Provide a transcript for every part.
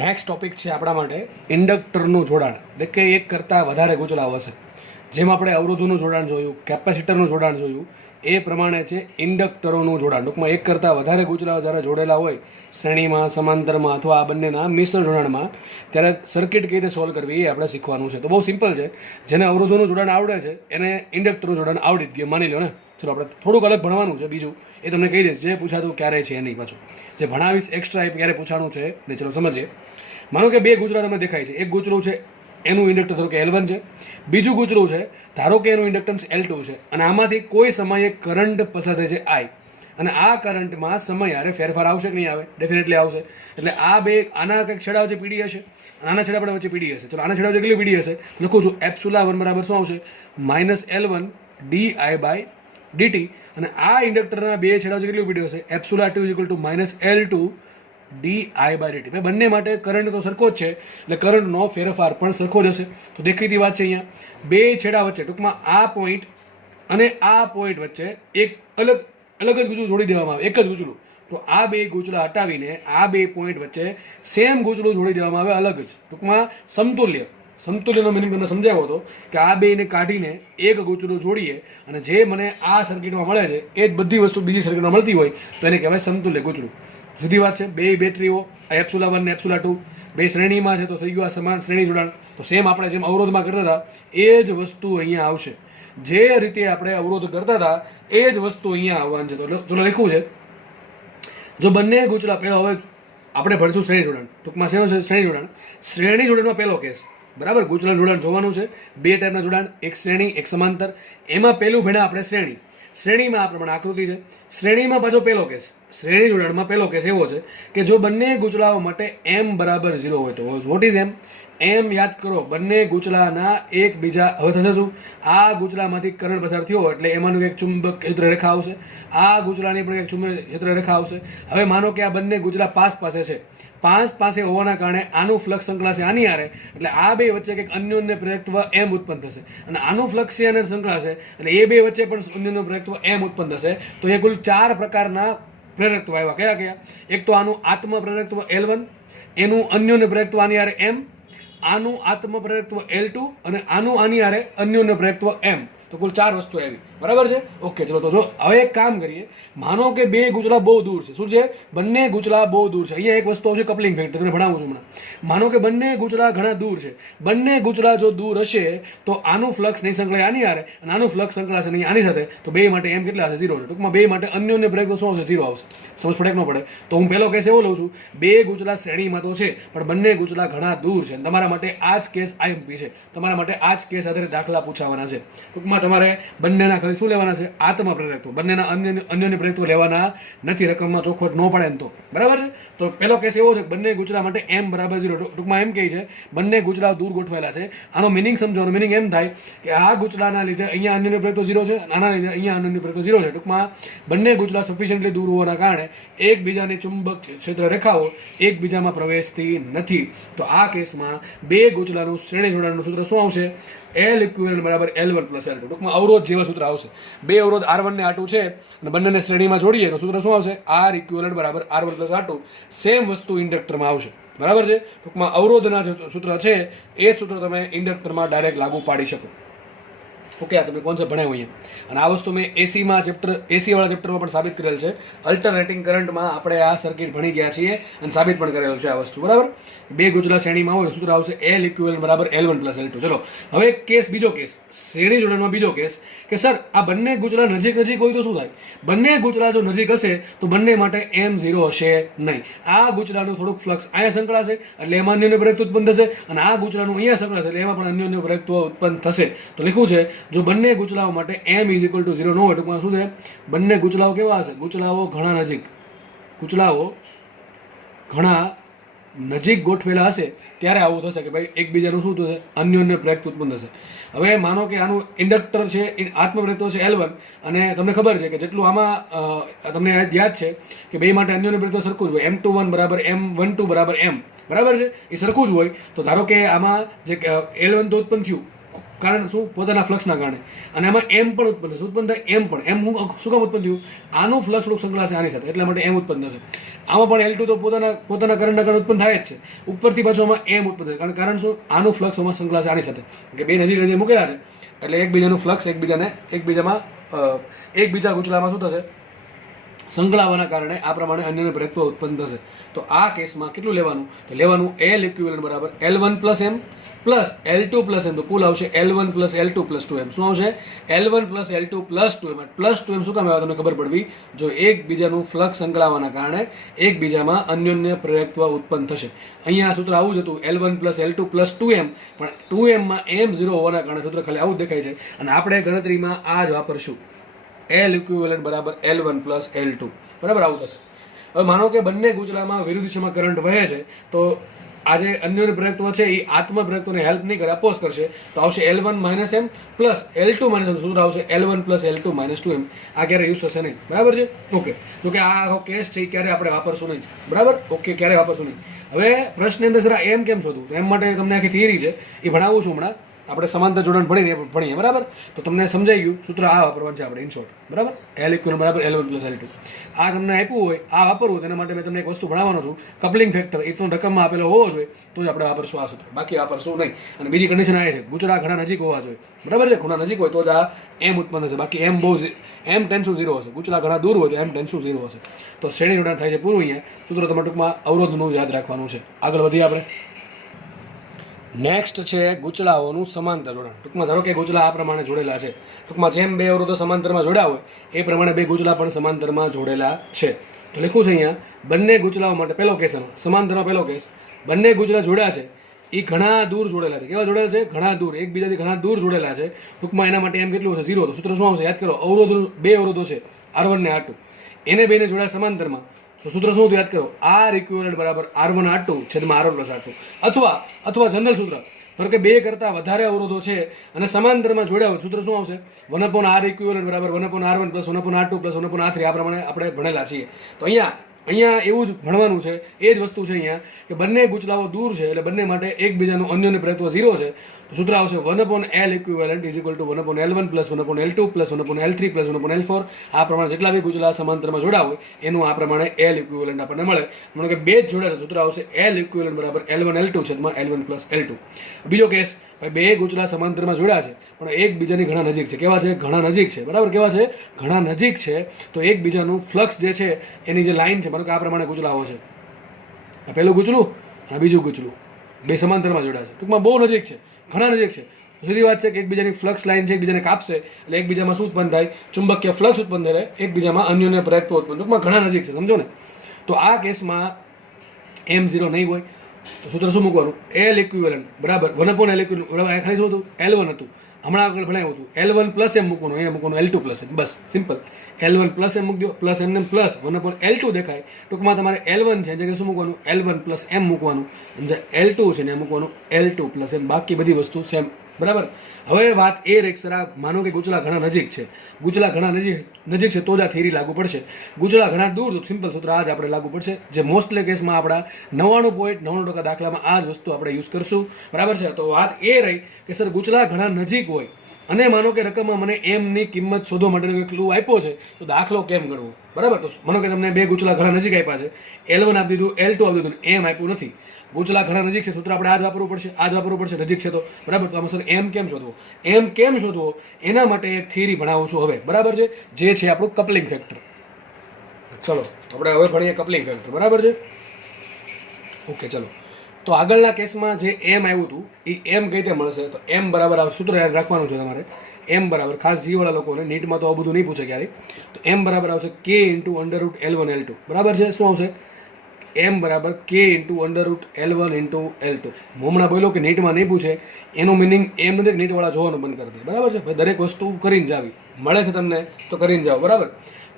Next topic છે આપણા માટે ઇન્ડક્ટરનું જોડાણ, એટલે કે એક કરતાં વધારે ગૂંચળાવ હશે. જેમ આપણે અવરોધોનું જોડાણ જોયું, કેપેસિટરનું જોડાણ જોયું, એ પ્રમાણે છે ઇન્ડક્ટરોનું જોડાણ. ટૂંકમાં એક કરતાં વધારે ગૂંચળાવ જ્યારે જોડેલા હોય શ્રેણીમાં, સમાંતરમાં અથવા આ બંનેના મિશ્ર જોડાણમાં, ત્યારે સર્કિટ કઈ રીતે સોલ્વ કરવી એ આપણે શીખવાનું છે. તો બહુ સિમ્પલ છે. જેને અવરોધોનું જોડાણ આવડે છે એને ઇન્ડક્ટરનું જોડાણ આવડી જ ગયું, માની લો ને. ચલો આપણે થોડુંક અલગ ભણવાનું છે. બીજું એ તમને કહી દઈશ, જે પૂછાતું ક્યારે છે નહીં. પાછું જે ભણાવીશ એક્સ્ટ્રા એ ક્યારે પૂછાનું છે ને. ચલો સમજીએ. માનો કે બે ગૂંચળા તમને દેખાય છે. એક ગૂંચળું છે એનું ઇન્ડક્ટર ધારો કે L1 છે, બીજું ગૂંચળું છે ધારો કે એનું ઇન્ડક્ટન્સ L2 છે, અને આમાંથી કોઈ સમયે કરંટ પસાર થાય છે I, અને આ કરંટમાં સમય હારે ફેરફાર આવશે કે નહીં આવે? ડેફિનેટલી આવશે. એટલે આ બે આના કંઈક છેડા વચ્ચે પીડી હશે, અને આના છેડા પણ વચ્ચે પીડી હશે. ચલો આના છેડા વચ્ચે કેટલી પીડી હશે લખું છું. એપ્સિલોન 1 બરાબર શું આવશે? -L1 di/dt. અને આ ઇન્ડક્ટરના બે છેડા વચ્ચે કેટલી પીડી હશે? Epsilon 2 - L2 di/dt. ભાઈ બંને માટે કરંટ તો સરખો જ છે, એટલે કરંટનો ફેરફાર પણ સરખો જ હશે. તો દેખીતી વાત છે, અહીંયા બે છેડા વચ્ચે ટૂંકમાં આ પોઈન્ટ અને આ પોઈન્ટ વચ્ચે એક અલગ જ ગૂંચળું જોડી દેવામાં આવે, એક જ ગૂંચળું. તો આ બે ગૂંચળા હટાવીને આ બે પોઈન્ટ વચ્ચે સેમ ગૂંચળું જોડી દેવામાં આવે, અલગ જ. ટૂંકમાં સમતુલ્યનો મિનિંગ તમને સમજાવ્યો હતો કે આ બેને કાઢીને એક ગૂંચળું જોડીએ, અને જે મને આ સર્કિટમાં મળે છે એ જ બધી વસ્તુ બીજી સર્કિટમાં મળતી હોય તો એને કહેવાય સમતુલ્ય ગૂંચળું. જુદી વાત છે. બે બેટરીઓ એપ્સિલોન 1 ને એપ્સિલોન 2 બે શ્રેણીમાં છે, તો થઈ ગયું આ સમાન શ્રેણી જોડાણ. તો સેમ આપણે જેમ અવરોધમાં કરતા હતા એ જ વસ્તુ અહીંયા આવશે. જે રીતે આપણે અવરોધ કરતા હતા એ જ વસ્તુ અહીંયા આવવાની છે. તો ચલો લખ્યું છે, જો બંને ગૂંચળા પહેલો, હવે આપણે ભણશું શ્રેણી જોડાણ. ટૂંકમાં શેનું છે? શ્રેણી જોડાણ. શ્રેણી જોડાણમાં પહેલો કેસ, બરાબર. ગૂંચળાનું જોડાણ જોવાનું છે. બે ટાઈપના જોડાણ, એક શ્રેણી, એક સમાંતર. એમાં પહેલું ભણ્યા આપણે શ્રેણી. શ્રેણીમાં આ પ્રમાણે આકૃતિ છે. શ્રેણીમાં પાછો પહેલો કેસ, શ્રેણી જોડાણમાં પહેલો કેસ એવો છે કે જો બંને ગૂંચળાઓ માટે m બરાબર 0 હોય તો. What is m? એમ યાદ કરો, બંને ગૂંચળાના એકબીજા, હવે થશે શું? આ ગૂંચળામાંથી કરંટ પસાર થયો એટલે એમાંનું એક ચુંબક ક્ષેત્ર રેખા આવશે, આ ગૂંચળાની પણ એક ચુંબક ક્ષેત્ર રેખા આવશે. હવે માનો કે આ બંને ગૂંચળા પાસે છે, પાસે હોવાના કારણે આનું ફ્લક્સ સંકળાશે આની હારે, એટલે આ બે વચ્ચે કંઈક અન્યોન્ય પ્રેરકત્વ m ઉત્પન્ન થશે, અને આનું ફ્લક્સ છે અને સંકળાશે, એટલે એ બે વચ્ચે પણ અન્યોન્ય પ્રેરકત્વ m ઉત્પન્ન થશે. તો એ કુલ 4 પ્રકારના પ્રેરકત્વ આવ્યા. કયા? એક તો આનું આત્મ પ્રેરકત્વ L1, એનું અન્યોન્ય પ્રેરકત્વ આની હારે m, આનું આત્મ પ્રેરકત્વ L2, અને આનું આની હારે અન્યોન્ય પ્રેરકત્વ m. તો કુલ 4 વસ્તુ આવી, બરાબર છે. ઓકે, ચલો તો જો હવે એક કામ કરીએ. માનો કે બે ગૂંચળા બહુ દૂર છે. શું છે? બંને ગૂંચળા બહુ દૂર છે. અહીંયા એક વસ્તુ આવશે કપલિંગ ફેક્ટર, તમને ભણાવું છું હમણાં. માનો કે બંને ગૂંચળા ઘણા દૂર છે. બંને ગૂંચળા જો દૂર હશે તો આનું ફ્લક્સ નહીં સંકળાય આની હારે, અને આનું ફ્લક્સ સંકળાશે નહીં આની સાથે, તો બે માટે એમ કેટલા હશે? 0 છે. ટૂંકમાં બે માટે અન્યોન્ય પ્રેરકત્વ શું આવશે? 0 આવશે. સમજ પડે કે ન પડે? તો હું પહેલો કેસ એવો લઉં છું, બે ગૂંચળા શ્રેણીમાં તો છે પણ બંને ગૂંચળા ઘણા દૂર છે. તમારા માટે આ જ કેસ IMP છે. તમારા માટે આ જ કેસ આધારે દાખલા પૂછાવાના છે. ટૂંકમાં તમારે બંનેના ખાલી શું લેવાના છે? આત્મ પ્રેરકત્વ. બંનેના અન્યોન્ય પ્રેરકત્વ લેવાના નથી. રકમમાં ચોખવટ ન પડે ને તો, બરાબર છે. તો પહેલો કેસ એવો છે કે બંને ગૂંચળા માટે m બરાબર 0. ટૂંકમાં એમ કહે છે બંને ગૂંચળા દૂર ગોઠવાયેલા છે. આનો મિનિંગ સમજવાનો. મિનિંગ એમ થાય કે આ ગૂંચળાના લીધે અહીંયા અન્યોન્ય પ્રેરકત્વ 0 છે, આના લીધે અહીંયા અન્યોન્ય પ્રેરકત્વ 0 છે. ટૂંકમાં બંને ગૂંચળા સફિશિયન્ટલી દૂર હોવાના કારણે એકબીજાની ચુંબક ક્ષેત્ર રેખાઓ એકબીજામાં પ્રવેશતી નથી. તો આ કેસમાં બે ગૂંચળાનું શ્રેણી જોડાણનું સૂત્ર શું આવશે? L ઇક્વિવેલન્ટ બરાબર L1 + L2. ટૂંકમાં અવરોધ જેવા સૂત્ર આવશે. બે અવરોધ R1 ને R2 છે અને બંનેને શ્રેણીમાં જોડીએ તો સૂત્ર શું આવશે? R ઇક્વિવેલન્ટ બરાબર R1 + R2. સેમ વસ્તુ ઇન્ડક્ટરમાં આવશે, બરાબર છે. ટૂંકમાં અવરોધના જે સૂત્ર છે એ સૂત્ર તમે ઇન્ડક્ટરમાં ડાયરેક્ટ લાગુ પાડી શકો. ઓકે, આ તમે કોન્સેપ્ટ ભણાવ્યો અહીંયા. અને આ વસ્તુ મેં એસીવાળા ચેપ્ટરમાં પણ સાબિત કરેલ છે. અલ્ટરનેટિંગ કરંટમાં આપણે આ સર્કિટ ભણી ગયા છીએ અને સાબિત પણ કરેલું છે આ વસ્તુ, બરાબર. બે ગૂંચળા શ્રેણીમાં હોય સૂત્ર આવશે L ઇક્વિવેલન્ટ બરાબર L1 + L2. ચલો હવે બીજો કેસ, શ્રેણી જોડાણમાં બીજો કેસ કે સર આ બંને ગૂંચળા નજીક હોય તો શું થાય? બંને ગૂંચળા જો નજીક હશે તો બંને માટે m0 હશે નહીં. આ ગૂંચળાનું થોડુંક ફ્લક્સ અહીંયા સંકળાશે એટલે એમાં અન્યોન્ય પ્રેરકત્વ ઉત્પન્ન થશે, અને આ ગૂંચળાનું અહીંયા સંકળાશે એટલે એમાં પણ અન્યોન્ય પ્રેરકત્વ ઉત્પન્ન થશે. તો લખ્યું છે જો બંને ગૂંચળાઓ માટે m = 0 ન હોય, ટૂંકમાં શું છે? બંને ગૂંચળાઓ કેવા હશે? ગૂંચળાઓ ઘણા નજીક ગોઠવેલા હશે ત્યારે આવું થશે કે ભાઈ એકબીજાનું શું થશે? અન્યોન્ય પ્રેરકત્વ ઉત્પન્ન થશે. હવે માનો કે આનું ઇન્ડક્ટર છે, આત્મ પ્રેરકત્વ છે L1, અને તમને ખબર છે કે જેટલું આમાં તમને યાદ છે કે બે માટે અન્યોન્ય પ્રેરકત્વ સરખું જ હોય. M21 બરાબર M12 બરાબર m, બરાબર છે. એ સરખું જ હોય. તો ધારો કે આમાં જે L1 તો ઉત્પન્ન થયું, કારણ શું? પોતાના ફ્લક્સના કારણે. અને આમાં એમ પણ ઉત્પન્ન થશે. ઉત્પન્ન થાય એમ પણ. એમ શું કામ ઉત્પન્ન થયું? આનું ફ્લક્સ થોડુંક સંકળાશે આની સાથે, એટલા માટે એમ ઉત્પન્ન થશે. આમાં પણ L2 તો પોતાના કરંટના કારણે ઉત્પન્ન થાય જ છે. ઉપરથી પાછું આમાં એમ ઉત્પન્ન થાય. કારણ શું? આનું ફ્લક્સ આમાં સંકળાશે આની સાથે, કે બે નજીક નજીક મૂકેલા છે એટલે એકબીજાનું ફ્લક્સ એકબીજા ગુચલામાં શું થશે? સંકળાવાના કારણે આ પ્રમાણે અન્યનું પ્રેરકત્વ ઉત્પન્ન થશે. તો આ કેસમાં કેટલું લેવાનું? તો લેવાનું L ઇક્વિવેલન્ટ બરાબર L1 plus M plus L2 plus M. તો કુલ આવશે L1 plus L2 plus 2m. શું આવશે? L1 plus L2 plus 2m. Plus 2m શું કામ આવ્યા તમને ખબર પડવી? જો એકબીજાનું ફ્લક્સ સંકળાવાના કારણે એકબીજામાં અન્યોન્ય પ્રેરકત્વ ઉત્પન્ન થશે. અહીંયા સૂત્ર આવું જ હતું, L1 plus L2 plus 2m, પણ 2m માં m0 હોવાના કારણે સૂત્ર ખાલી આવું જ દેખાય છે. અને આપણે ગણતરીમાં આ જ વાપરશું, L ઇક્વિવેલન્ટ બરાબર L1 પ્લસ L2 બરાબર આવું થશે. હવે માનો કે બંને ગુચલામાં વિરુદ્ધ દિશામાં કરંટ વહે છે, તો આ જે અન્યોન્ય પ્રેરકત્વ છે એ આત્મ પ્રેરકત્વને હેલ્પ નહીં કરે, અપોઝ કરશે. તો આવશે L1 minus M plus L2 minus M. સૂત્ર આવશે L1 plus L2 minus 2m. આ ક્યારે યુઝ થશે નહીં, બરાબર છે? ઓકે. જો કે આ આખો કેસ છે એ ક્યારે આપણે વાપરશું નહીં, બરાબર? ઓકે, ક્યારે વાપરશું નહીં. હવે પ્રશ્નની અંદર સર એમ કેમ શોધવું? તો એમ માટે તમને આખી થિયરી છે એ ભણાવું છું હમણાં. આપણે સમાંતર જોડાણ ભણીએ બરાબર. તો તમને સમજાઈ ગયું, સૂત્ર આ વાપરવાનું છે આપણે ઇન શોર્ટ, બરાબર? L ઇક્વિવેલન્ટ બરાબર L1 પ્લસ L2. આ તમને આપ્યું હોય, આ વાપરવું, તેના માટે મેં તમને એક વસ્તુ ભણાવવાનો છું, કપલિંગ ફેક્ટર. એ તો રકમમાં આપેલો હોવો જોઈએ તો જ આપણે વાપરશું આ સૂત્ર, બાકી વાપરશું નહીં. અને બીજી કન્ડિશન આ છે, ગુચડા ઘણા નજીક હોવા જોઈએ, બરાબર છે? ઘણા નજીક હોય તો જ આ એમ ઉત્પન્ન થશે, બાકી એમ ટેન્સ 0 હશે. ગુચડા ઘણા દૂર હોય તો એમ ટેન્સ 0 હશે. તો શ્રેણી જોડાણ થાય છે પૂરું. અહીંયા સૂત્ર તમારે ટૂંકમાં અવરોધનું યાદ રાખવાનું છે. આગળ વધીએ આપણે. નેક્સ્ટ છે ગુચલાઓનું સમાંતર જોડાણ. ટૂંકમાં ધારો કે ગુચલા આ પ્રમાણે જોડેલા છે. ટૂંકમાં જેમ બે અવરોધો સમાંતરમાં જોડ્યા હોય એ પ્રમાણે બે ગુચલા પણ સમાંતરમાં જોડેલા છે. તો લખ્યું છે અહીંયા, બંને ગુચલાઓ માટે પહેલો કેસ, સમાંતરમાં પહેલો કેસ, બંને ગુચલા જોડ્યા છે એ ઘણા દૂર જોડેલા છે. કેવા જોડેલા છે? ઘણા દૂર, એકબીજાથી ઘણા દૂર જોડેલા છે. ટૂંકમાં એના માટે એમ કેટલું હશે? 0. તો સૂત્ર શું આવશે? યાદ કરો, બે અવરોધો છે, R1 ને R2, એને બેને જોડ્યા સમાંતરમાં. તો સૂત્ર શું યાદ કરો? R ઇક્વિવેલન્ટ બરાબર R1 R2 છેદમાં R1 પ્લસ R2. અથવા જનરલ સૂત્ર, ધારો કે બે કરતાં વધારે અવરોધો છે અને સમાંતરમાં જોડ્યા હોય, સૂત્ર શું આવશે? 1/R ઇક્વિવેલન્ટ બરાબર 1/R1 plus 1/R2 plus 1/R3. આ પ્રમાણે આપણે ભણેલા છીએ. તો અહીંયા એવું જ ભણવાનું છે. એ જ વસ્તુ છે અહીંયા, કે બંને ગુચલાઓ દૂર છે એટલે બંને માટે એકબીજાનું અન્યોન્ય પ્રેરકત્વ 0 છે. તો સૂત્ર આવશે 1/L equivalent is equal to 1/L1 plus 1/L2 plus 1/L3 plus 1/L4. આ પ્રમાણે જેટલા બી ગુચલા સમાંતરમાં જોડા હોય એનું આ પ્રમાણે L ઇક્વિવેલન્ટ આપણને મળે. મને કે બે જ જોડે છે, સૂત્ર આવશે L ઇક્વિવેલન્ટ બરાબર L1 L2 છેદમાં L1 પ્લસ L2. બીજો કેસ, બે ગુચલા સમાંતરમાં જોડ્યા છે પણ એકબીજાની ઘણા નજીક છે. કેવા છે? ઘણા નજીક છે, બરાબર? કેવા છે? ઘણા નજીક છે. તો એકબીજાનું ફ્લક્સ જે છે એની જે લાઈન છે, માનો કે આ પ્રમાણે ગુચલાઓ છે, આ પહેલું ગુચલું અને બીજું ગુચલું, બે સમાંતરમાં જોડ્યા છે, ટૂંકમાં બહુ નજીક છે, ઘણા નજીક છે. સીધી વાત છે કે એકબીજાની ફ્લક્સ લાઈન છે, એકબીજાને કાપશે એટલે એકબીજામાં શું ઉત્પન્ન થાય? ચુંબકીય ફ્લક્સ ઉત્પન્ન થાય, એકબીજામાં અન્યોન્ય પ્રેરકત્વ ઉત્પન્ન. ટૂંકમાં ઘણા નજીક છે, સમજો ને? તો આ કેસમાં m0 નહીં હોય તો સૂત્ર શું મૂકવાનું? L ઇક્વિવેલન્ટ બરાબર 1/L ઇક્વિવેલન્ટ બરાબર. આ ખાલી શું હતું? L1 હતું, હમણાં આગળ ભણાવ્યું હતું. L1 પ્લસ એમ મૂકવાનું, અહીંયા મૂકવાનું L2 પ્લસ એમ, બસ સિમ્પલ. L1 પ્લસ એમ મૂકી દો, પ્લસ એમને પ્લસ 1/L2 દેખાય. ટૂંકમાં તમારે L1 છે જગ્યાએ શું મૂકવાનું? L1 પ્લસ એમ મૂકવાનું. અને જે L2 છે ને મૂકવાનું L2 પ્લસ એમ. બાકી બધી વસ્તુ સેમ, બરાબર? હવે વાત એ રહી સર, માનો કે ગુચલા ઘણા નજીક છે, ગુચલા ઘણા નજીક છે તો જ આ થિયરી લાગુ પડશે. ગુચલા ઘણા દૂર તો સિમ્પલ સૂત્ર આ જ આપણે લાગુ પડશે, જે મોસ્ટલી કેસમાં આપણા 99.99% દાખલામાં આ જ વસ્તુ આપણે યુઝ કરશું, બરાબર છે? તો વાત એ રહી કે સર ગુચલા ઘણા નજીક હોય અને માનો કે રકમમાં મને એમની કિંમત શોધવા માટેનો એક ક્લુ આપ્યો છે, તો દાખલો કેમ ગણવો, બરાબર? તો માનો કે તમને બે ગુચલા ઘણા નજીક આપ્યા છે, L1 આપી દીધું, L2 આપી દીધું, એમ આપ્યું નથી. ગુચલા ઘણા નજીક છે, સૂત્ર આપણે આ જ વાપરવું પડશે, નજીક છે તો, બરાબર? તો આમાં સર એમ કેમ શોધવો એના માટે એક થિયરી ભણાવું છું હવે, બરાબર છે? જે છે આપણું કપલિંગ ફેક્ટર. ચલો આપણે હવે ભણીએ કપલિંગ ફેક્ટર, બરાબર છે? ઓકે, ચલો. તો આગળના કેસમાં જે એમ આવ્યું હતું એ એમ કઈ રીતે મળશે? તો એમ બરાબર આ સૂત્ર યાદ રાખવાનું છે તમારે. એમ બરાબર, ખાસ જીવાળા લોકોને નીટમાં તો આવું બધું નહીં પૂછે ક્યારેય. તો એમ બરાબર આવશે K × √L1 L2, બરાબર છે? શું આવશે? એમ બરાબર K × √L1 × L2. હું હમણાં બોલ્યો કે નીટમાં નહીં પૂછે, એનું મિનિંગ એમ નથી કે નીટવાળા જોવાનું બંધ કરી દે, બરાબર છે? દરેક વસ્તુ કરીને જાવી મળે છે તમને તો કરીને જાઓ, બરાબર?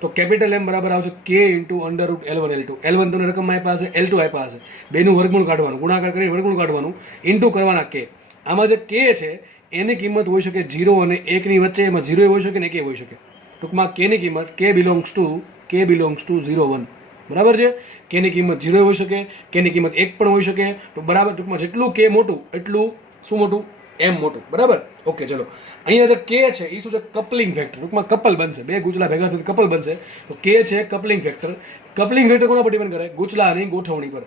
તો કેપિટલ એમ બરાબર આવશે K × √L1 L2. L1 તમને રકમ આપ્યા હશે, L2 આપ્યા હશે, બેનું વર્ગમૂળ કાઢવાનું, ગુણાકાર કરીને વર્ગમૂળ કાઢવાનું, ઇન્ટુ કરવાના K. આમાં જે K છે એની કિંમત હોઈ શકે 0 અને 1 ની વચ્ચે, એમાં 0 હોઈ શકે ને 1 હોઈ શકે. ટૂંકમાં K ની કિંમત K બિલોંગ્સ ટુ 0 1, બરાબર છે? K ની કિંમત 0 હોઈ શકે, K ની કિંમત 1 પણ હોઈ શકે. તો બરાબર, ટૂંકમાં જેટલું K મોટું એટલું શું મોટું? એમ મોટું, બરાબર? ઓકે, ચલો. અહીંયા જે કે છે એ શું છે? Coupling factor. ટૂંકમાં કપલ બનશે, બે ગુચલા ભેગા થઈને કપલ બનશે. તો કે છે કપલિંગ ફેક્ટર. કપલિંગ ફેક્ટર કોના પર ડિપેન્ડ કરે? ગુચલાની ગોઠવણી પર.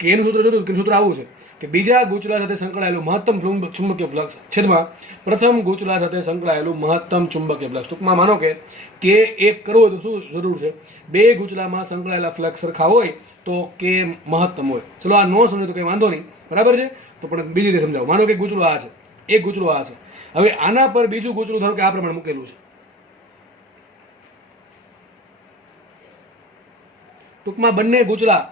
કેનું સૂત્ર જોયું કે સૂત્ર આવું છે કે બીજા ગુચલા સાથે સંકળાયેલું મહત્તમ ચુંબકીય ફ્લક્સ છેદમાં પ્રથમ ગુચલા સાથે સંકળાયેલું મહત્તમ ચુંબકીય ફ્લક્સ. ટૂંકમાં માનો કે એક કરવો તો શું જરૂર છે? બે ગુચલામાં સંકળાયેલા ફ્લક્સ સરખા હોય તો કે મહત્તમ હોય. ચલો, આ નો સમજો તો કંઈ વાંધો નહીં, બરાબર છે? તો પણ બીજી રીતે સમજાવો. માનો કે ગુચલો આ છે, એક ગુચલો આ છે. હવે આના પર બીજું ગુચલું ધારો કે આ પ્રમાણે મૂકેલું છે. ટૂંકમાં બંને ગુચલા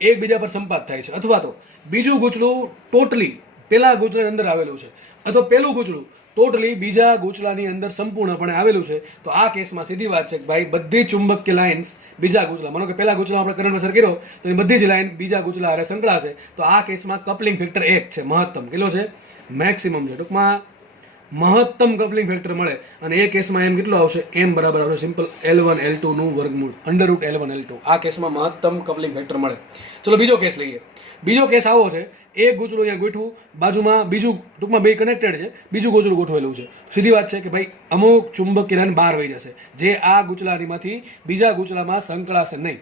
એકબીજા પર સંપાત થાય છે, અથવા તો બીજું ગુચલું ટોટલી પેલા ગુચલાની અંદર આવેલું છે, અથવા પેલું ગુચલું ટોટલી બીજા ગુચલાની અંદર સંપૂર્ણપણે આવેલું છે. તો આ કેસમાં સીધી વાત છે કે ભાઈ બધી ચુંબકીય લાઇન્સ બીજા ગુચલા, માનો કે પેલા ગુચલામાં આપણે કરંટ પસાર કર્યો તો એ બધી જ લાઇન બીજા ગુચલા હારે સંકળાશે. તો આ કેસમાં કપલિંગ ફેક્ટર 1 છે, મહત્તમ. કેટલો છે? મેક્સિમમ છે. ટૂંકમાં મહત્તમ કપલિંગ ફેક્ટર મળે અને એ કેસમાં એમ કેટલું આવશે? એમ બરાબર આવશે સિમ્પલ L1 L2 નું વર્ગમૂળ, અંડરરૂટ L1 L2. આ કેસમાં મહત્તમ કપલિંગ ફેક્ટર મળે. ચલો બીજો કેસ લઈએ. બીજો કેસ આવો છે, એક ગુચલું અહીંયા ગોઠવું, બાજુમાં બીજું, ટૂંકમાં બે કનેક્ટેડ છે, બીજું ગુચલું ગોઠવેલું છે. સીધી વાત છે કે ભાઈ અમુક ચુંબકીય લાઇન બહાર વહી જશે, જે આ ગુચલામાંથી બીજા ગુચલામાં સંકળાશે નહીં.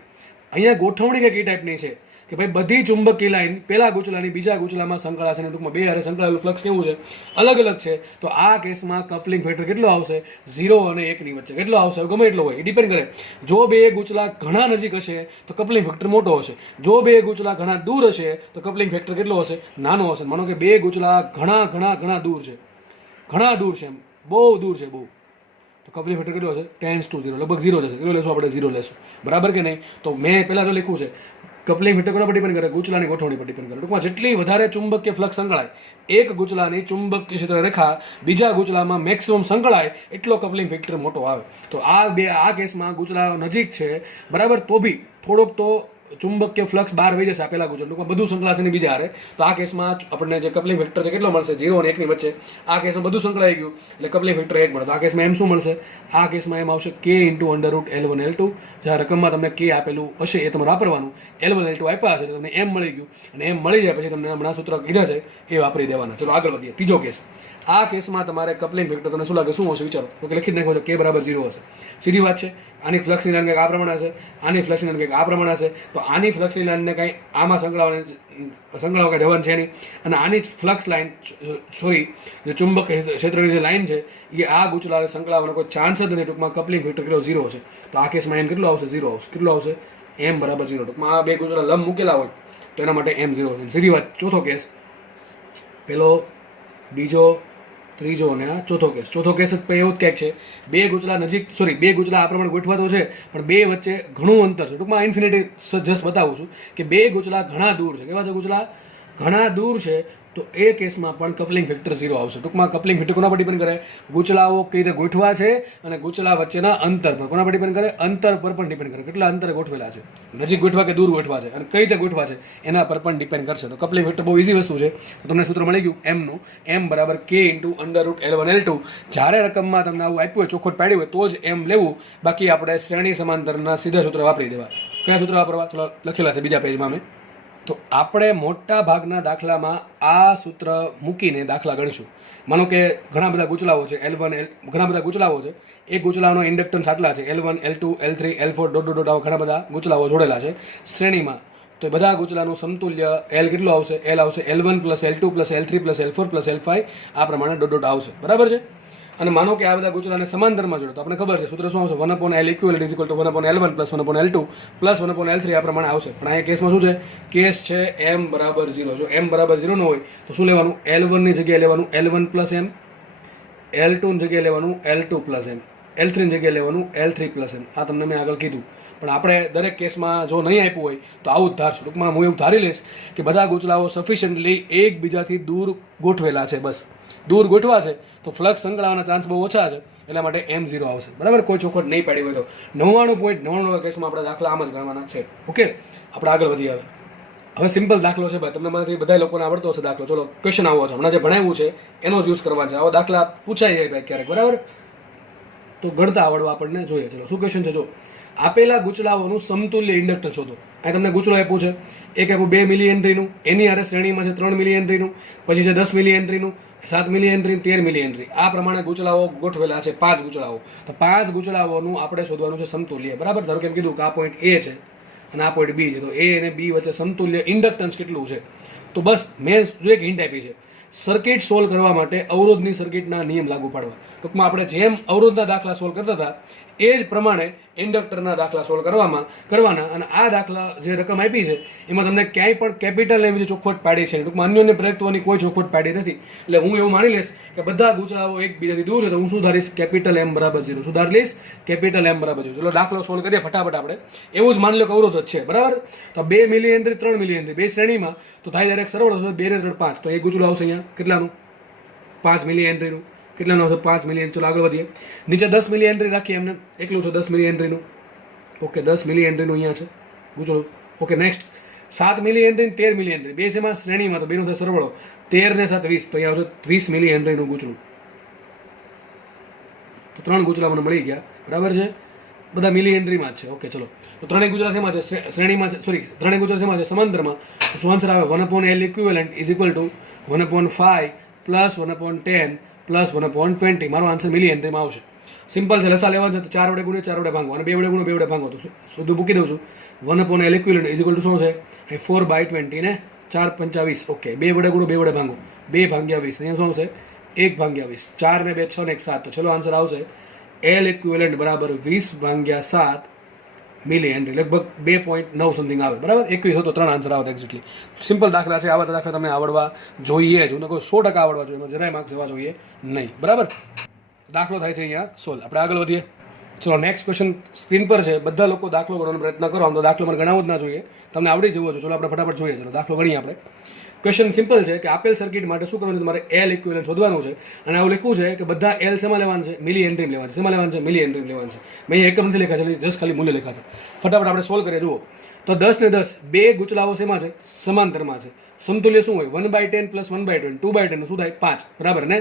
અહીંયા ગોઠવણી કઈ ટાઈપની છે કે ભાઈ બધી ચુંબકીય લાઇન પેલા ગુચલાની બીજા ગુચલામાં સંકળાશે, અને ટૂંકમાં બે હારે સંકળાયેલું ફ્લક્સ કેવું છે? અલગ અલગ છે. તો આ કેસમાં કપલિંગ ફેક્ટર કેટલો આવશે? 0 અને 1 ની વચ્ચે. કેટલો આવશે? ગમે એટલો હોય, એ ડિપેન્ડ કરે. જો બે ગુચલા ઘણા નજીક હશે તો કપલિંગ ફેક્ટર મોટો હશે. જો બે ગુચલા ઘણા દૂર હશે તો કપલિંગ ફેક્ટર કેટલો હશે? નાનો હશે. માનો કે બે ગુચલા ઘણા દૂર છે, ઘણા દૂર છે, એમ બહુ દૂર છે, બહુ, તો કપલિંગ ફેક્ટર કેટલો હશે? 10:0, લગભગ 0 જશે. કેટલો લેશું આપણે? 0 લેશું, બરાબર કે નહીં? તો મેં પહેલાં તો લખ્યું છે કપલિંગ ફેક્ટર કોના પર ડિપેન્ડ કરે? ગુચલાની ગોઠવણી પર ડિપેન્ડ કરે. ટૂંકમાં જેટલી વધારે ચુંબકીય ફ્લક્સ સંકળાય, એક ગુચલાની ચુંબકીય ક્ષેત્ર રેખા બીજા ગુચલામાં મેક્સિમમ સંકળાય એટલો કપલિંગ ફેક્ટર મોટો આવે. તો આ કેસમાં ગુચલા નજીક છે, બરાબર, તો બી થોડોક તો ચુંબકીય ફ્લક્સ બહાર વહી જશે આપેલા ગુચલ, ટૂંકમાં બધું સંકળાશે ને બીજા હારે. તો આ કેસમાં આપણને જે કપલિંગ ફેક્ટર છે કેટલો મળશે? 0 અને 1 ની વચ્ચે. આ કેસમાં બધું સંકળાઈ ગયું એટલે કપલિંગ ફેક્ટર 1 મળે. તો આ કેસમાં એમ શું મળશે? આ કેસમાં એમ આવશે K × અંડરરૂટ L1 L2. જ્યાં રકમમાં તમને K આપેલું હશે એ તમારે વાપરવાનું. L1 L2 આપ્યા હશે તો તમને એમ મળી ગયું, અને એમ મળી જાય પછી તમને હમણાં સૂત્ર કીધા છે એ વાપરી દેવાના. ચલો આગળ વધીએ. ત્રીજો કેસ. આ કેસમાં તમારે કપલિંગ ફેક્ટર તમને શું લાગે? શું હશે? વિચારો. તો લખી જ નાખો છો K બરાબર 0 હશે. સીધી વાત છે. આની ફ્લક્સની લાઈન કંઈક આ પ્રમાણે હશે, આની ફ્લક્સની લાઈન કંઈક આ પ્રમાણે હશે. તો આની ફ્લક્સની લાઈનને કંઈ આમાં સંકળાવવા કંઈ જવાનું છે નહીં, અને આની ફ્લક્સ લાઈન, સોરી, જે ચુંબક ક્ષેત્રની જે લાઈન છે એ આ ગુચલા સંકળાવવાનો કોઈ ચાન્સ જ નથી. ટૂંકમાં કપલિંગ ફેક્ટર કેટલો? 0 છે. તો આ કેસમાં એમ કેટલું આવશે? 0 આવશે. કેટલું આવશે? એમ બરાબર 0. ટૂંકમાં આ બે ગુચલા લંબ મૂકેલા હોય તો એના માટે એમ 0 છે. સીધી વાત. ચોથો કેસ, પેલો, બીજો, ત્રીજો અને આ ચોથો કેસ. ચોથો કેસ જ એવું જ ક્યાંક છે, બે ગુચલા નજીક, સોરી, બે ગુચલા આ પ્રમાણે ગોઠવા તો છે પણ બે વચ્ચે ઘણું અંતર છે. ટૂંકમાં ઇન્ફિનિટી જસ્ટ બતાવું છું કે બે ગુચલા ઘણા દૂર છે. કેવા છે ગુચલા? ઘણા દૂર છે. તો એ કેસમાં પણ કપલિંગ ફેક્ટર 0 આવશે. ટૂંકમાં કપલિંગ ફેક્ટર કોના પર ડિપેન્ડ કરે? ગુચલાઓ કઈ રીતે ગોઠવા છે અને ગુચલા વચ્ચેના અંતર પર. કોના પર ડિપેન્ડ કરે? અંતર પર પણ ડિપેન્ડ કરે. કેટલા અંતરે ગોઠવેલા છે, નજીક ગોઠવા કે દૂર ગોઠવા છે, અને કઈ રીતે ગોઠવા છે એના પર પણ ડિપેન્ડ કરશે. તો કપલિંગ ફેક્ટર બહુ ઇઝી વસ્તુ છે. તો તમને સૂત્ર મળી ગયું એમનું. એમ બરાબર K × અંડરરૂટ L1 L2. જ્યારે રકમમાં તમને આવું આપ્યું હોય, ચોખવટ પાડી હોય તો જ એમ લેવું, બાકી આપણે શ્રેણી સમાંતરના સીધા સૂત્ર વાપરી દેવા. કયા સૂત્ર વાપરવા? ચલો લખેલા છે બીજા પેજમાં મેં. તો આપણે મોટા ભાગના દાખલામાં આ સૂત્ર મૂકીને દાખલા ગણીશું. માનો કે ઘણા બધા ગુચલાઓ છે, ઘણા બધા ગુચલાઓ છે. એક ગુચલાનો ઇન્ડક્ટન્સ આટલા છે, L1 L2 L3 L4 dot dot આવા ઘણા બધા ગુચલાઓ જોડેલા છે શ્રેણીમાં. તો એ બધા ગુચલાનું સમતુલ્ય L કેટલું આવશે? L આવશે L1 + L2 + L3 + L4 + L5 આ પ્રમાણે ડોટ ડોટ આવશે, બરાબર છે. અને માનો કે આ બધા ગુચલાને સમાંતરમાં જોડો તો આપણે ખબર છે સૂત્ર શું આવશે? 1/L equivalent = 1/L1 + 1/L2 + 1/L3 આ પ્રમાણે આવશે. પણ આ કેસમાં શું છે? કેસ છે m બરાબર 0. જો m બરાબર 0 ન હોય તો શું લેવાનું? L1 ની જગ્યાએ લેવાનું L1 + m, L2 ની જગ્યાએ લેવાનું L2 + m, L3 ની જગ્યાએ લેવાનું L3 + m. આ તમને મેં આગળ કીધું. પણ આપણે દરેક કેસમાં જો નહીં આપ્યું હોય તો આવું જ ધારશું. ટૂંકમાં હું એવું ધારી લઈશ કે બધા ગુચલાઓ સફિશિયન્ટલી એકબીજાથી દૂર ગોઠવેલા છે. બસ દૂર ગોઠવા છે તો ફ્લક્સ સંકળાવાના ચાન્સ બહુ ઓછા છે, એટલા માટે M0 આવશે, બરાબર. કોઈ ચોખવટ નહીં પાડી હોય તો 99.99% કેસમાં આપણે દાખલા આમ જ ગણવાના છે. ઓકે, આપણે આગળ વધીએ. હવે સિમ્પલ દાખલો છે ભાઈ, તમને મારાથી બધા લોકોને આવડતો હશે દાખલો. ચલો ક્વેશ્ચન આવો છે, હમણાં જે ભણાવ્યું છે એનો જ યુઝ કરવાનો છે. આવો દાખલા પૂછાઈ જાય ભાઈ ક્યારેક, બરાબર. તો ગણતા આવડવા આપણને જોઈએ. ચલો શું ક્વેશ્ચન છે? જો આપેલા ગૂંચળાઓનું સમતુલ્ય ઇન્ડક્ટર શોધો. આ તમને ગૂંચળો આપ્યું છે, એક આપ્યું 2 મિલી હેનરીનું, એની હારે શ્રેણીમાં છે 3 મિલી હેનરીનું, પછી છે 10 મિલી હેનરીનું, 7 મિલી હેનરી, 13 મિલી હેનરી. આ પ્રમાણે ગૂંચળાઓ ગોઠવેલા છે, 5 ગૂંચળાઓ. તો 5 ગૂંચળાઓનું આપણે શોધવાનું છે સમતુલ્ય. બરાબર, ધારો કે એમ કીધું કે આ પોઈન્ટ એ છે અને આ પોઈન્ટ બી છે, તો એ અને બી વચ્ચે સમતુલ્ય ઇન્ડક્ટન્સ કેટલું છે. તો બસ મેં જો એક હિન્ટ આપી છે, સર્કિટ સોલ્વ કરવા માટે અવરોધની સર્કિટના નિયમ લાગુ પાડવા. ટૂંકમાં આપણે જેમ અવરોધના દાખલા સોલ્વ કરતા હતા એ જ પ્રમાણે ઇન્ડક્ટરના દાખલા સોલ્વ કરવાના. અને આ દાખલા જે રકમ આપી છે એમાં તમને ક્યાંય પણ કેપિટલ એમ ચોખવટ પાડી છે, ટૂંકમાં અન્યોન્ય પ્રયત્નોની કોઈ ચોખવટ પાડી નથી. એટલે હું એવું માની લઈશ કે બધા ગૂંચળાઓ એકબીજાથી દૂર છે, તો હું શું ધારીશ, કેપિટલ એમ બરાબર 0 સુધારી લઈશ, કેપિટલ એમ બરાબર 0. ચલો દાખલો સોલ્વ કરીએ ફટાફટ આપણે. એવું જ માની લો કે અવરોધ જ છે, બરાબર. તો 2 મિલી હેનરી, 3 મિલી હેનરી, બે શ્રેણીમાં, તો થાય ડાયરેક્ટ સરળ 2 ને 3 5. તો એક ગૂંચળું આવશે અહીંયા કેટલાનું, 5 મિલી હેનરીનું. કેટલાનું આવશે, 5 મિલી હેનરી. ચલો આગળ વધીએ. નીચે 10 મિલી હેનરી રાખીએ, એમને એકલું છે 10 મિલી હેનરીનું. ઓકે, 10 મિલી હેનરીનું અહીંયા છે ગૂંચળું. Okay, next 7 milli henry, 13 milli henry, બે છે શ્રેણીમાં, તો બેનો થાય સરવાળો 13 ને 7 20. તો અહીંયા આવશે 20 મિલી હેનરીનું ગૂંચળું. તો 3 ગૂંચળા મને મળી ગયા, બરાબર છે, બધા મિલી હેનરીમાં જ છે. ઓકે, ચલો. તો ત્રણેય ગૂંચળા શેમાં છે, શ્રેણીમાં છે, સોરી ત્રણેય ગૂંચળા શેમાં છે, સમાંતરમાં. તો શું આન્સર આવે, 1/L equivalent is equal to 1/5 plus 1/10 plus 1/20. મારો આન્સર મિલી હેનરીમાં આવશે. સિમ્પલ છે, લસા લેવાનું છે તો 4 વડે ગુણ્યા 4 વડે ભાંગો અને 2 વડે ગુણ્યા 2 વડે ભાંગો. તો સીધું મૂકી દઉં છું, 1/L equivalent is equal to શું છે, 4/20 ને 4 × 20. ઓકે, 2 વડે ગુણો 2 વડે ભાંગો, 2 ભાગ્યા 20. અહીંયા શું આવશે, 1 ભાગ્યા 20. 4 ને 2 6 ને 1 7. તો ચલો આન્સર આવશે L ઇક્વિવેલન્ટ બરાબર 20/7 મિલી હેનરી, લગભગ 2.9 સમથિંગ આવે, બરાબર. 21 હતો, 3 આન્સર આવતા એક્ઝેક્ટલી. સિમ્પલ દાખલા છે, આવા દાખલા તમને આવડવા જોઈએ જ. હું કોઈ 100% આવડવા જોઈએ, એમાં જરાય માર્ક્સ જવા જોઈએ નહીં, બરાબર. દાખલો થાય છે અહીંયા સોલ્વ. આપણે આગળ વધીએ. ચલો નેક્સ્ટ ક્વેશ્ચન સ્ક્રીન પર છે. બધા લોકો દાખલો કરવાનો પ્રયત્ન કરો, આમ તો દાખલો મને ગણાવવો જ ના જોઈએ, તમને આવડી જવો જોઈએ. ચલો આપણે ફટાફટ જોઈએ. ચલો દાખલો ગણીએ આપણે. ક્વેશ્ચન સિમ્પલ છે કે આપેલ સર્કિટ માટે શું કરવાનું છે, તમારે L ઇક્વિવેલન્ટ શોધવાનું છે. અને આવું લખ્યું છે કે બધા L શેમાં લેવાનું છે, મિલી હેનરી લેવાનું છે. શેમાં લેવાનું છે, મિલી હેનરી લેવાનું છે. મેં એકમ નથી લખ્યા છે, જસ્ટ ખાલી મૂલ્ય લખ્યા છે. ફટાફટ આપણે સોલ્વ કરીએ. જુઓ તો 10 ને 10 બે ગૂંચળાઓ શેમાં છે, સમાંતરમાં છે. સમતુલ્ય શું હોય, 1/10 પ્લસ 1/20, 2/10 શું થાય 5, બરાબર ને.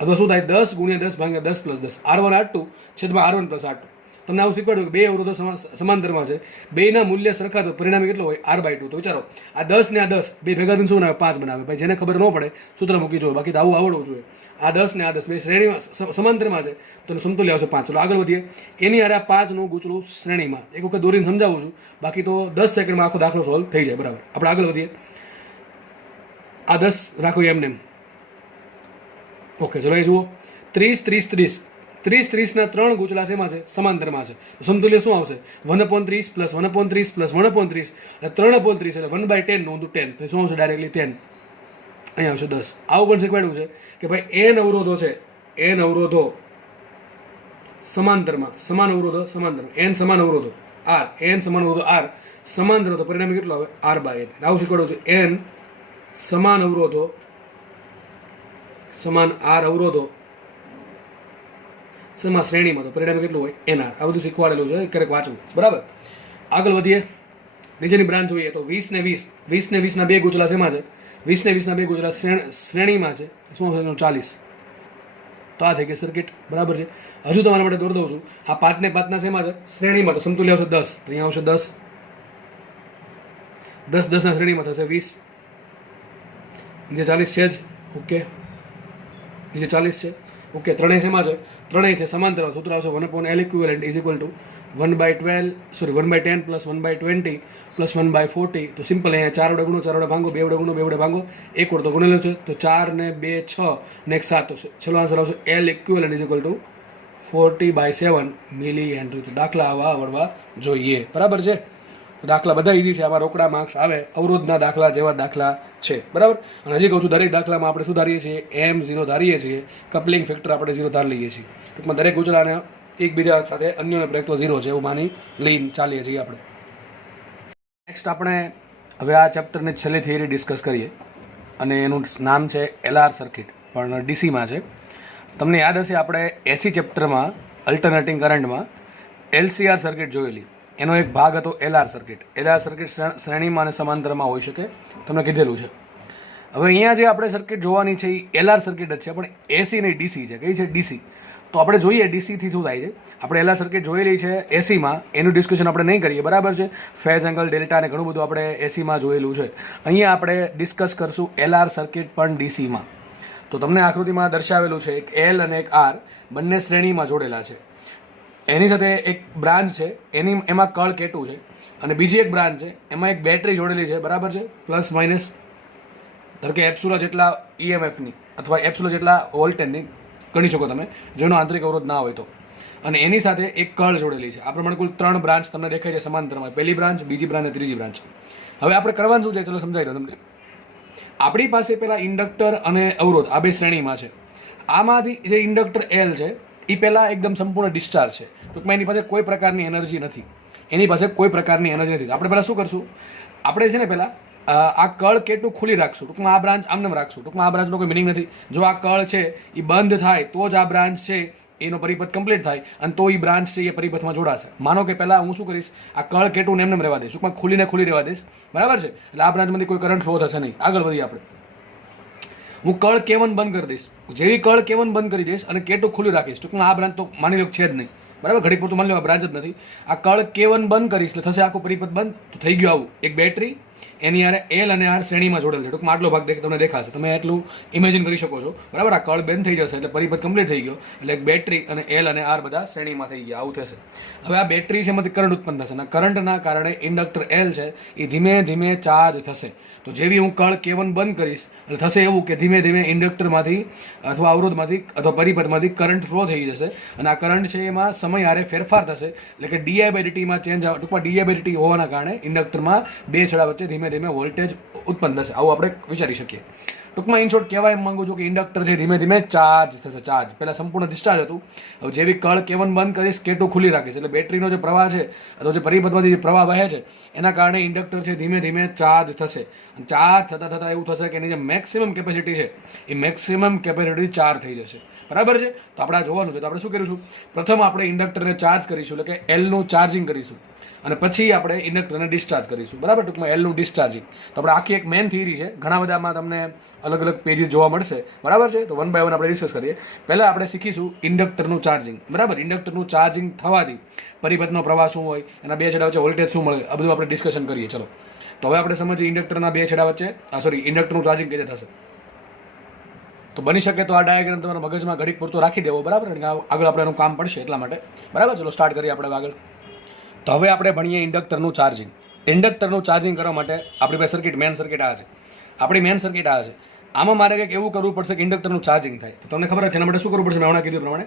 અથવા શું થાય, 10 × 10 ભાગ્યા 10 + 10, R1 R2 છેદમાં R1 + R2. તમને આવું શીખવાડ્યું કે બે અવરોધો સમાંતરમાં છે, બેના મૂલ્ય સરખા, તો પરિણામી કેટલો હોય, R/2. તો વિચારો આ 10 ને આ 10 બે ભેગા થઈને શું બનાવે, 5 બનાવે. ભાઈ જેને ખબર ન પડે સૂત્ર મૂકી જોઈએ, બાકી તો આવું આવડવું જોઈએ. આ 10 ને આ 10 બે શ્રેણીમાં સમાંતરમાં છે, તો સમતુલ્ય આવશે 5. ચલો આગળ વધીએ. એની હારે આ 5નું ગૂંચળું શ્રેણીમાં. એક વખત દોરીને સમજાવું છું, બાકી તો 10 સેકન્ડમાં આખો દાખલો સોલ્વ થઈ જાય, બરાબર. આપણે આગળ વધીએ. આ 10 રાખો એમને એમ. ઓકે, ચલો એ જુઓ, 30 30 30 30 ના 3 ગૂંચળા શેમાં છે, સમાંતરમાં છે. તો સમતુલ્ય શું આવશે, 1/30 પ્લસ 1/30 પ્લસ 1/30 એટલે 3/30 એટલે 1/10 નું 10. તો શું આવશે, ડાયરેક્ટલી 10. અહીંયા આવશે 10. આવું પણ શીખવાડ્યું છે કે ભાઈ n અવરોધો છે, n અવરોધો સમાંતરમાં, સમાન અવરોધો સમાંતરમાં, n સમાન અવરોધો r, n સમાન અવરોધો r સમાંતર, તો પરિણામ કેટલો આવે, R/n. આવું શીખવાડ્યું છે, n સમાન અવરોધો, સમાન r અવરોધો શેમાં, શ્રેણીમાં, તો પરિણામ કેટલું હોય, NR. આ બધું શીખવાડેલું છે, ક્યારેક વાંચવું, બરાબર. આગળ વધીએ. નીચેની બ્રાન્ચ જોઈએ તો 20 ને 20, 20 ને 20 ના બે ગૂંચળા શેમાં છે, 20 ને 20 ના બે ગૂંચળા શ્રેણીમાં છે. શું હશે, 40. તો આ થઈ ગઈ સર્કિટ, બરાબર છે. હજુ તમારા માટે દોર દઉં છું. આ 5 ને 5 ના શેમાં છે, શ્રેણીમાં, તો સમતુલ્ય આવશે 10. તો અહીંયા આવશે 10. 10 10 ના શ્રેણીમાં થશે 20. નીચે 40 છે જ. ઓકે, નીચે 40 છે. ઓકે, ત્રણેય શેમાં છે, ત્રણેય છે સમાંતર. સૂત્ર આવશે 1/L equivalent is equal to 1/10 plus 1/20 plus 1/40. તો સિમ્પલ, અહીંયા 4 વડે ગુણો 4 વડે ભાંગો, 2 વડે ગુણો 2 વડે ભાંગો, એક વડે તો ગુણેલો છે. તો 4 ને 2 6 ને 1 7. તો છેલ્લો આન્સર આવશે L equivalent is equal to 40/7 milli henry. તો દાખલા આવા આવડવા જોઈએ, બરાબર છે. દાખલા બધા ઇઝી છે, આમાં રોકડા માર્ક્સ આવે, અવરોધના દાખલા જેવા દાખલા છે, બરાબર. અને હજી કહું છું, દરેક દાખલામાં આપણે શું ધારીએ છીએ, M0 ધારીએ છીએ, કપલિંગ ફેક્ટર આપણે 0 ધારી લઈએ છીએ. ટૂંકમાં દરેક ગૂંચળાને એકબીજા સાથે અન્યોને પ્રયત્વ 0 છે એવું માની લઈને ચાલીએ છીએ આપણે. નેક્સ્ટ આપણે હવે આ ચેપ્ટરની છેલ્લી થિયરી ડિસ્કસ કરીએ, અને એનું નામ છે LR સર્કિટ, પણ ડીસીમાં છે. તમને યાદ હશે, આપણે એસી ચેપ્ટરમાં અલ્ટરનેટિંગ કરંટમાં LCR સર્કિટ જોયેલી, એનો એક ભાગ હતો LR સર્કિટ. LR સર્કિટ શ્રેણીમાં અને સમાંતરમાં હોઈ શકે, તમને કીધેલું છે. હવે અહીંયા જે આપણે સર્કિટ જોવાની છે એ એલઆર સર્કિટ જ છે, પણ એસી નહીં ડીસી છે. કઈ છે? ડીસી. તો આપણે જોઈએ ડીસીથી શું થાય છે. આપણે એલઆર સર્કિટ જોયેલી છે એસીમાં, એનું ડિસ્કશન આપણે નહીં કરીએ, બરાબર છે. ફેઝ એંગલ ડેલ્ટા ને ઘણું બધું આપણે એસીમાં જોયેલું છે. અહીંયા આપણે ડિસ્કસ કરશું એલઆર સર્કિટ પણ ડીસીમાં. તો તમને આકૃતિમાં દર્શાવેલું છે એક એલ અને એક આર બંને શ્રેણીમાં જોડેલા છે. એની સાથે એક બ્રાન્ચ છે, એમાં કળ કેટું છે, અને બીજી એક બ્રાન્ચ છે એમાં એક બેટરી જોડેલી છે, બરાબર છે. પ્લસ માઇનસ ધારો કે એપ્સુલા જેટલા ઈએમએફની અથવા એપ્સુલા જેટલા વોલ્ટેજની ગણી શકો તમે, જેનો આંતરિક અવરોધ ના હોય તો. અને એની સાથે એક કળ જોડેલી છે. આ પ્રમાણે કુલ 3 બ્રાન્ચ તમને દેખાય છે સમાંતરમાં. પહેલી બ્રાન્ચ, બીજી બ્રાન્ચ અને ત્રીજી બ્રાન્ચ. હવે આપણે કરવાનું શું છે ચલો સમજાવી દો તમને. આપણી પાસે પેલા ઇન્ડક્ટર અને અવરોધ આ બે શ્રેણીમાં છે. આમાંથી જે ઇન્ડક્ટર એલ છે એ પહેલાં એકદમ સંપૂર્ણ ડિસ્ચાર્જ છે. ટૂંકમાં એની પાસે કોઈ પ્રકારની એનર્જી નથી. એની પાસે કોઈ પ્રકારની એનર્જી નથી. આપણે પહેલાં શું કરશું, આપણે છે ને પહેલાં આ કળ કેટલું ખુલ્લી રાખશું. ટૂંકમાં આ બ્રાન્ચ આમને રાખશું. ટૂંકમાં આ બ્રાન્ચનો કોઈ મિનિંગ નથી. જો આ કળ છે એ બંધ થાય તો જ આ બ્રાન્ચ છે એનો પરિપથ કમ્પ્લીટ થાય અને તો એ બ્રાન્ચ છે એ પરિપથમાં જોડાશે. માનો કે પહેલાં હું શું કરીશ, આ કળ કેટલું એમને રહેવા દઈશ, ટૂંકમાં ખુલ્લી રહેવા દઈશ, બરાબર છે. એટલે આ બ્રાન્ચમાંથી કોઈ કરંટ ફ્લો થશે નહીં. આગળ વધીએ આપણે. હું કળ K1 બંધ કરી દઈશ. જેવી કળ K1 બંધ કરી દઈશ અને K2 ખુલ્લી રાખીશ, ટૂંકમાં આ બ્રાન્ચ તો માની લો છે જ નહીં, બરાબર. ઘડીક પૂરતું માની લો આ બ્રાન્ચ જ નથી. આ કળ K1 બંધ કરીશ એટલે થશે આખું પરિપથ બંધ. તો થઈ ગયું આવું એક બેટરી, એની આરે એલ અને આર શ્રેણીમાં જોડેલ છે. ટૂંકમાં આટલો ભાગ તમને દેખાશે, તમે એટલું ઇમેજિન કરી શકો છો, બરાબર. આ કળ બંધ થઈ જશે એટલે પરિપથ કમ્પ્લીટ થઈ ગયો. એટલે એક બેટરી અને એલ અને આર બધા શ્રેણીમાં થઈ ગયા, આવું થશે. હવે આ બેટરી છે એમાંથી કરંટ ઉત્પન્ન થશે અને કરંટના કારણે ઇન્ડક્ટર એલ છે એ ધીમે ધીમે ચાર્જ થશે. તો જેવી હું કળ K1 બંધ કરીશ એટલે થશે એવું કે ધીમે ધીમે ઇન્ડક્ટરમાંથી અથવા અવરોધમાંથી અથવા પરિપથમાંથી કરંટ ફ્લો થઈ જશે. અને આ કરંટ છે એમાં સમય આરે ફેરફાર થશે, એટલે કે ડીઆઈ/ડીટીમાં ચેન્જ, ટૂંકમાં ડીઆઈ/ડીટી હોવાના કારણે ઇન્ડક્ટરમાં બે છેડા વચ્ચે ધીમે ધીમે વોલ્ટેજ ઉત્પન્ન થશે. આવું આપણે વિચારી શકીએ. ટૂંકમાં ઇન શોર્ટ કહેવા એમ માંગુ છું કે ઇન્ડક્ટર છે ધીમે ધીમે ચાર્જ થશે. ચાર્જ પહેલાં સંપૂર્ણ ડિસ્ચાર્જ હતું. હવે જેવી કળ K1 બંધ કરીશ, K2 ખુલ્લી રાખીશ એટલે બેટરીનો જે પ્રવાહ છે અથવા જે પરિપથમાંથી જે પ્રવાહ વહે છે એના કારણે ઇન્ડક્ટર છે ધીમે ધીમે ચાર્જ થશે. અને ચાર્જ થતાં એવું થશે કે એની જે મેક્સિમમ કેપેસિટી છે એ મેક્સિમમ કેપેસિટી ચાર્જ થઈ જશે, બરાબર છે. તો આપણે આ જોવાનું છે. તો આપણે શું કરીશું, પ્રથમ આપણે ઇન્ડક્ટરને ચાર્જ કરીશું, એટલે કે એલનું ચાર્જિંગ કરીશું, અને પછી આપણે ઇન્ડક્ટરને ડિસ્ચાર્જ કરીશું, બરાબર. ટૂંકમાં એલનું ડિસ્ચાર્જિંગ. તો આપણે આખી એક મેન થિયરી છે, ઘણા બધામાં તમને અલગ અલગ પેજીસ જોવા મળશે, બરાબર છે. તો 1 by 1 આપણે ડિસ્કસ કરીએ. પહેલાં આપણે શીખીશું ઇન્ડક્ટરનું ચાર્જિંગ, બરાબર. ઇન્ડક્ટરનું ચાર્જિંગ થવાથી પરિપથનો પ્રવાહ શું હોય, એના બે છેડા વચ્ચે વોલ્ટેજ શું મળે, આ બધું આપણે ડિસ્કશન કરીએ. ચલો તો હવે આપણે સમજીએ ઇન્ડક્ટરના બે છેડા વચ્ચે ઇન્ડક્ટરનું ચાર્જિંગ કેવી રીતે થશે. તો બની શકે તો આ ડાયાગ્રામ તમારા મગજમાં ઘડીક પૂરતો રાખી દેવો, બરાબર. આગળ આપણે એનું કામ પડશે એટલા માટે, બરાબર. ચલો સ્ટાર્ટ કરીએ આપણે આગળ. તો હવે આપણે ભણીએ ઇન્ડક્ટરનું ચાર્જિંગ. ઇન્ડક્ટરનું ચાર્જિંગ કરવા માટે આપણી પાસે સર્કિટ, મેન સર્કિટ આ છે. આપણી મેન સર્કિટ આ છે. આમાં મારે કંઈક એવું કરવું પડશે કે ઇન્ડક્ટરનું ચાર્જિંગ થાય. તો તમને ખબર છે એના માટે શું કરવું પડશે, મેં હમણાં કીધું પ્રમાણે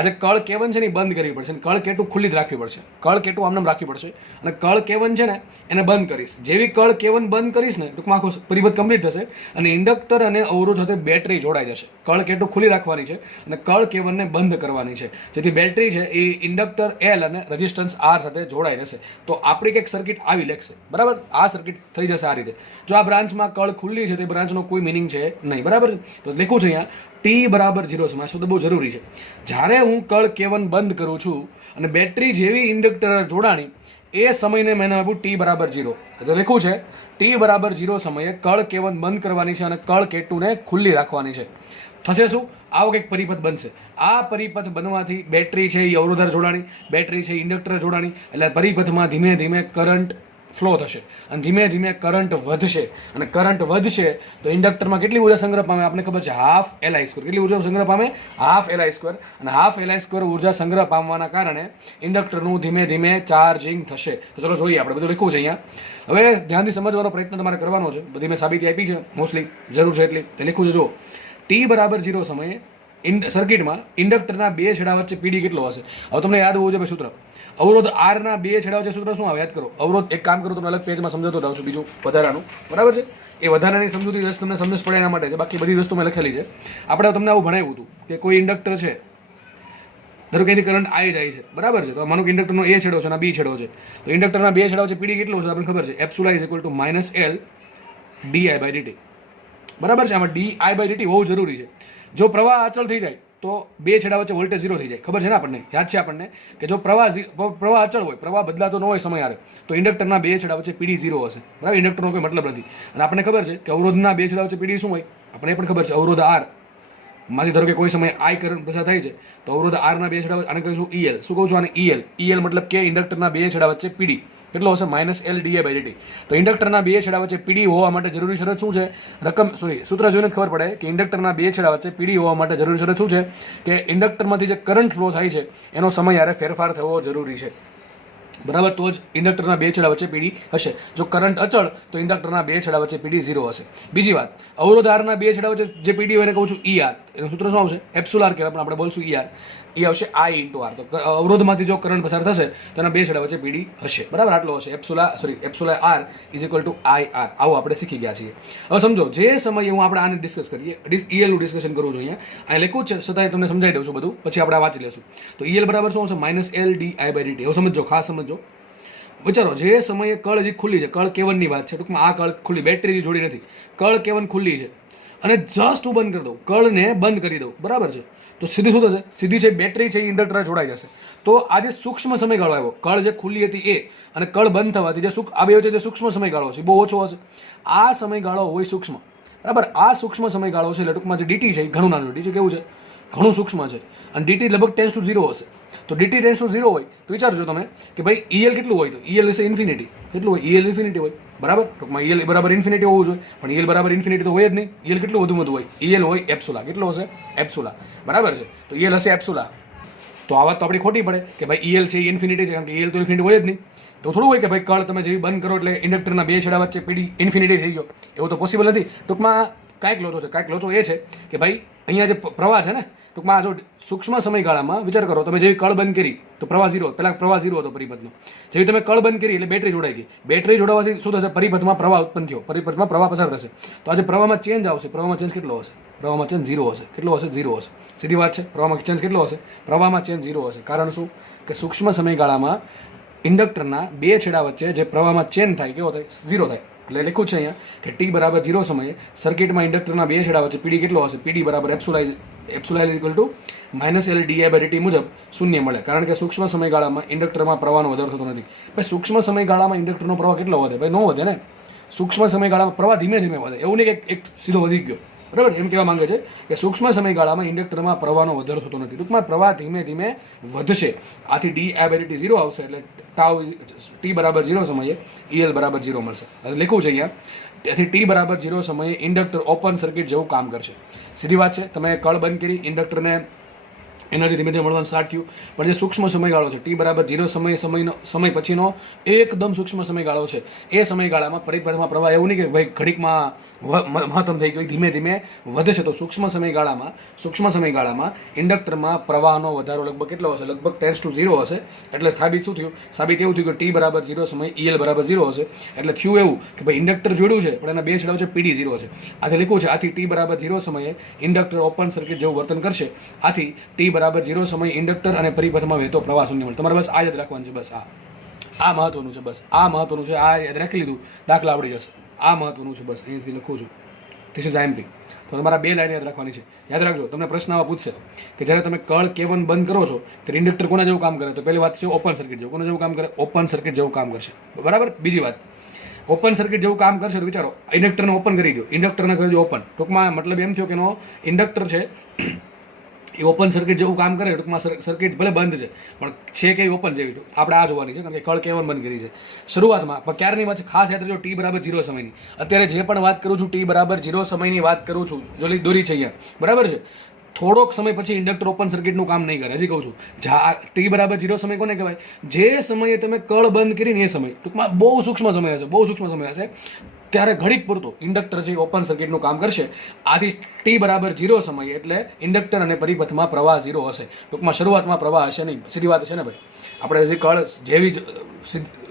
આજે કળ K1 છે ને બંધ કરવી પડશે, કળ K2 ખુલ્લી જ રાખવી પડશે. કળ K2 આમને રાખવી પડશે અને કળ K1 છે ને એને બંધ કરીશ. જેવી કળ K1 બંધ કરીશ ને ટૂંકમાં આખું પરિપથ કમ્પ્લીટ થશે અને ઇન્ડક્ટર અને અવરોધ સાથે બેટરી જોડાઈ જશે. કળ K2 ખુલ્લી રાખવાની છે અને કળ K1 ને બંધ કરવાની છે, જેથી બેટરી છે એ ઇન્ડક્ટર એલ અને રેઝિસ્ટન્સ આર સાથે જોડાઈ જશે. તો આપણી કંઈક સર્કિટ આવી લેખશે, બરાબર. આ સર્કિટ થઈ જશે આ રીતે. જો આ બ્રાન્ચમાં કળ ખુલ્લી છે તે બ્રાન્ચનો કોઈ મિનિંગ છે નહીં, બરાબર. તો લખ્યું છે અહીંયા T=0 સમય. શબ્દ બહુ જરૂરી છે. જ્યારે હું કળ K1 બંધ કરું છું અને બેટરી જેવી ઇન્ડક્ટર જોડાણી એ સમયને મેં આપ્યું T=0. તો લખ્યું છે T=0 સમયે કળ K1 બંધ કરવાની છે અને કળ K2 ને ખુલ્લી રાખવાની છે. થશે શું, આવો કંઈક પરિપથ બનશે. આ પરિપથ બનવાથી બેટરી છે એ અવરોધર જોડાણી, બેટરી છે ઇન્ડક્ટર જોડાણી, એટલે પરિપથમાં ધીમે ધીમે કરંટ ફ્લો થશે અને ધીમે ધીમે કરંટ વધશે. અને કરંટ વધશે તો ઇન્ડક્ટરમાં કેટલી ઉર્જા સંગ્રહ પામે આપણને ખબર છે, ½ Li². કેટલી ઉર્જા સંગ્રહ પામે, ½ Li². અને ½ Li² ઉર્જા સંગ્રહ પામવાના કારણે ઇન્ડક્ટરનું ધીમે ધીમે ચાર્જિંગ થશે. તો ચલો જોઈએ, આપણે બધું લખ્યું છે અહીંયા. હવે ધ્યાનથી સમજવાનો પ્રયત્ન તમારે કરવાનો છે. બધી મેં સાબિતી આપી છે, મોસ્ટલી જરૂર છે એટલી તે લખ્યું છે. જો T=0 સમયે સર્કિટમાં ઇન્ડક્ટરના બે છેડા વચ્ચે પીડી કેટલો હશે. હવે તમને યાદ હોવું જોઈએ સૂત્ર, અવરોધ આર ના બે છેડા વચ્ચે સૂત્ર શું આવે યાદ કરો. અવરોધ એક કામ કરો, તમને અલગ પેજમાં સમજાવતો જાઉં છું બીજું વધારાનું, બરાબર છે. એ વધારાની સમજૂતી જસ્ટ તમને સમજ પડે એના માટે છે, બાકી બધી વસ્તુ મેં લખેલી છે. આપણે તમને આવું ભણાવ્યું હતું કે કોઈ ઇન્ડક્ટર છે, ધારો કે કરંટ આવી જાય છે, બરાબર છે. તો માનો કે ઇન્ડક્ટરનો એ છેડો છે અને બી છેડો છે. તો ઇન્ડક્ટરના બે છેડા વચ્ચે પીડી કેટલો છે આપણને ખબર છે, ε=−L ડી/dt, બરાબર છે. આમાં ડી/dt હોવું જરૂરી છે. જો પ્રવાહ અચળ થઈ જાય તો બે છેડા વચ્ચે વોલ્ટેજ 0 થઈ જાય. ખબર છે ને આપણને, યાદ છે આપણને કે જો પ્રવાહ અચળ હોય, પ્રવાહ બદલાતો ન હોય સમય હારે, તો ઇન્ડક્ટરના બે છેડા વચ્ચે પીડી 0 હશે. બરાબર, ઇન્ડક્ટરનો કોઈ મતલબ નથી. અને આપણને ખબર છે કે અવરોધના બે છેડા વચ્ચે પીડી શું હોય, આપણને પણ ખબર છે. અવરોધ આર માંથી ધારો કે કોઈ સમયે આઈ કરંટ પસાર થાય છે, તો અવરોધ આર ના બે છેડા, આને કહીશું ઈએલ. શું કહું છું આને? ઈએલ મતલબ કે ઇન્ડક્ટરના બે છેડા વચ્ચે પીડી કેટલો હશે? -L/dA/dt. તો ઇન્ડક્ટરના બે છેડા વચ્ચે પીડી હોવા માટે જરૂરી શરત શું છે? સૂત્ર જોઈને જ ખબર પડે કે ઇન્ડક્ટરના બે છેડા વચ્ચે પીડી હોવા માટે જરૂરી શરત શું છે? કે ઇન્ડક્ટરમાંથી જે કરંટ ફ્લો થાય છે એનો સમય હારે ફેરફાર થવો જરૂરી છે. બરાબર, તો જ ઇન્ડક્ટરના બે છેડા વચ્ચે પીડી હશે. જો કરંટ અચળ તો ઇન્ડક્ટરના બે છેડા વચ્ચે પીડી 0 હશે. બીજી વાત, અવરોધ આરના બે છેડા વચ્ચે જે પીડી હોય એને કહું છું ER. એનું સૂત્ર શું આવશે? એપ્સુલાર કહેવાય, પણ આપણે બોલશું ER. એ આવશે I × R. તો અવરોધમાંથી જો કરંટ પસાર થશે તો એના બે છેડા વચ્ચે પીડી હશે. બરાબર, આટલો હશે. એપ્સુલા R = IR. આવું આપણે શીખી ગયા છીએ. હવે સમજો, જે સમયે હું આપણે આને ડિસ્કસ કરીએ, EL નું ડિસ્કશન કરું છું અહીંયા લખ્યું છે, છતાંય તમને સમજાવી દઉં છું બધું, પછી આપણે વાંચી લેશું. તો EL બરાબર શું આવશે? -L/dI/dt. એવું સમજો, ખાસ સમજો. વિચારો, જે સમયે કળ હજી ખુલ્લી છે, કળ K1 ની વાત છે, ટૂંકમાં આ કળ ખુલ્લી, બેટરી જોડી નથી, કળ K1 ખુલ્લી છે, અને જસ્ટ હું બંધ કરી દઉં, કળને બંધ કરી દઉં, બરાબર છે, તો સીધી શું થશે? સીધી છે બેટરી છે એ ઇન્ડક્ટર જોડાઈ જશે. તો આ જે સૂક્ષ્મ સમયગાળો આવ્યો, કળ જે ખુલ્લી હતી એ અને કળ બંધ થવાથી જે આ બે વચ્ચે જે સૂક્ષ્મ સમયગાળો છે બહુ ઓછો હશે. આ સમયગાળો હોય સૂક્ષ્મ. બરાબર, આ સૂક્ષ્મ સમયગાળો છે એટલે ટૂંકમાં જે ડીટી છે એ ઘણું નાનું, ડીટી કેવું છે? ઘણું સૂક્ષ્મ છે. અને ડીટી લગભગ ટેન્સ ટુ 0 હશે. તો ડીટી ટેન્સ ટુ 0 હોય તો વિચારજો તમે કે ભાઈ EL કેટલું હોય? તો EL હશે ઇન્ફિનિટી. કેટલું હોય? EL ઇન્ફિનિટી હોય. બરાબર, ટૂંકમાં EL બરાબર ઇન્ફિનિટી હોવું જોઈએ, પણ EL બરાબર ઇન્ફિનિટી તો હોય જ નહીં. EL કેટલું વધુ હોય? EL હોય એપ્સુલા. કેટલો હશે? એપ્સુલા. બરાબર છે, તો EL હશે એપ્સુલા. તો આ વાત તો આપણી ખોટી પડે કે ભાઈ EL છે એ ઇન્ફિનિટી છે, કારણ કે EL તો ઇન્ફિનિટી હોય જ નહીં. તો થોડું હોય કે ભાઈ કળ તમે જેવી બંધ કરો એટલે ઇન્ડક્ટરના બે છેડા વચ્ચે પીડી ઇન્ફિનિટી થઈ ગયો, એવું તો પોસિબલ નથી. ટૂંકમાં કાંઈક લોચો છે. કાંઈક લોચો એ છે કે ભાઈ અહીંયા જે પ્રવાહ છે ને, ટૂંકમાં જો સૂક્ષ્મ સમયગાળામાં વિચાર કરો, તમે જેવી કળ બંધ કરી તો પ્રવાહ 0, પહેલાં પ્રવાહ 0 હતો પરિપથનો. જેવી તમે કળ બંધ કરી એટલે બેટરી જોડાઈ ગઈ. બેટરી જોડાવાથી શું થશે? પરિપથમાં પ્રવાહ ઉત્પન્ન થયો, પરિપથમાં પ્રવાહ પસાર થશે. તો આજે પ્રવાહમાં ચેન્જ આવશે. પ્રવાહમાં ચેન્જ કેટલો હશે? પ્રવાહમાં ચેન્જ 0 હશે. કેટલો હશે? 0 હશે. સીધી વાત છે. પ્રવાહમાં ચેન્જ કેટલો હશે? પ્રવાહમાં ચેન્જ 0 હશે. કારણ શું? કે સૂક્ષ્મ સમયગાળામાં ઇન્ડક્ટરના બે છેડા વચ્ચે જે પ્રવાહમાં ચેન્જ થાય કેવો થાય? 0 થાય. એટલે લખ્યું છે અહીંયા કે t બરાબર 0 સમયે સર્કિટમાં ઇન્ડક્ટરના બે છેડા વચ્ચે પીડી કેટલો હશે? પીડી બરાબર એપ્સુલાઇ -L/dI/dt મુજબ શૂન્ય મળે. કારણ કે સૂક્ષ્મ સમયગાળામાં ઇન્ડક્ટરમાં પ્રવાહનો વધારો થતો નથી. ભાઈ સૂક્ષ્મ સમયગાળામાં ઇન્ડક્ટરનો પ્રવાહ કેટલો વધે? ભાઈ નો વધે ને. સૂક્ષ્મ સમયગાળામાં પ્રવાહ ધીમે ધીમે વધે. એવું નહીં કે એક સીધો વધી ગયો. બરાબર, એમ કહેવા માંગે છે કે સૂક્ષ્મ સમયગાળામાં ઇન્ડક્ટરમાં પ્રવાહનો વધારો થતો નથી. ટૂંકમાં પ્રવાહ ધીમે ધીમે વધશે. આથી dI/dt 0 આવશે, એટલે t બરાબર 0 સમયે EL બરાબર 0 મળશે. લખ્યું છે અહીંયા. તેથી t બરાબર 0 સમયે ઇન્ડક્ટર ઓપન સર્કિટ જેવું કામ કરશે. સીધી વાત છે. તમે કળ બંધ કરી, ઇન્ડક્ટરને એનર્જી ધીમે ધીમે મળવાનું સ્ટાર્ટ થયું, પણ જે સૂક્ષ્મ સમયગાળો છે t બરાબર 0 સમય પછીનો એકદમ સૂક્ષ્મ સમયગાળો છે, એ સમયગાળામાં પરિપથમાં પ્રવાહ એવું નહીં કે ભાઈ ઘડીકમાં મહત્તમ થઈ ગયો, ધીમે ધીમે વધશે. તો સૂક્ષ્મ સમયગાળામાં ઇન્ડક્ટરમાં પ્રવાહનો વધારો લગભગ કેટલો હશે? લગભગ ટેન્સ ટુ 0 હશે. એટલે સાબિત શું થયું? સાબિત એવું થયું કે t બરાબર 0 સમયે EL બરાબર 0 હશે. એટલે થયું એવું કે ભાઈ ઇન્ડક્ટર જોડ્યું છે પણ એના બે છેડા વચ્ચે પીડી 0 છે. આથી લખ્યું છે, આથી t બરાબર 0 સમયે ઇન્ડક્ટર ઓપન સર્કિટ જેવું વર્તન કરશે. આથી t બરાબર 0 સમય ઇન્ડક્ટર અને પરિપથમાં વહેતો પ્રવાહ શૂન્ય મળે. તમારે બસ આ યાદ રાખવાનું છે. બસ આ મહત્વનું છે. બસ આ મહત્વનું છે. આ યાદ રાખી લીધું, દાખલા આવડી જશે. આ મહત્વનું છે. બસ અહીંથી લખું છું. This is IMP. તો તમારા બે લાઈન યાદ રાખવાની છે. યાદ રાખજો, તમને પ્રશ્ન આવા પૂછશે કે જ્યારે તમે કળ K1 બંધ કરો છો ત્યારે ઇન્ડક્ટર કોના જેવું કામ કરે? તો પહેલી વાત છે ઓપન સર્કિટ જેવું. કોના જેવું કામ કરે? ઓપન સર્કિટ જેવું કામ કરશે. બરાબર. બીજી વાત, ઓપન સર્કિટ જેવું કામ કરશે તો વિચારો, ઇન્ડક્ટરને ઓપન કરી દો, ઇન્ડક્ટરને કરી દો ઓપન. ટૂંકમાં મતલબ એમ થયો કે એનો ઇન્ડક્ટર છે એ ઓપન સર્કિટ જેવું કામ કરે. ટૂંકમાં સર્કિટ ભલે બંધ છે પણ છે કે ઓપન જેવી. આપણે આ જોવાની છે, કારણ કે કળ K1 બંધ કરી છે શરૂઆતમાં. પણ ક્યારની વાત છે? ખાસ યાદ રાખજો, t બરાબર 0 સમયની. અત્યારે જે પણ વાત કરું છું t બરાબર 0 સમયની વાત કરું છું. જો દોરી છે અહીંયા, બરાબર છે. થોડોક સમય પછી ઇન્ડક્ટર ઓપન સર્કિટનું કામ નહીં કરે. હજી કહું છું, t બરાબર 0 સમય કોને કહેવાય? જે સમયે તમે કળ બંધ કરીને એ સમય, ટૂંકમાં બહુ સૂક્ષ્મ સમય હશે, બહુ સૂક્ષ્મ સમય હશે, ત્યારે ઘડીક પૂરતો ઇન્ડક્ટર છે ઓપન સર્કિટનું કામ કરશે. આથી t બરાબર 0 સમયે એટલે ઇન્ડક્ટર અને પરિપથમાં પ્રવાહ 0 હશે. ટૂંકમાં શરૂઆતમાં પ્રવાહ હશે નહીં. સીધી વાત છે ને ભાઈ. આપણે હજી કળ જેવી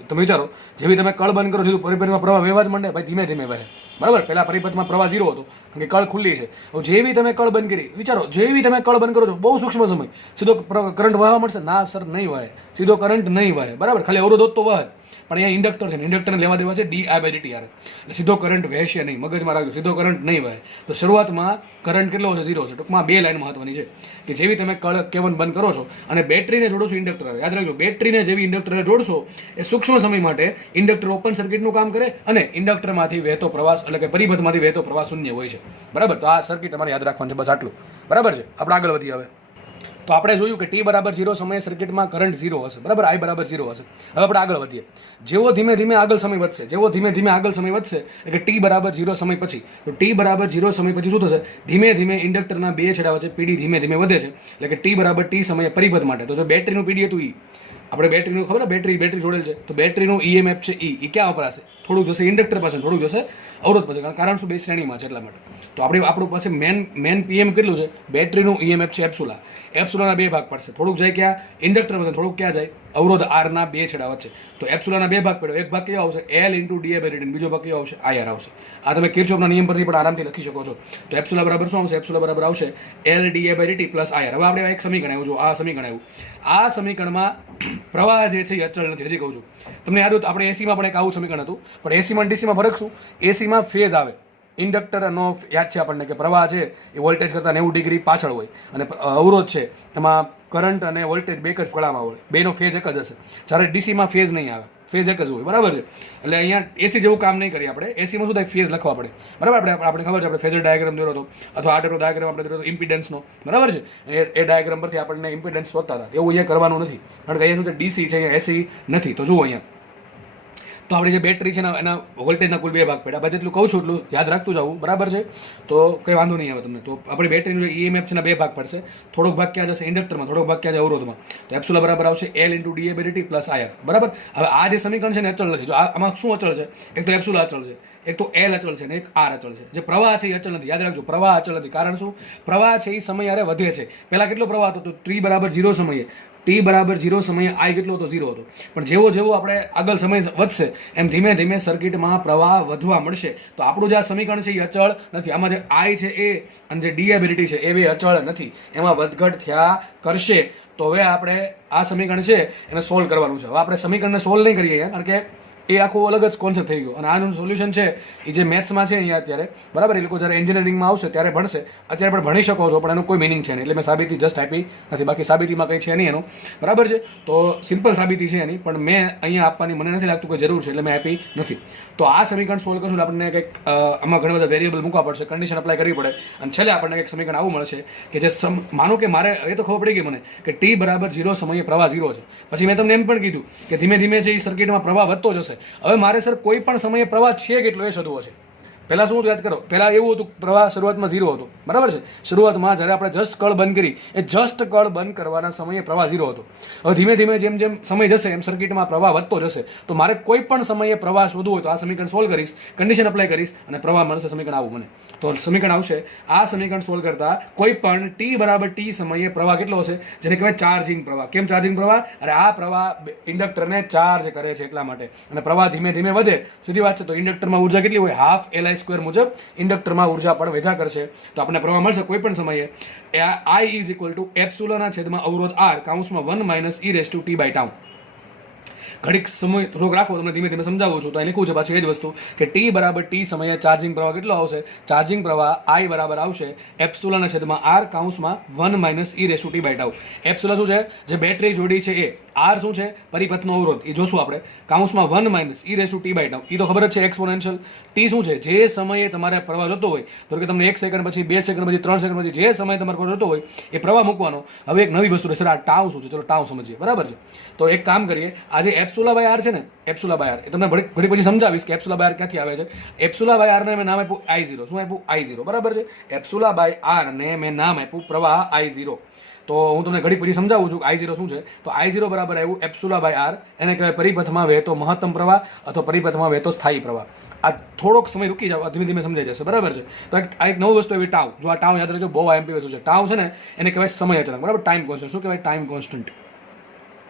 તમે વિચારો, જેવી તમે કળ બંધ કરો છો પરિપથમાં પ્રવાહ વહેવા જ માંડે. ભાઈ ધીમે ધીમે વહે. બરાબર, પહેલા પરિપથમાં પ્રવાહ 0 હતો, કારણ કે કળ ખુલ્લી છે. જેવી તમે કળ બંધ કરી, વિચારો, જેવી તમે કળ બંધ કરો છો બહુ સૂક્ષ્મ સમય, સીધો કરંટ વહવા મળશે? ના સર, નહીં વહે. સીધો કરંટ નહીં વહે. બરાબર, ખાલી અવરોધ તો વહે. પણ અહીંયા ઇન્ડક્ટર છે ને, ઇન્ડક્ટરને લેવા દેવા છે di/dt યાર, એટલે સીધો કરંટ વહેશે નહીં, મગજમાં રાખજો, સીધો કરંટ નહીં વહે. તો શરૂઆતમાં કરંટ કેટલો છે? 0 છે. ટૂંકમાં બે લાઈન મહત્વની છે કે જેવી તમે કેવન બંધ કરો છો અને બેટરીને જોડો છો ઇન્ડક્ટર, યાદ રાખજો બેટરીને જેવી ઇન્ડક્ટરને જોડશો એ સૂક્ષ્મ સમય માટે ઇન્ડક્ટર ઓપન સર્કિટનું કામ કરે અને ઇન્ડક્ટરમાંથી વહેતો પ્રવાસ એટલે કે પરિપથમાંથી વહેતો પ્રવાહ શૂન્ય હોય છે. બરાબર, તો આ સર્કિટ તમારે યાદ રાખવાનું છે, બસ આટલું. બરાબર છે, આપણે આગળ વધીએ હવે. તો આપણે જોયું કે t/0 સમયે સર્કિટમાં કરંટ 0 હશે, બરાબર, I/0 હશે. હવે આપણે આગળ વધીએ. જેવો ધીમે ધીમે આગળ સમય વધશે, જેવો ધીમે ધીમે આગળ સમય વધશે એટલે કે t/0 સમય પછી, તો t/0 સમય પછી શું થશે? ધીમે ધીમે ઇન્ડક્ટરના બે છેડા વચ્ચે પીડી ધીમે ધીમે વધે છે, એટલે કે t/t સમયે પરિપથ માટે. તો જો બેટરીનું પીડી હતું E, આપણે બેટરીનું ખબર ને, બેટરી જોડેલ છે, તો બેટરીનું EMF છે E ક્યાં વપરાશે? થોડુંક જશે ઇન્ડક્ટર પાસે, થોડુંક જશે અવરોધ પાસે, કારણ શું? બે શ્રેણીમાં છે એટલા માટે. તો આપણું પાસે મેન PM કેટલું છે? બેટરીનું EMF છે એપ્સુલા. એપ્સુલાના બે ભાગ પડશે, થોડુંક જાય ક્યાં? ઇન્ડક્ટર પાસે, થોડુંક ક્યાં જાય? અવરોધ R ના બે છેડા વચ્ચે. તો એપ્સુલાના બે ભાગ પડ્યો, એક ભાગ કયો આવશે? L × di/dt, બીજો ભાગ કયો આવશે? IR આવશે. આ તમે કિર્ચોફના નિયમ પરથી પણ આરામથી લખી શકો છો. તો એપ્સુલા બરાબર શું આવશે? એપ્સુલા બરાબર આવશે L di/dt + IR. હવે આપણે એક સમીકરણ આવ્યું, જો આ સમીકરણ આવ્યું. આ સમીકરણમાં પ્રવાહ જે છે એ અચળ નથી. હજી કહું છું તમને, યાદ હતું આપણે એસીમાં પણ એક આવું સમીકરણ હતું, પણ એસીમાં ડીસીમાં ફરક શું? એસીમાં ફેઝ આવે, ઇન્ડક્ટરનો યાદ છે આપણને કે પ્રવાહ છે એ વોલ્ટેજ કરતાં 90 ડિગ્રી પાછળ હોય, અને અવરોધ છે એમાં કરંટ અને વોલ્ટેજ બે જ ફળામાં હોય, બેનો ફેઝ એક જ હશે. જ્યારે ડીસીમાં ફેઝ નહીં આવે, ફેઝ એક જ હોય. બરાબર છે, એટલે અહીંયા એસી જેવું કામ નહીં કરીએ આપણે. એસીમાં શું થાય? ફેઝ લખવા પડે. બરાબર, આપણે ખબર છે, આપણે ફેઝર ડાયાગ્રામ દોર્યો હતો, અથવા આ ટાઈપનો ડાયાગ્રામ આપણે દોર્યો હતો ઇમ્પિડન્સનો. બરાબર છે, એ ડાયાગ્રામ પરથી આપણને ઇમ્પિડન્સ શોધતા હતા. એવું અહીંયા કરવાનું નથી, કારણ કે અહીંયા શું છે? ડીસી છે, અહીંયા એસી નથી. તો જુઓ અહીંયા, તો આપણી જે બેટરી છે ને એના વોલ્ટેજના કુલ બે ભાગ પડ્યા. બધા જેટલું કહું છું એટલું યાદ રાખતું જવું. બરાબર છે, તો કંઈ વાંધો નહીં આવે તમને. તો આપણી બેટરીનું જે EMF છે ને બે ભાગ પડશે, થોડોક ભાગ ક્યાં જશે? ઇન્ડક્ટરમાં, થોડોક ભાગ ક્યાં જશે? અવરોધમાં. તો એપ્સુલા બરાબર આવશે L × di/dt + IR. બરાબર, હવે આ જે સમીકરણ છે ને અચળ નથી. જો આમાં શું અચળ છે? એક તો એપ્સુલા અચળ છે, એક તો L અચળ છે, ને એક R અચળ છે. જે પ્રવાહ છે એ અચળ નથી. યાદ રાખજો, પ્રવાહ અચળ નથી. કારણ શું? પ્રવાહ છે એ સમય યારે વધે છે. પહેલા કેટલો પ્રવાહ હતો? તો t/0 સમયે, t/0 સમયે I કેટલો હતો? 0 હતો. પણ જેવો આપણે આગળ સમય વધશે એમ ધીમે ધીમે સર્કિટમાં પ્રવાહ વધવા મળશે. તો આપણું જે આ સમીકરણ છે એ અચળ નથી. આમાં જે I છે એ અને જે di/dt છે એ બે અચળ નથી, એમાં વધઘટ થયા કરશે. તો હવે આપણે આ સમીકરણ છે એને સોલ્વ કરવાનું છે. હવે આપણે સમીકરણને સોલ્વ નહીં કરીએ, કારણ કે એ આખો અલગ જ કોન્સેપ્ટ થઈ ગયો. અને આનું સોલ્યુશન છે એ જે મેથ્સમાં છે અહીંયા અત્યારે, બરાબર, એ લોકો જ્યારે એન્જિનિયરિંગમાં આવશે ત્યારે ભણશે. અત્યારે પણ ભણી શકો છો, પણ એનું કોઈ મિનિંગ છે નહીં. એટલે મેં સાબિતી જસ્ટ આપી નથી, બાકી સાબિતીમાં કંઈ છે નહીં એનું. બરાબર છે, તો સિમ્પલ સાબિતી છે એની, પણ મેં અહીંયા આપવાની મને નથી લાગતું કોઈ જરૂર છે, એટલે મેં આપી નથી. તો આ સમીકરણ સોલ્વ કરશું આપણને કંઈક આમાં ઘણા બધા વેરિયેબલ મૂકવા પડશે, કન્ડિશન અપ્લાય કરવી પડે, અને છેલ્લે આપણને કંઈક સમીકરણ આવું મળશે કે જે માનો કે મારે એ તો ખબર પડી ગઈ મને કે t/0 સમયે પ્રવાહ 0 છે. પછી મેં તમને એમ પણ કીધું કે ધીમે ધીમે છે એ સર્કિટમાં પ્રવાહ વધતો જશે. હવે મારે સર કોઈ પણ સમયે પ્રવાહ છે કેટલો એ શોધવો છે. પહેલાં શું યાદ કરો, પહેલાં એવું હતું પ્રવાહ શરૂઆતમાં 0 હતો. બરાબર છે, શરૂઆતમાં જ્યારે આપણે જસ્ટ કળ બંધ કરી, એ જસ્ટ કળ બંધ કરવાના સમયે પ્રવાહ 0 હતો. હવે ધીમે ધીમે જેમ જેમ સમય જશે એમ સર્કિટમાં પ્રવાહ વધતો જશે. તો મારે કોઈ પણ સમયે પ્રવાહ શોધવું હોય તો આ સમીકરણ સોલ્વ કરીશ, કન્ડિશન અપ્લાય કરીશ અને પ્રવાહ મળશે. સમીકરણ આવું મને તો સમીકરણ આવશે. આ સમીકરણ સોલ્વ કરતા કોઈ પણ t/t સમયે પ્રવાહ કેટલો હશે? જેને કહેવાય ચાર્જિંગ પ્રવાહ. કેમ ચાર્જિંગ પ્રવાહ? અરે આ પ્રવાહ ઇન્ડક્ટરને ચાર્જ કરે છે એટલા માટે. અને પ્રવાહ ધીમે ધીમે વધે, સીધી વાત છે. તો ઇન્ડક્ટરમાં ઉર્જા કેટલી હોય? ½ Li² મુજબ ઇન્ડક્ટરમાં ઉર્જા પણ વધ્યા કરશે. તો આપણને પ્રવાહ મળશે કોઈ પણ સમયે. I = એપ્સુલાના છેદમાં અવરોધ R (1 - e⁻t/τ). ઘડીક સમય થોડોક રાખો, તમને ધીમે ધીમે સમજાવું છું. તો અહીં લખવું છે પાછું એ જ વસ્તુ કે t/t સમયે ચાર્જિંગ પ્રવાહ કેટલો આવશે? ચાર્જિંગ પ્રવાહ I બરાબર આવશે એપ્સુલાના છેદમાં R (1 - e⁻t/τ). એપ્સુલા શું છે? જે બેટરી જોડી છે એ. R શું છે? પરિપથનો અવરોધ, એ જોશું આપણે. (1 - e⁻t/τ), એ તો ખબર જ છે, એક્સપોનેન્શિયલ. t શું છે? જે સમયે તમારે પ્રવાહ જતો હોય, તો કે તમને 1 સેકન્ડ પછી, 2 સેકન્ડ પછી, 3 સેકન્ડ પછી, જે સમયે તમારે પ્રવાહ જતો હોય એ પ્રવાહ મૂકવાનો. હવે એક નવી વસ્તુ રહેશે, આ ટાઉ શું છે? ચલો ટાઉ સમજીએ. બરાબર છે, તો એક કામ કરીએ. આ જે એપ્સુલા/R છે ને, એપ્સુલા/R, એ તમને ઘડી પછી સમજાવીશ કે એપ્સુલા/R ક્યાંથી આવે છે. એપ્સુલા/R ને મેં નામ આપ્યું I0. શું આપ્યું? I0. બરાબર છે, એપ્સુલા/R ને મેં નામ આપ્યું પ્રવાહ I0. તો હું તમને ઘડી પછી સમજાવું છું કે I0 શું છે. તો I0 બરાબર આવ્યું એપ્સુલા/R. એને કહેવાય પરિપથમાં વહેતો મહત્તમ પ્રવાહ અથવા પરિપથમાં વહેતો સ્થાયી પ્રવાહ. આ થોડોક સમય રૂકી જાવ, ધીમે ધીમે સમજાઈ જશે. બરાબર છે, તો આ એક નવું વસ્તુ એવી ટાઉ. જો આ ટાઉ યાદ રાખજો, બહુ IMP વસ્તુ છે. ટાઉ છે ને એને કહેવાય સમય અચળાંક. બરાબર, ટાઈમ કોન્સ્ટન્ટ. શું કહેવાય? Time constant.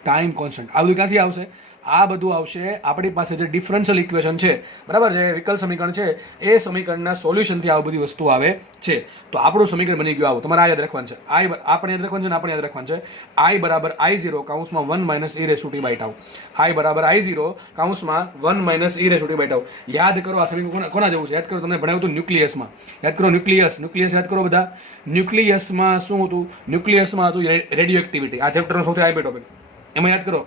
Time constant. આ બધું ક્યાંથી આવશે? આ બધું આવશે આપણી પાસે જે ડિફરન્શિયલ ઇક્વેશન છે, બરાબર છે, વિકલ સમીકરણ છે, એ સમીકરણના સોલ્યુશનથી આ બધી વસ્તુ આવે છે. તો આપણું સમીકરણ બની ગયું આવું. તમારે આ યાદ રાખવાનું છે, આપણે યાદ રાખવાનું છે ને આપણે યાદ રાખવાનું છે. I બરાબર I0 કૌંસમાં 1 minus e race to t by tau. I બરાબર I0 કૌંસમાં 1 minus e race to t by tau. યાદ કરો આ સમીકરણ કોના જેવું છે? યાદ કરો, તમને ભણાવ્યું હતું ન્યુક્લિયસમાં. યાદ કરો ન્યુક્લિયસ યાદ કરો બધા. ન્યુક્લિયસમાં શું હતું? ન્યુક્લિયસમાં હતું રેડિયો એક્ટિવિટી. આ ચેપ્ટરનો સૌથી હાઈ ટોપિક. એમાં યાદ કરો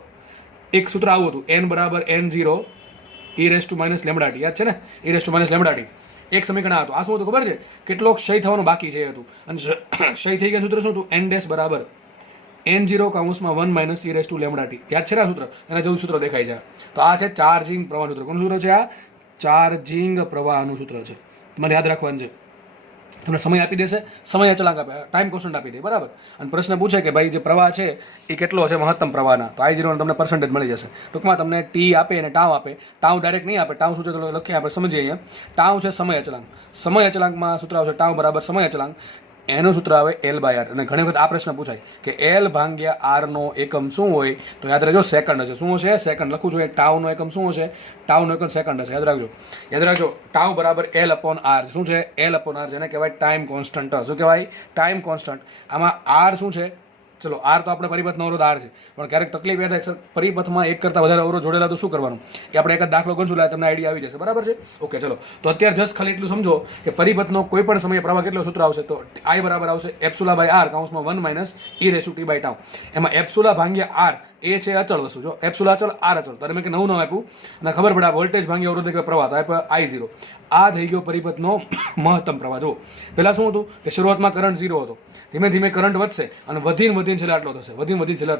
એક સૂત્ર આવું હતું, n બરાબર n0 e race to minus lambda T. યાદ છે ને? e race to minus lambda T. એક સમીકરણ આ હતું. આ શું હતું ખબર છે? કેટલોક ક્ષય થવાનું બાકી છે હતું, અને ક્ષય થઈ ગયા સૂત્ર શું હતું? n ડેશ બરાબર n0 કૌંસમાં 1 minus e raise to lambda T. યાદ છે ને આ સૂત્ર? એના જેવું સૂત્ર દેખાય છે. તો આ છે ચાર્જિંગ પ્રવાહનું સૂત્ર. કોનું સૂત્ર છે આ? ચાર્જિંગ પ્રવાહનું સૂત્ર છે. તમારે યાદ રાખવાનું છે. તમને સમય આપી દેશે, સમય અચળાંક આપે, ટાઈમ કોન્સ્ટન્ટ આપી દે, બરાબર. અને પ્રશ્ન પૂછે કે ભાઈ જે પ્રવાહ છે એ કેટલો છે મહત્તમ પ્રવાહના, તો I0 તમને પર્સન્ટેજ મળી જશે. ટૂંકમાં તમને ટી આપે અને ટાઉ આપે. ટાઉ ડાયરેક્ટ નહીં આપે, ટાઉ શું છે તો લખીએ આપણે, સમજીએ અહીંયા. ટાઉ છે સમય અચળાંક. સમય અચળાંકમાં સૂત્ર આવશે ટાઉ બરાબર સમય અચળાંક, એનું સૂત્ર આવે L બાય R. અને ઘણી વખત આ પ્રશ્ન પૂછાય કે L ભાગ્યા R નો એકમ શું હોય? તો યાદ રાખજો સેકન્ડ હશે. શું હશે? સેકન્ડ. લખું છું. ટાઉનો એકમ શું હશે? ટાઉનો એકમ સેકન્ડ હશે. યાદ રાખજો ટાઉ બરાબર L અપોન R. શું છે? L અપોન R, જેને કહેવાય ટાઈમ કોન્સ્ટન્ટ. શું કહેવાય? Time constant. આમાં R શું છે? ચલો, R તો આપણે પરિપથનો અવરોધ R છે, પણ ક્યારેક તકલીફ એ થાય પરિપથમાં એક કરતાં વધારે અવરોધ જોડેલા, તો શું કરવાનું? એ આપણે એક જ દાખલો ગણશું, એટલે તમને આઈડિયા આવી જશે, બરાબર છે? ઓકે, ચલો. તો અત્યારે જસ્ટ ખાલી એટલું સમજો કે પરિપથનો કોઈ પણ સમયે પ્રવાહ કેટલો સૂત્ર આવશે? તો I બરાબર આવશે એપ્સુલા બાય R કૌંસમાં 1 minus e race to t by tau. એમાં એપ્સુલા ભાગ્યા R એ છે અચળ વસ્તુ. જો એપ્સુલા અચળ, R અચળ, તો મેં કે નવું આપ્યું અને ખબર પડે વોલ્ટેજ ભાગ્યા અવરોધ કે પ્રવાહ, તો આપ્યો I0. આ થઈ ગયો પરિપથનો મહત્તમ પ્રવાહ. જો પહેલાં શું હતું કે શરૂઆતમાં કરંટ 0 હતો, ધીમે ધીમે કરંટ વધશે અને વધીને છેલ્લે આટલો થશે, વધીને છેલ્લે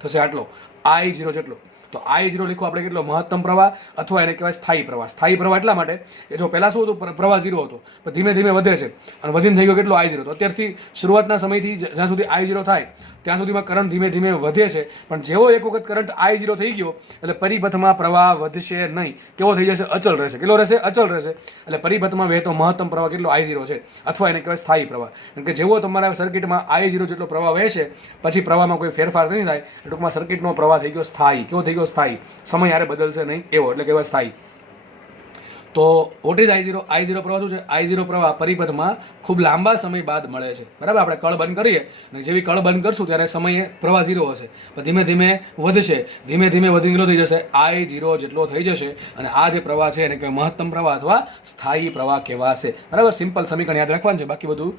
થશે આટલો, I0 જેટલો. તો I0 લખો આપણે કેટલો? મહત્તમ પ્રવાહ, અથવા એને કહેવાય સ્થાયી પ્રવાહ. સ્થાયી પ્રવાહ એટલા માટે કે જો પહેલાં શું હતું, પ્રવાહ 0 હતો, પણ ધીમે ધીમે વધે છે અને વધીને થઈ ગયો કેટલો? I0. તો અત્યારથી શરૂઆતના સમયથી જ્યાં સુધી I0 થાય ત્યાં સુધીમાં કરંટ ધીમે ધીમે વધે છે, પણ જેવો એક વખત કરંટ I0 થઈ ગયો એટલે પરિપથમાં પ્રવાહ વધશે નહીં. કેવો થઈ જશે? અચળ રહેશે. કેટલો રહેશે? અચળ રહેશે. એટલે પરિપથમાં વહેતો મહત્તમ પ્રવાહ કેટલો? I0 છે, અથવા એને કહેવાય સ્થાયી પ્રવાહ. કેમ કે જેવો તમારા સર્કિટમાં I0 જેટલો પ્રવાહ વહે છે, પછી પ્રવાહમાં કોઈ ફેરફાર નહીં થાય, ટૂંકમાં સર્કિટનો પ્રવાહ થઈ ગયો સ્થાયી. કેવો થઈ ગયો? સ્થાયી. સમય યારે બદલશે નહીં એવો, એટલે કહેવાય સ્થાયી. તો વોટ ઇઝ I0? I0 પ્રવાહ શું છે? I0 પ્રવાહ પરિપથમાં ખૂબ લાંબા સમય બાદ મળે છે, બરાબર. આપણે કળ બંધ કરીએ અને જેવી કળ બંધ કરશું ત્યારે સમયે પ્રવાહ 0 હશે, પણ ધીમે ધીમે વધશે, ધીમે ધીમે વધી કેટલો થઈ જશે? I0 જેટલો થઈ જશે. અને આ જે પ્રવાહ છે એને કહેવાય મહત્તમ પ્રવાહ અથવા સ્થાયી પ્રવાહ કહેવાશે, બરાબર. સિમ્પલ સમીકરણ યાદ રાખવાનું છે, બાકી બધું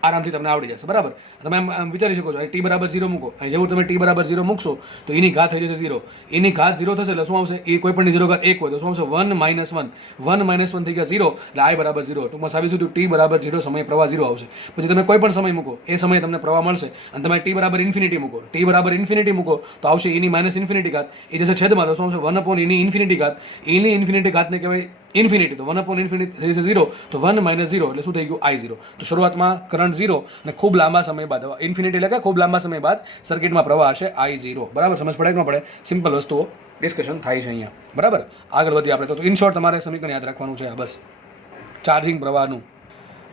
આરામથી તમને આવડી જશે, બરાબર. તમે આમ વિચારી શકો છો, ટી બરાબર 0 મૂકો, જેવું તમે ટી બરાબર 0 મૂકશો તો એની ઘાત થઈ જશે 0. એની ઘાત 0 થશે એટલે શું આવશે? એ કોઈ પણ 0 ઘાત 1 હોય તો શું આવશે? 1 માઇનસ 1. 1 માઇનસ 1 થઈ ગયા 0, એટલે I બરાબર 0. ટૂંકમાં સાબિત થયું ટી બરાબર 0 સમય પ્રવાહ 0 આવશે. પછી તમે કોઈ પણ સમય મૂકો, એ સમયે તમને પ્રવાહ મળશે. અને તમે ટી બરાબર ઇન્ફિનિટી મૂકો, ટી બરાબર ઇન્ફિનિટી મૂકો તો આવશે એની માઇનસ ઇન્ફિનિટી ઘાત. એ જશે છેદમાં, તો શું આવશે? 1 અપોન એની ઇન્ફિનિટી ઘાત. એની ઇન્ફિનિટી ઘાતને કહેવાય ઇન્ફિનિટી. તો 1 અપોન ઇન્ફિનિટી થઈ જશે 0, તો 1 માઇનસ 0 એટલે શું થઈ ગયું? I0. તો શરૂઆતમાં કરંટ 0 અને ખૂબ લાંબા સમય બાદ ઇન્ફિનિટી એટલે કે ખૂબ લાંબા સમય બાદ સર્કિટમાં પ્રવાહ હશે I0, બરાબર. સમજ પડે કે ન પડે? સિમ્પલ વસ્તુઓ ડિસ્કશન થાય છે અહીંયા, બરાબર. આગળ વધીએ આપણે. તો ઇન શોર્ટ તમારે સમીકરણ યાદ રાખવાનું છે બસ, ચાર્જિંગ પ્રવાહનું.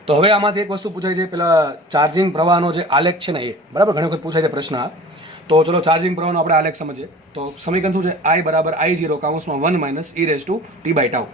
તો હવે આમાંથી એક વસ્તુ પૂછાય છે, પેલા ચાર્જિંગ પ્રવાહનો જે આલેખ છે ને એ, બરાબર, ઘણી વખત પૂછાય છે પ્રશ્ન આ. તો ચલો ચાર્જિંગ પ્રવાહનો આપણે આલેખ સમજીએ. તો સમીકરણ શું છે? I બરાબર I0 કૌંસમાં 1 minus e race to t by tau.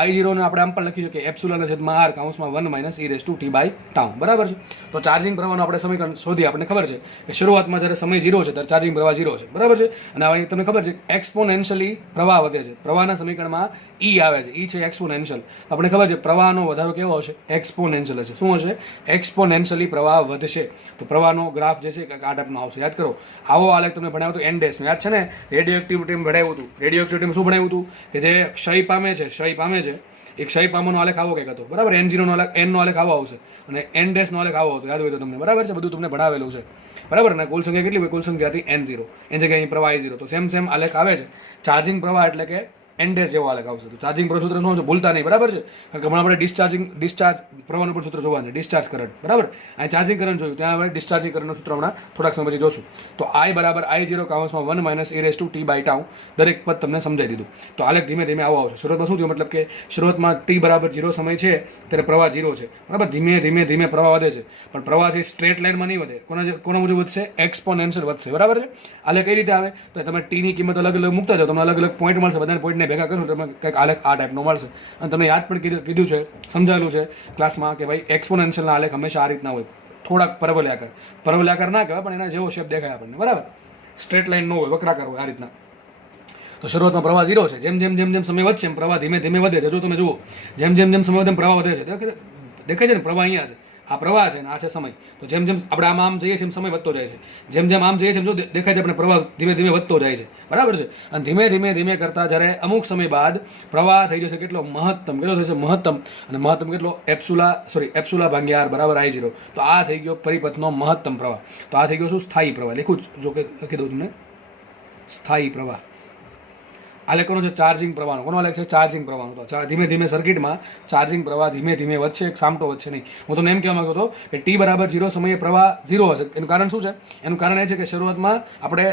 I0 ને આપણે આમ પણ લખી શકીએ એપ્સિલોન છેદમાં R કૌંસમાં 1 minus e race to t by tau, બરાબર છે. તો ચાર્જિંગ પ્રવાહનો આપણે સમીકરણ શોધીએ. આપણને ખબર છે કે શરૂઆતમાં જ્યારે સમય 0 છે ત્યારે ચાર્જિંગ પ્રવાહ 0 છે, બરાબર છે. અને હવે તમને ખબર છે એક્સપોનેન્શિયલી પ્રવાહ વધે છે. પ્રવાહના સમીકરણમાં E આવે છે, E છે એક્સપોનેન્શિયલ. આપણે ખબર છે પ્રવાહનો વધારો કેવો હશે? એક્સપોનેન્શિયલ હશે. શું હશે? એક્સપોનેન્શિયલી પ્રવાહ વધશે. તો પ્રવાહનો ગ્રાફ જે છે આ ટાઈપનો આવશે. યાદ કરો, આવો આલેખ તમને ભણાવ્યો હતો n ડેશનો, યાદ છે ને? રેડિયો એક્ટિવિટીમાં ભણાવ્યું હતું. રેડિયો એક્ટિવિટીમાં શું ભણાવ્યું હતું? કે જે ક્ષય પામે છે એક ક્ષય પામવાનો આલેખ આવો કંઈક હતો, બરાબર. N0 નો આલેખ, n નો આલેખ આવો આવશે અને n ડેશ નો આલેખ આવો હતો. યાદ હોય તો તમને, બરાબર છે. બધું તમને ભણાવેલું છે, બરાબર. અને કુલ સંખ્યા કેટલી હોય? કુલ સંખ્યા હતી N0. એની જગ્યાએ અહીં પ્રવાહ I0. તો સેમ આલેખ આવે છે. ચાર્જિંગ પ્રવાહ એટલે કે એનડેશ જેવો આલેખ આવશે. તો ચાર્જિંગ પર સૂત્ર શું છે ભૂલતા નહીં, બરાબર છે? કારણ કે હમણાં આપણે ડિસ્ચાર્જ પ્રવાહનું પણ સૂત્ર જોવાનું છે, ડિસ્ચાર્જ કરંટ, બરાબર? અહીં ચાર્જિંગ કરંટ જોયું, ત્યાં આપણે ડિસ્ચાર્જિંગ કરંટનું સૂત્ર હમણાં થોડાક સમય પછી જોશું. તો I બરાબર I0 કાઉન્સમાં 1 minus e raise to t by tau, દરેક પદ તમને સમજાવી દીધું. તો આલેખ ધીમે ધીમે આવો આવશે. શરૂઆતમાં શું થયું, મતલબ કે શરૂઆતમાં t બરાબર 0 સમય છે ત્યારે પ્રવાહ 0 છે, બરાબર? ધીમે ધીમે ધીમે પ્રવાહ વધે છે, પણ પ્રવાહ છે સ્ટ્રેટ લાઇનમાં નહીં વધે. કોના મુજબ વધશે? એક્સપોનેન્શિયલ વધશે, બરાબર છે? આલેખ કઈ રીતે આવે? તો તમે t ની કિંમત અલગ અલગ મૂકતા જાઓ, તમને અલગ અલગ પોઈન્ટ મળશે, બધા પોઈન્ટને ભેગા કરો તમે કંઈક આલેખ આ ટાઈપનો મળશે. અને તમે યાદ પણ કીધું છે, સમજાવેલું છે ક્લાસમાં કે ભાઈ એક્સપોનેન્શિયલના આલેખ હંમેશા આ રીતના હોય, થોડાક પરવલયાકાર ના કહેવાય પણ એના જેવો શેપ દેખાય આપણને, બરાબર? સ્ટ્રેટ લાઇન ન હોય, વક્રાકાર હોય, આ રીતના. તો શરૂઆતમાં પ્રવાહ 0 છે, જેમ જેમ જેમ જેમ સમય વધશે એમ પ્રવાહ ધીમે ધીમે વધે છે. જો તમે જુઓ, જેમ જેમ જેમ સમય વધે એમ પ્રવાહ વધે છે. દેખાય છે ને, પ્રવાહ અહીંયા છે, આ પ્રવાહ છે ને આ છે સમય. તો જેમ જેમ આપણે આમ જઈએ છીએ એમ સમય વધતો જાય છે, જેમ જેમ આમ જઈએ છીએ એમ જો દેખાય છે આપણે પ્રવાહ ધીમે ધીમે વધતો જાય છે, બરાબર છે? અને ધીમે ધીમે ધીમે કરતા જ્યારે અમુક સમય બાદ પ્રવાહ થઈ જશે કેટલો? મહત્તમ. કેટલો થશે? મહત્તમ. અને મહત્તમ કેટલો? એપ્સુલા ભાગ્યા r બરાબર I0. તો આ થઈ ગયો પરિપથનો મહત્તમ પ્રવાહ. તો આ થઈ ગયો શું? સ્થાયી પ્રવાહ. જો કે લખી દઉં તમને, સ્થાયી પ્રવાહ. આલેખ કોનો છે? ચાર્જિંગ પ્રવાહનો. કોનો આલેખ છે? ચાર્જિંગ પ્રવાહનો. તો ધીમે ધીમે સર્કિટમાં ચાર્જિંગ પ્રવાહ ધીમે ધીમે વધશે, એક સામટો વધશે નહીં. હું તમને એમ કહેવા માંગતો હતો કે t બરાબર 0 સમયે પ્રવાહ 0 હશે. એનું કારણ શું છે? એનું કારણ એ છે કે શરૂઆતમાં આપણે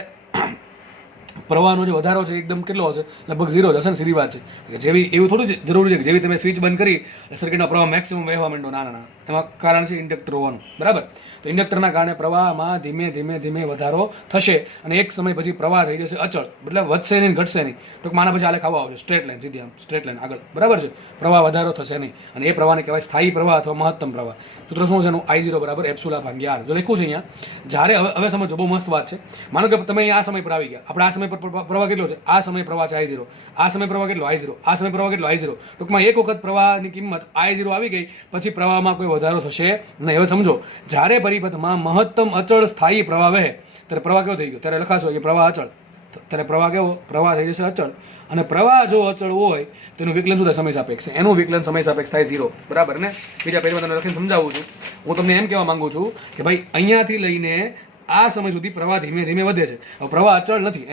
પ્રવાહનો જે વધારો છે એકદમ કેટલો હશે? લગભગ 0 જ હશે ને, સીધી વાત છે. જેવી એવું થોડું જરૂરી છે કે જેવી તમે સ્વિચ બંધ કરી સર્કિટનો પ્રવાહ મેક્સિમમ વહેવા માંડો, ના. એમાં કારણ છે ઇન્ડક્ટર હોવાનું, બરાબર? તો ઇન્ડક્ટરના કારણે પ્રવાહમાં ધીમે ધીમે ધીમે વધારો થશે અને એક સમય પછી પ્રવાહ થઈ જશે અચળ, મતલબ વધશે નહીં, ઘટશે નહીં. ટૂંકમાં આના પછી આલેખ આવો આવશે, સ્ટ્રેટ લાઈન, સીધી આમ સ્ટ્રેટ લાઈન આગળ, બરાબર છે? પ્રવાહ વધારો થશે નહીં અને એ પ્રવાહને કહેવાય સ્થાયી પ્રવાહ અથવા મહત્તમ પ્રવાહ. સૂત્ર શું છે એનું? I0 બરાબર એપ્સુલા ભાગ્યા r. જો લખ્યું છે અહીંયા, જ્યારે હવે સમજો, બહુ મસ્ત વાત છે. માનો કે તમે અહીંયા આ સમય પર આવી ગયા, આપણે આ સમય પર પ્રવાહ કેટલો છે? આ સમય પ્રવાહ છે I0, આ સમય પ્રવાહ કેટલો? I0, આ સમય પ્રવાહ કેટલો? I0. ટૂંકમાં એક વખત પ્રવાહની કિંમત I0 આવી ગઈ પછી પ્રવાહમાં કોઈ વધારો થશે નહીં. હવે સમજો, જ્યારે પરિપથમાં મહત્તમ અચળ સ્થાયી પ્રવાહ વહે ત્યારે પ્રવાહ કેવો થઈ ગયો? ત્યારે લખાશો કે પ્રવાહ અચળ. ત્યારે પ્રવાહ કેવો? પ્રવાહ થઈ જશે અચળ. અને પ્રવાહ જો અચળ હોય તો એનું વિકલન શું થાય? સમય સાપેક્ષ. એનું વિકલન સમય સાપેક્ષ થાય 0, બરાબર ને? બીજા પેજમાં તમને લખીને સમજાવું છું. હું તમને એમ કહેવા માંગુ છું કે ભાઈ અહીંયાથી લઈને આ સમય સુધી પ્રવાહ ધીમે ધીમે વધે છે. હવે પ્રવાહ અચળ નથી,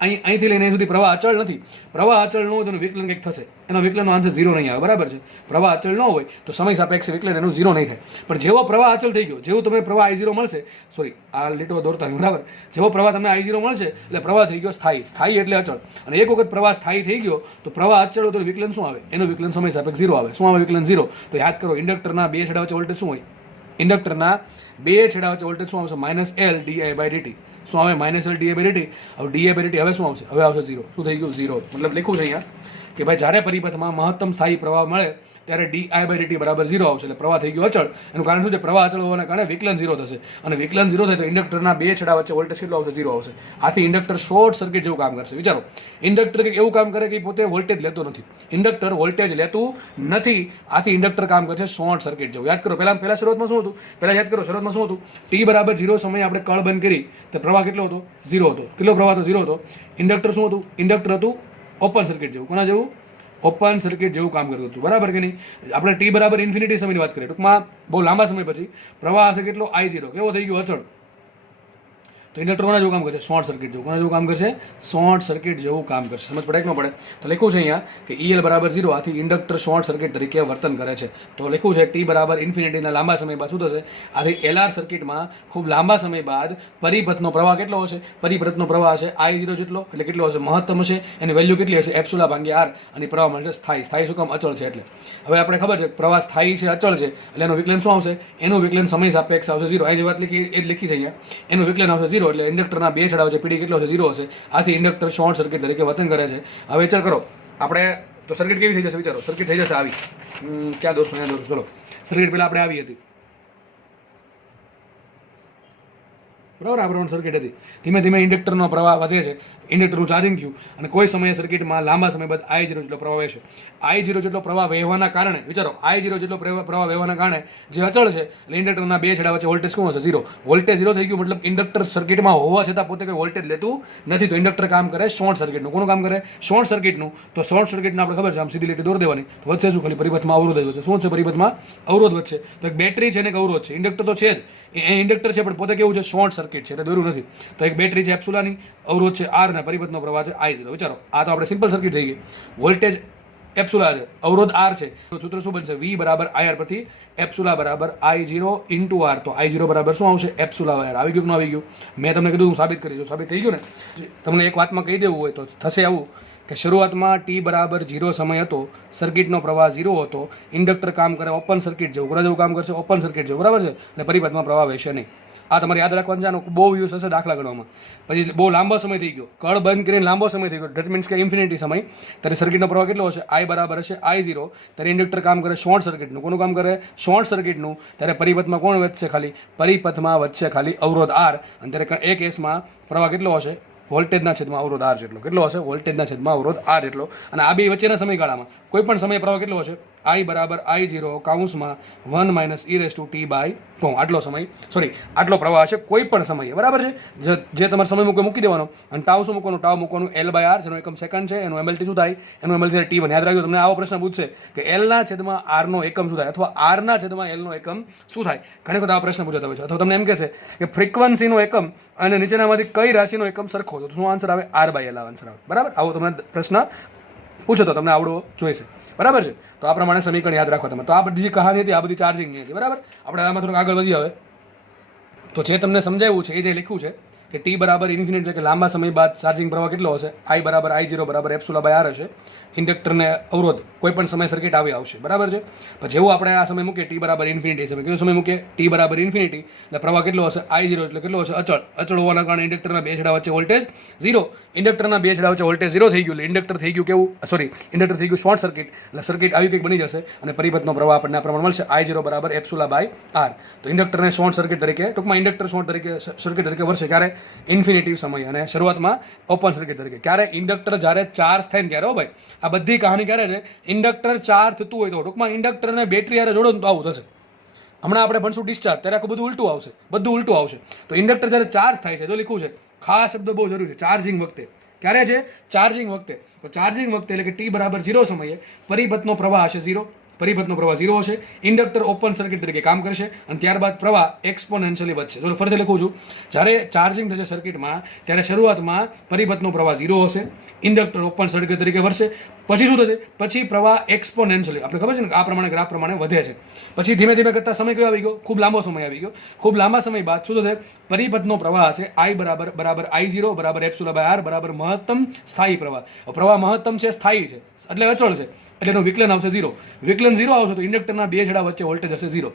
અહીંથી લઈને અહીં સુધી પ્રવાહ અચળ નથી. પ્રવાહ અચળ ન હોય તો એનું વિકલન કંઈક થશે, એનો વિકલનનો આન્સર 0 નહીં આવે, બરાબર છે? પ્રવાહ અચળ ન હોય તો સમય સાપેક્ષ વિકલન એનું 0 નહીં થાય. પણ જેવો પ્રવાહ અચળ થઈ ગયો, જેવું તમે પ્રવાહ I0 મળશે, સોરી આ લીટો દોરતા નહીં, બરાબર? જેવો પ્રવાહ તમને I0 મળશે એટલે પ્રવાહ થઈ ગયો સ્થાયી. સ્થાયી એટલે અચળ. અને એક વખત પ્રવાહ સ્થાયી થઈ ગયો તો પ્રવાહ અચળ હોય તો વિકલન શું આવે? એનું વિકલન સમય સાપેક્ષ 0 આવે. શું આવે? વિકલન 0. તો યાદ કરો, ઇન્ડક્ટરના બે છેડા વચ્ચે વોલ્ટેજ શું હોય? ઇન્ડક્ટરના બે છેડા વચ્ચે વોલ્ટેજ શું આવશે? -L di/dt. શું આવે? -L di/dt. હવે di/dt હવે શું આવશે? હવે આવશે 0. શું થઈ ગયું? 0. મતલબ લખ્યું છે અહીંયા કે ભાઈ જ્યારે પરિપથમાં મહત્તમ સ્થાયી પ્રવાહ મળે ત્યારે di/dt બરાબર 0 આવશે. એટલે પ્રવાહ થઈ ગયો અચળ. એનું કારણ શું છે? પ્રવાહ અચળ હોવાના કારણે વિકલન 0 થશે. અને વિકલન 0 થાય તો ઇન્ડક્ટરના બે છેડા વચ્ચે વોલ્ટેજ કેટલો આવશે? 0 આવશે. આથી ઇન્ડક્ટર શોર્ટ સર્કિટ જેવું કામ કરશે. વિચારો, ઇન્ડક્ટર કંઈક એવું કામ કરે કે પોતે વોલ્ટેજ લેતો નથી. ઇન્ડક્ટર વોલ્ટેજ લેતું નથી, આથી ઇન્ડક્ટર કામ કરશે શોર્ટ સર્કિટ જેવું. યાદ કરો, પહેલા શરૂઆતમાં શું હતું? યાદ કરો, શરૂઆતમાં શું હતું? t બરાબર 0 સમયે આપણે કળ બંધ કરી તો પ્રવાહ કેટલો હતો? 0 હતો. કેટલો પ્રવાહ હતો? 0 હતો. ઇન્ડક્ટર શું હતું? ઇન્ડક્ટર હતું ઓપન સર્કિટ જેવું. કોના જેવું? ઓપન સર્કિટ જેવું કામ કરતું હતું, બરાબર કે નહીં? આપણે t બરાબર ઇન્ફિનિટી સમયની વાત કરીએ, ટૂંકમાં બહુ લાંબા સમય પછી પ્રવાહ હશે કેટલો? I0. કેવો થઈ ગયો? અચળ. તો ઇન્ડક્ટર કોના જેવું કામ કરશે? શોર્ટ સર્કિટ જેવું. કોના જેવું કામ કરશે? શોર્ટ સર્કિટ જેવું કામ કરશે. સમજ પડે કે ન પડે? તો લખ્યું છે અહીંયા કે EL બરાબર 0, આથી ઇન્ડક્ટર શોર્ટ સર્કિટ તરીકે વર્તન કરે છે. તો લખ્યું છે t બરાબર ઇન્ફિનિટીના લાંબા સમય બાદ શું થશે? આથી LR સર્કિટમાં ખૂબ લાંબા સમય બાદ પરિપથનો પ્રવાહ કેટલો હશે? પરિપથનો પ્રવાહ હશે I0 જેટલો. એટલે કેટલો હશે? મહત્તમ હશે. એની વેલ્યુ કેટલી હશે? એપ્સુલા ભાગ્યા r. અને પ્રવાહ મળશે સ્થાયી. સ્થાયી શું કામ? અચળ છે એટલે. હવે આપણે ખબર છે પ્રવાહ સ્થાયી છે, અચળ છે, એટલે એનું વિકલન શું આવશે? એનું વિકલન સમય સાપેક્ષ આવશે 0. આ જે વાત લખી એ જ લખી છે અહીંયા. એનું વિકલન આવશે 0. એટલે ઇન્ડક્ટરના બે છેડા વચ્ચે પીડી કેટલો હશે? 0 હશે. આથી ઇન્ડક્ટર શોર્ટ સર્કિટ તરીકે વર્તન કરે છે. હવે વિચાર કરો, આપણે તો સર્કિટ કેવી થઈ જશે? વિચારો, સર્કિટ થઈ જશે આવી. ક્યાં દોરશું? અહીંયા દોરશું. ચલો, સર્કિટ પહેલા આપણે આવી હતી, બરાબર? આ પ્રમાણે સર્કિટ હતી. ધીમે ધીમે ઇન્ડક્ટરનો પ્રવાહ વધે છે, ઇન્ડક્ટરનું ચાર્જિંગ થયું અને કોઈ સમયે સર્કિટમાં લાંબા સમય બાદ I0 જેટલો પ્રવાહ વહેશે. I0 જેટલો પ્રવાહ વહેવાના કારણે, વિચારો, I0 જેટલો પ્રવાહ વહેવાના કારણે જે અચળ છે એટલે ઇન્ડક્ટરના બે છેડા વચ્ચે વોલ્ટેજ શું હશે? 0. વોલ્ટેજ 0 થઈ ગયું, મતલબ ઇન્ડક્ટર સર્કિટમાં હોવા છતાં પોતે કોઈ વોલ્ટેજ લેતું નથી. તો ઇન્ડક્ટર કામ કરે શોર્ટ સર્કિટનું. કોનું કામ કરે? શોર્ટ સર્કિટનું. તો શોર્ટ સર્કિટને આપણે ખબર છે, આમ સીધી લીટી દોર દેવાની. તો વધશે શું? ખાલી પરિપથમાં અવરોધ જ વધશે. શું છે? પરિપથમાં અવરોધ વધશે. તો એક બેટરી છે ને એક અવરોધ છે. ઇન્ડક્ટર તો છે જ, એ ઇન્ડક્ટર છે પણ પોતે કેવું છે? શોર્ટ સર્કિટ સર્કિટ છે એટલે દોર્યું નથી. તો એક બેટરી છે એપ્સુલાની, અવરોધ છે આર ને પરિપથનો પ્રવાહ છે I0. વિચારો આ તો આપણે સિમ્પલ સર્કિટ થઈ ગઈ. વોલ્ટેજ એપ્સુલા છે, અવરોધ આર છે, તો સૂત્ર શું બનશે? V બરાબર IR પરથી એપ્સુલા બરાબર I0 ઇન્ટુ આર. તો I0 બરાબર શું આવશે? એપ્સુલા IR. આવી ગયું કે ન આવી ગયું? મેં તમને કીધું હું સાબિત કરીશું. સાબિત થઈ ગયું ને? તમને એક વાતમાં કહી દેવું હોય તો થશે આવું કે શરૂઆતમાં t બરાબર 0 સમય હતો, સર્કિટનો પ્રવાહ 0 હતો, ઇન્ડક્ટર કામ કરે ઓપન સર્કિટ જેવું, કોના જેવું કામ કરશે? ઓપન સર્કિટ જેવું, બરાબર છે? એટલે પરિપથમાં પ્રવાહ વહેશે નહીં. આ તમારે યાદ રાખવાનું છે. આનો બહુ યુઝ હશે દાખલા ગણવામાં. પછી બહુ લાંબો સમય થઈ ગયો, કળ બંધ કરીને લાંબો સમય થઈ ગયો, ડેટ મીન્સ કે ઇન્ફિનિટી સમય, ત્યારે સર્કિટનો પ્રવાહ કેટલો હશે? I બરાબર હશે I0. ત્યારે ઇન્ડક્ટર કામ કરે શોર્ટ સર્કિટનું. કોનું કામ કરે? શોર્ટ સર્કિટનું. ત્યારે પરિપથમાં કોણ વધશે? ખાલી પરિપથમાં વધશે ખાલી અવરોધ R. અને ત્યારે એ કેસમાં પ્રવાહ કેટલો હશે? વોલ્ટેજના છેદમાં અવરોધ R જેટલો. કેટલો હશે? વોલ્ટેજના છેદમાં અવરોધ R જેટલો. અને આ બે વચ્ચેના સમયગાળામાં કોઈ પણ સમય પ્રવાહ કેટલો હશે? I બરાબર I0 કૌંસમાં 1 માઇનસ e⁻t/2. આટલો સમય, સોરી આટલો પ્રવાહ હશે કોઈ પણ સમયે, બરાબર છે? જે તમારે સમય મૂકી દેવાનો. અને ટાઉ શું મૂકવાનું? ટાઉ મૂકવાનું L/R, જેનો એકમ સેકન્ડ છે. એનું MLT શું થાય? એનું MLT થાય T1. યાદ રાખજો, તમને આવો પ્રશ્ન પૂછશે કે L ના છેદમાં R નો એકમ શું થાય, અથવા R ના છેદમાં L નો એકમ શું થાય. ઘણી વખત આવા પ્રશ્ન પૂછાતા હોય છે. અથવા તમને એમ કહેશે કે ફ્રીક્વન્સીનો એકમ અને નીચેનામાંથી કઈ રાશિનો એકમ સરખો, તો શું આન્સર આવે? R/L આન્સર આવે, બરાબર? આવો તમને પ્રશ્ન પૂછો તો તમને આવડવો જોઈશે, બરાબર છે? તો આ પ્રમાણે સમીકરણ યાદ રાખવા તમે. તો આ બધી જે કહાની હતી, આ બધી ચાર્જિંગની હતી, બરાબર? આપણે આમાં થોડુંક આગળ વધીએ હવે. તો જે તમને સમજાવ્યું છે એ જે લખ્યું છે કે t બરાબર ઇન્ફિનિટ એટલે કે લાંબા સમય બાદ ચાર્જિંગ પ્રવાહ કેટલો હશે? I બરાબર I0 બરાબર એપ્સુલા/R હશે. ઇન્ડક્ટરને અવરોધ કોઈ પણ સમય સર્કિટ આવી આવશે, બરાબર છે? પણ જેવું આપણે આ સમય મૂકીએ t બરાબર ઇન્ફિનિટી સમય, કયો સમય મૂકીએ? t બરાબર ઇન્ફિનિટી, એટલે પ્રવાહ કેટલો હશે? I0 એટલે કેટલો હશે? અચળ. અચળ હોવાના કારણે ઇન્ડક્ટરના બે છેડા વચ્ચે વોલ્ટેજ 0. ઇન્ડક્ટરના બે છેડા વચ્ચે વોલ્ટેજ 0 થઈ ગયું એટલે ઇન્ડક્ટર થઈ ગયું કેવું? સોરી, ઇન્ડક્ટર થઈ ગયું શોર્ટ સર્કિટ. એટલે સર્કિટ આવી કંઈક બની જશે અને પરિપથનો પ્રવાહ આપણને આ પ્રમાણે મળશે I0 બરાબર એપ્સુલા/R. તો ઇન્ડક્ટરને શોર્ટ સર્કિટ તરીકે, ટૂંકમાં ઇન્ડક્ટર શોર્ટ સર્કિટ તરીકે વર્ષે ક્યારે? ઇન્ફિનિટી સમય. અને શરૂઆતમાં ઓપન સર્કિટ તરીકે. ક્યારે? ઇન્ડક્ટર જ્યારે ચાર્જ થાય ને ત્યારે. હો ભાઈ, આ બધી કહાની ક્યારે છે? ઇન્ડક્ટર ચાર્જ થતું હોય તો. ટૂંકમાં ઇન્ડક્ટરને બેટરી હારે જોડો ને તો આવું થશે. હમણાં આપણે ભણશું ડિસ્ચાર્જ, ત્યારે આખું બધું ઉલટું આવશે, બધું ઉલટું આવશે. તો ઇન્ડક્ટર જ્યારે ચાર્જ થાય છે, તો લખ્યું છે ખાસ શબ્દ બહુ જરૂરી છે, ચાર્જિંગ વખતે. ક્યારે છે? ચાર્જિંગ વખતે. તો ચાર્જિંગ વખતે એટલે કે t બરાબર 0 સમયે પરિપથનો પ્રવાહ હશે 0. પરિપથનો પ્રવાહ 0 હશે. ઇન્ડક્ટર ઓપન સર્કિટ તરીકે કામ કરશે અને ત્યારબાદ પ્રવાહ એક્સપોનેન્શિયલી વધશે. જો ફરીથી લખું છું, જ્યારે ચાર્જિંગ થશે સર્કિટમાં ત્યારે શરૂઆતમાં પરિપથનો પ્રવાહ 0 હશે, ઇન્ડક્ટર ઓપન સર્કિટ તરીકે વધશે. પછી શું થશે? પછી પ્રવાહ એક્સપોનેન્શિયલી, આપણે ખબર છે ને આ પ્રમાણે ગ્રાફ પ્રમાણે વધે છે. પછી ધીમે ધીમે કરતા સમય કયો આવી ગયો? ખૂબ લાંબો સમય આવી ગયો. ખૂબ લાંબા સમય બાદ શું થશે? પરિપથનો પ્રવાહ હશે I બરાબર I0 બરાબર એપ્સુલા/R બરાબર મહત્તમ સ્થાયી પ્રવાહ. પ્રવાહ મહત્તમ છે, સ્થાયી છે, એટલે અચળ છે, એટલે એનું વિકલન આવશે 0. વિકલન 0 આવશે તો ઇન્ડક્ટરના બે છેડા વચ્ચે વોલ્ટેજ હશે 0.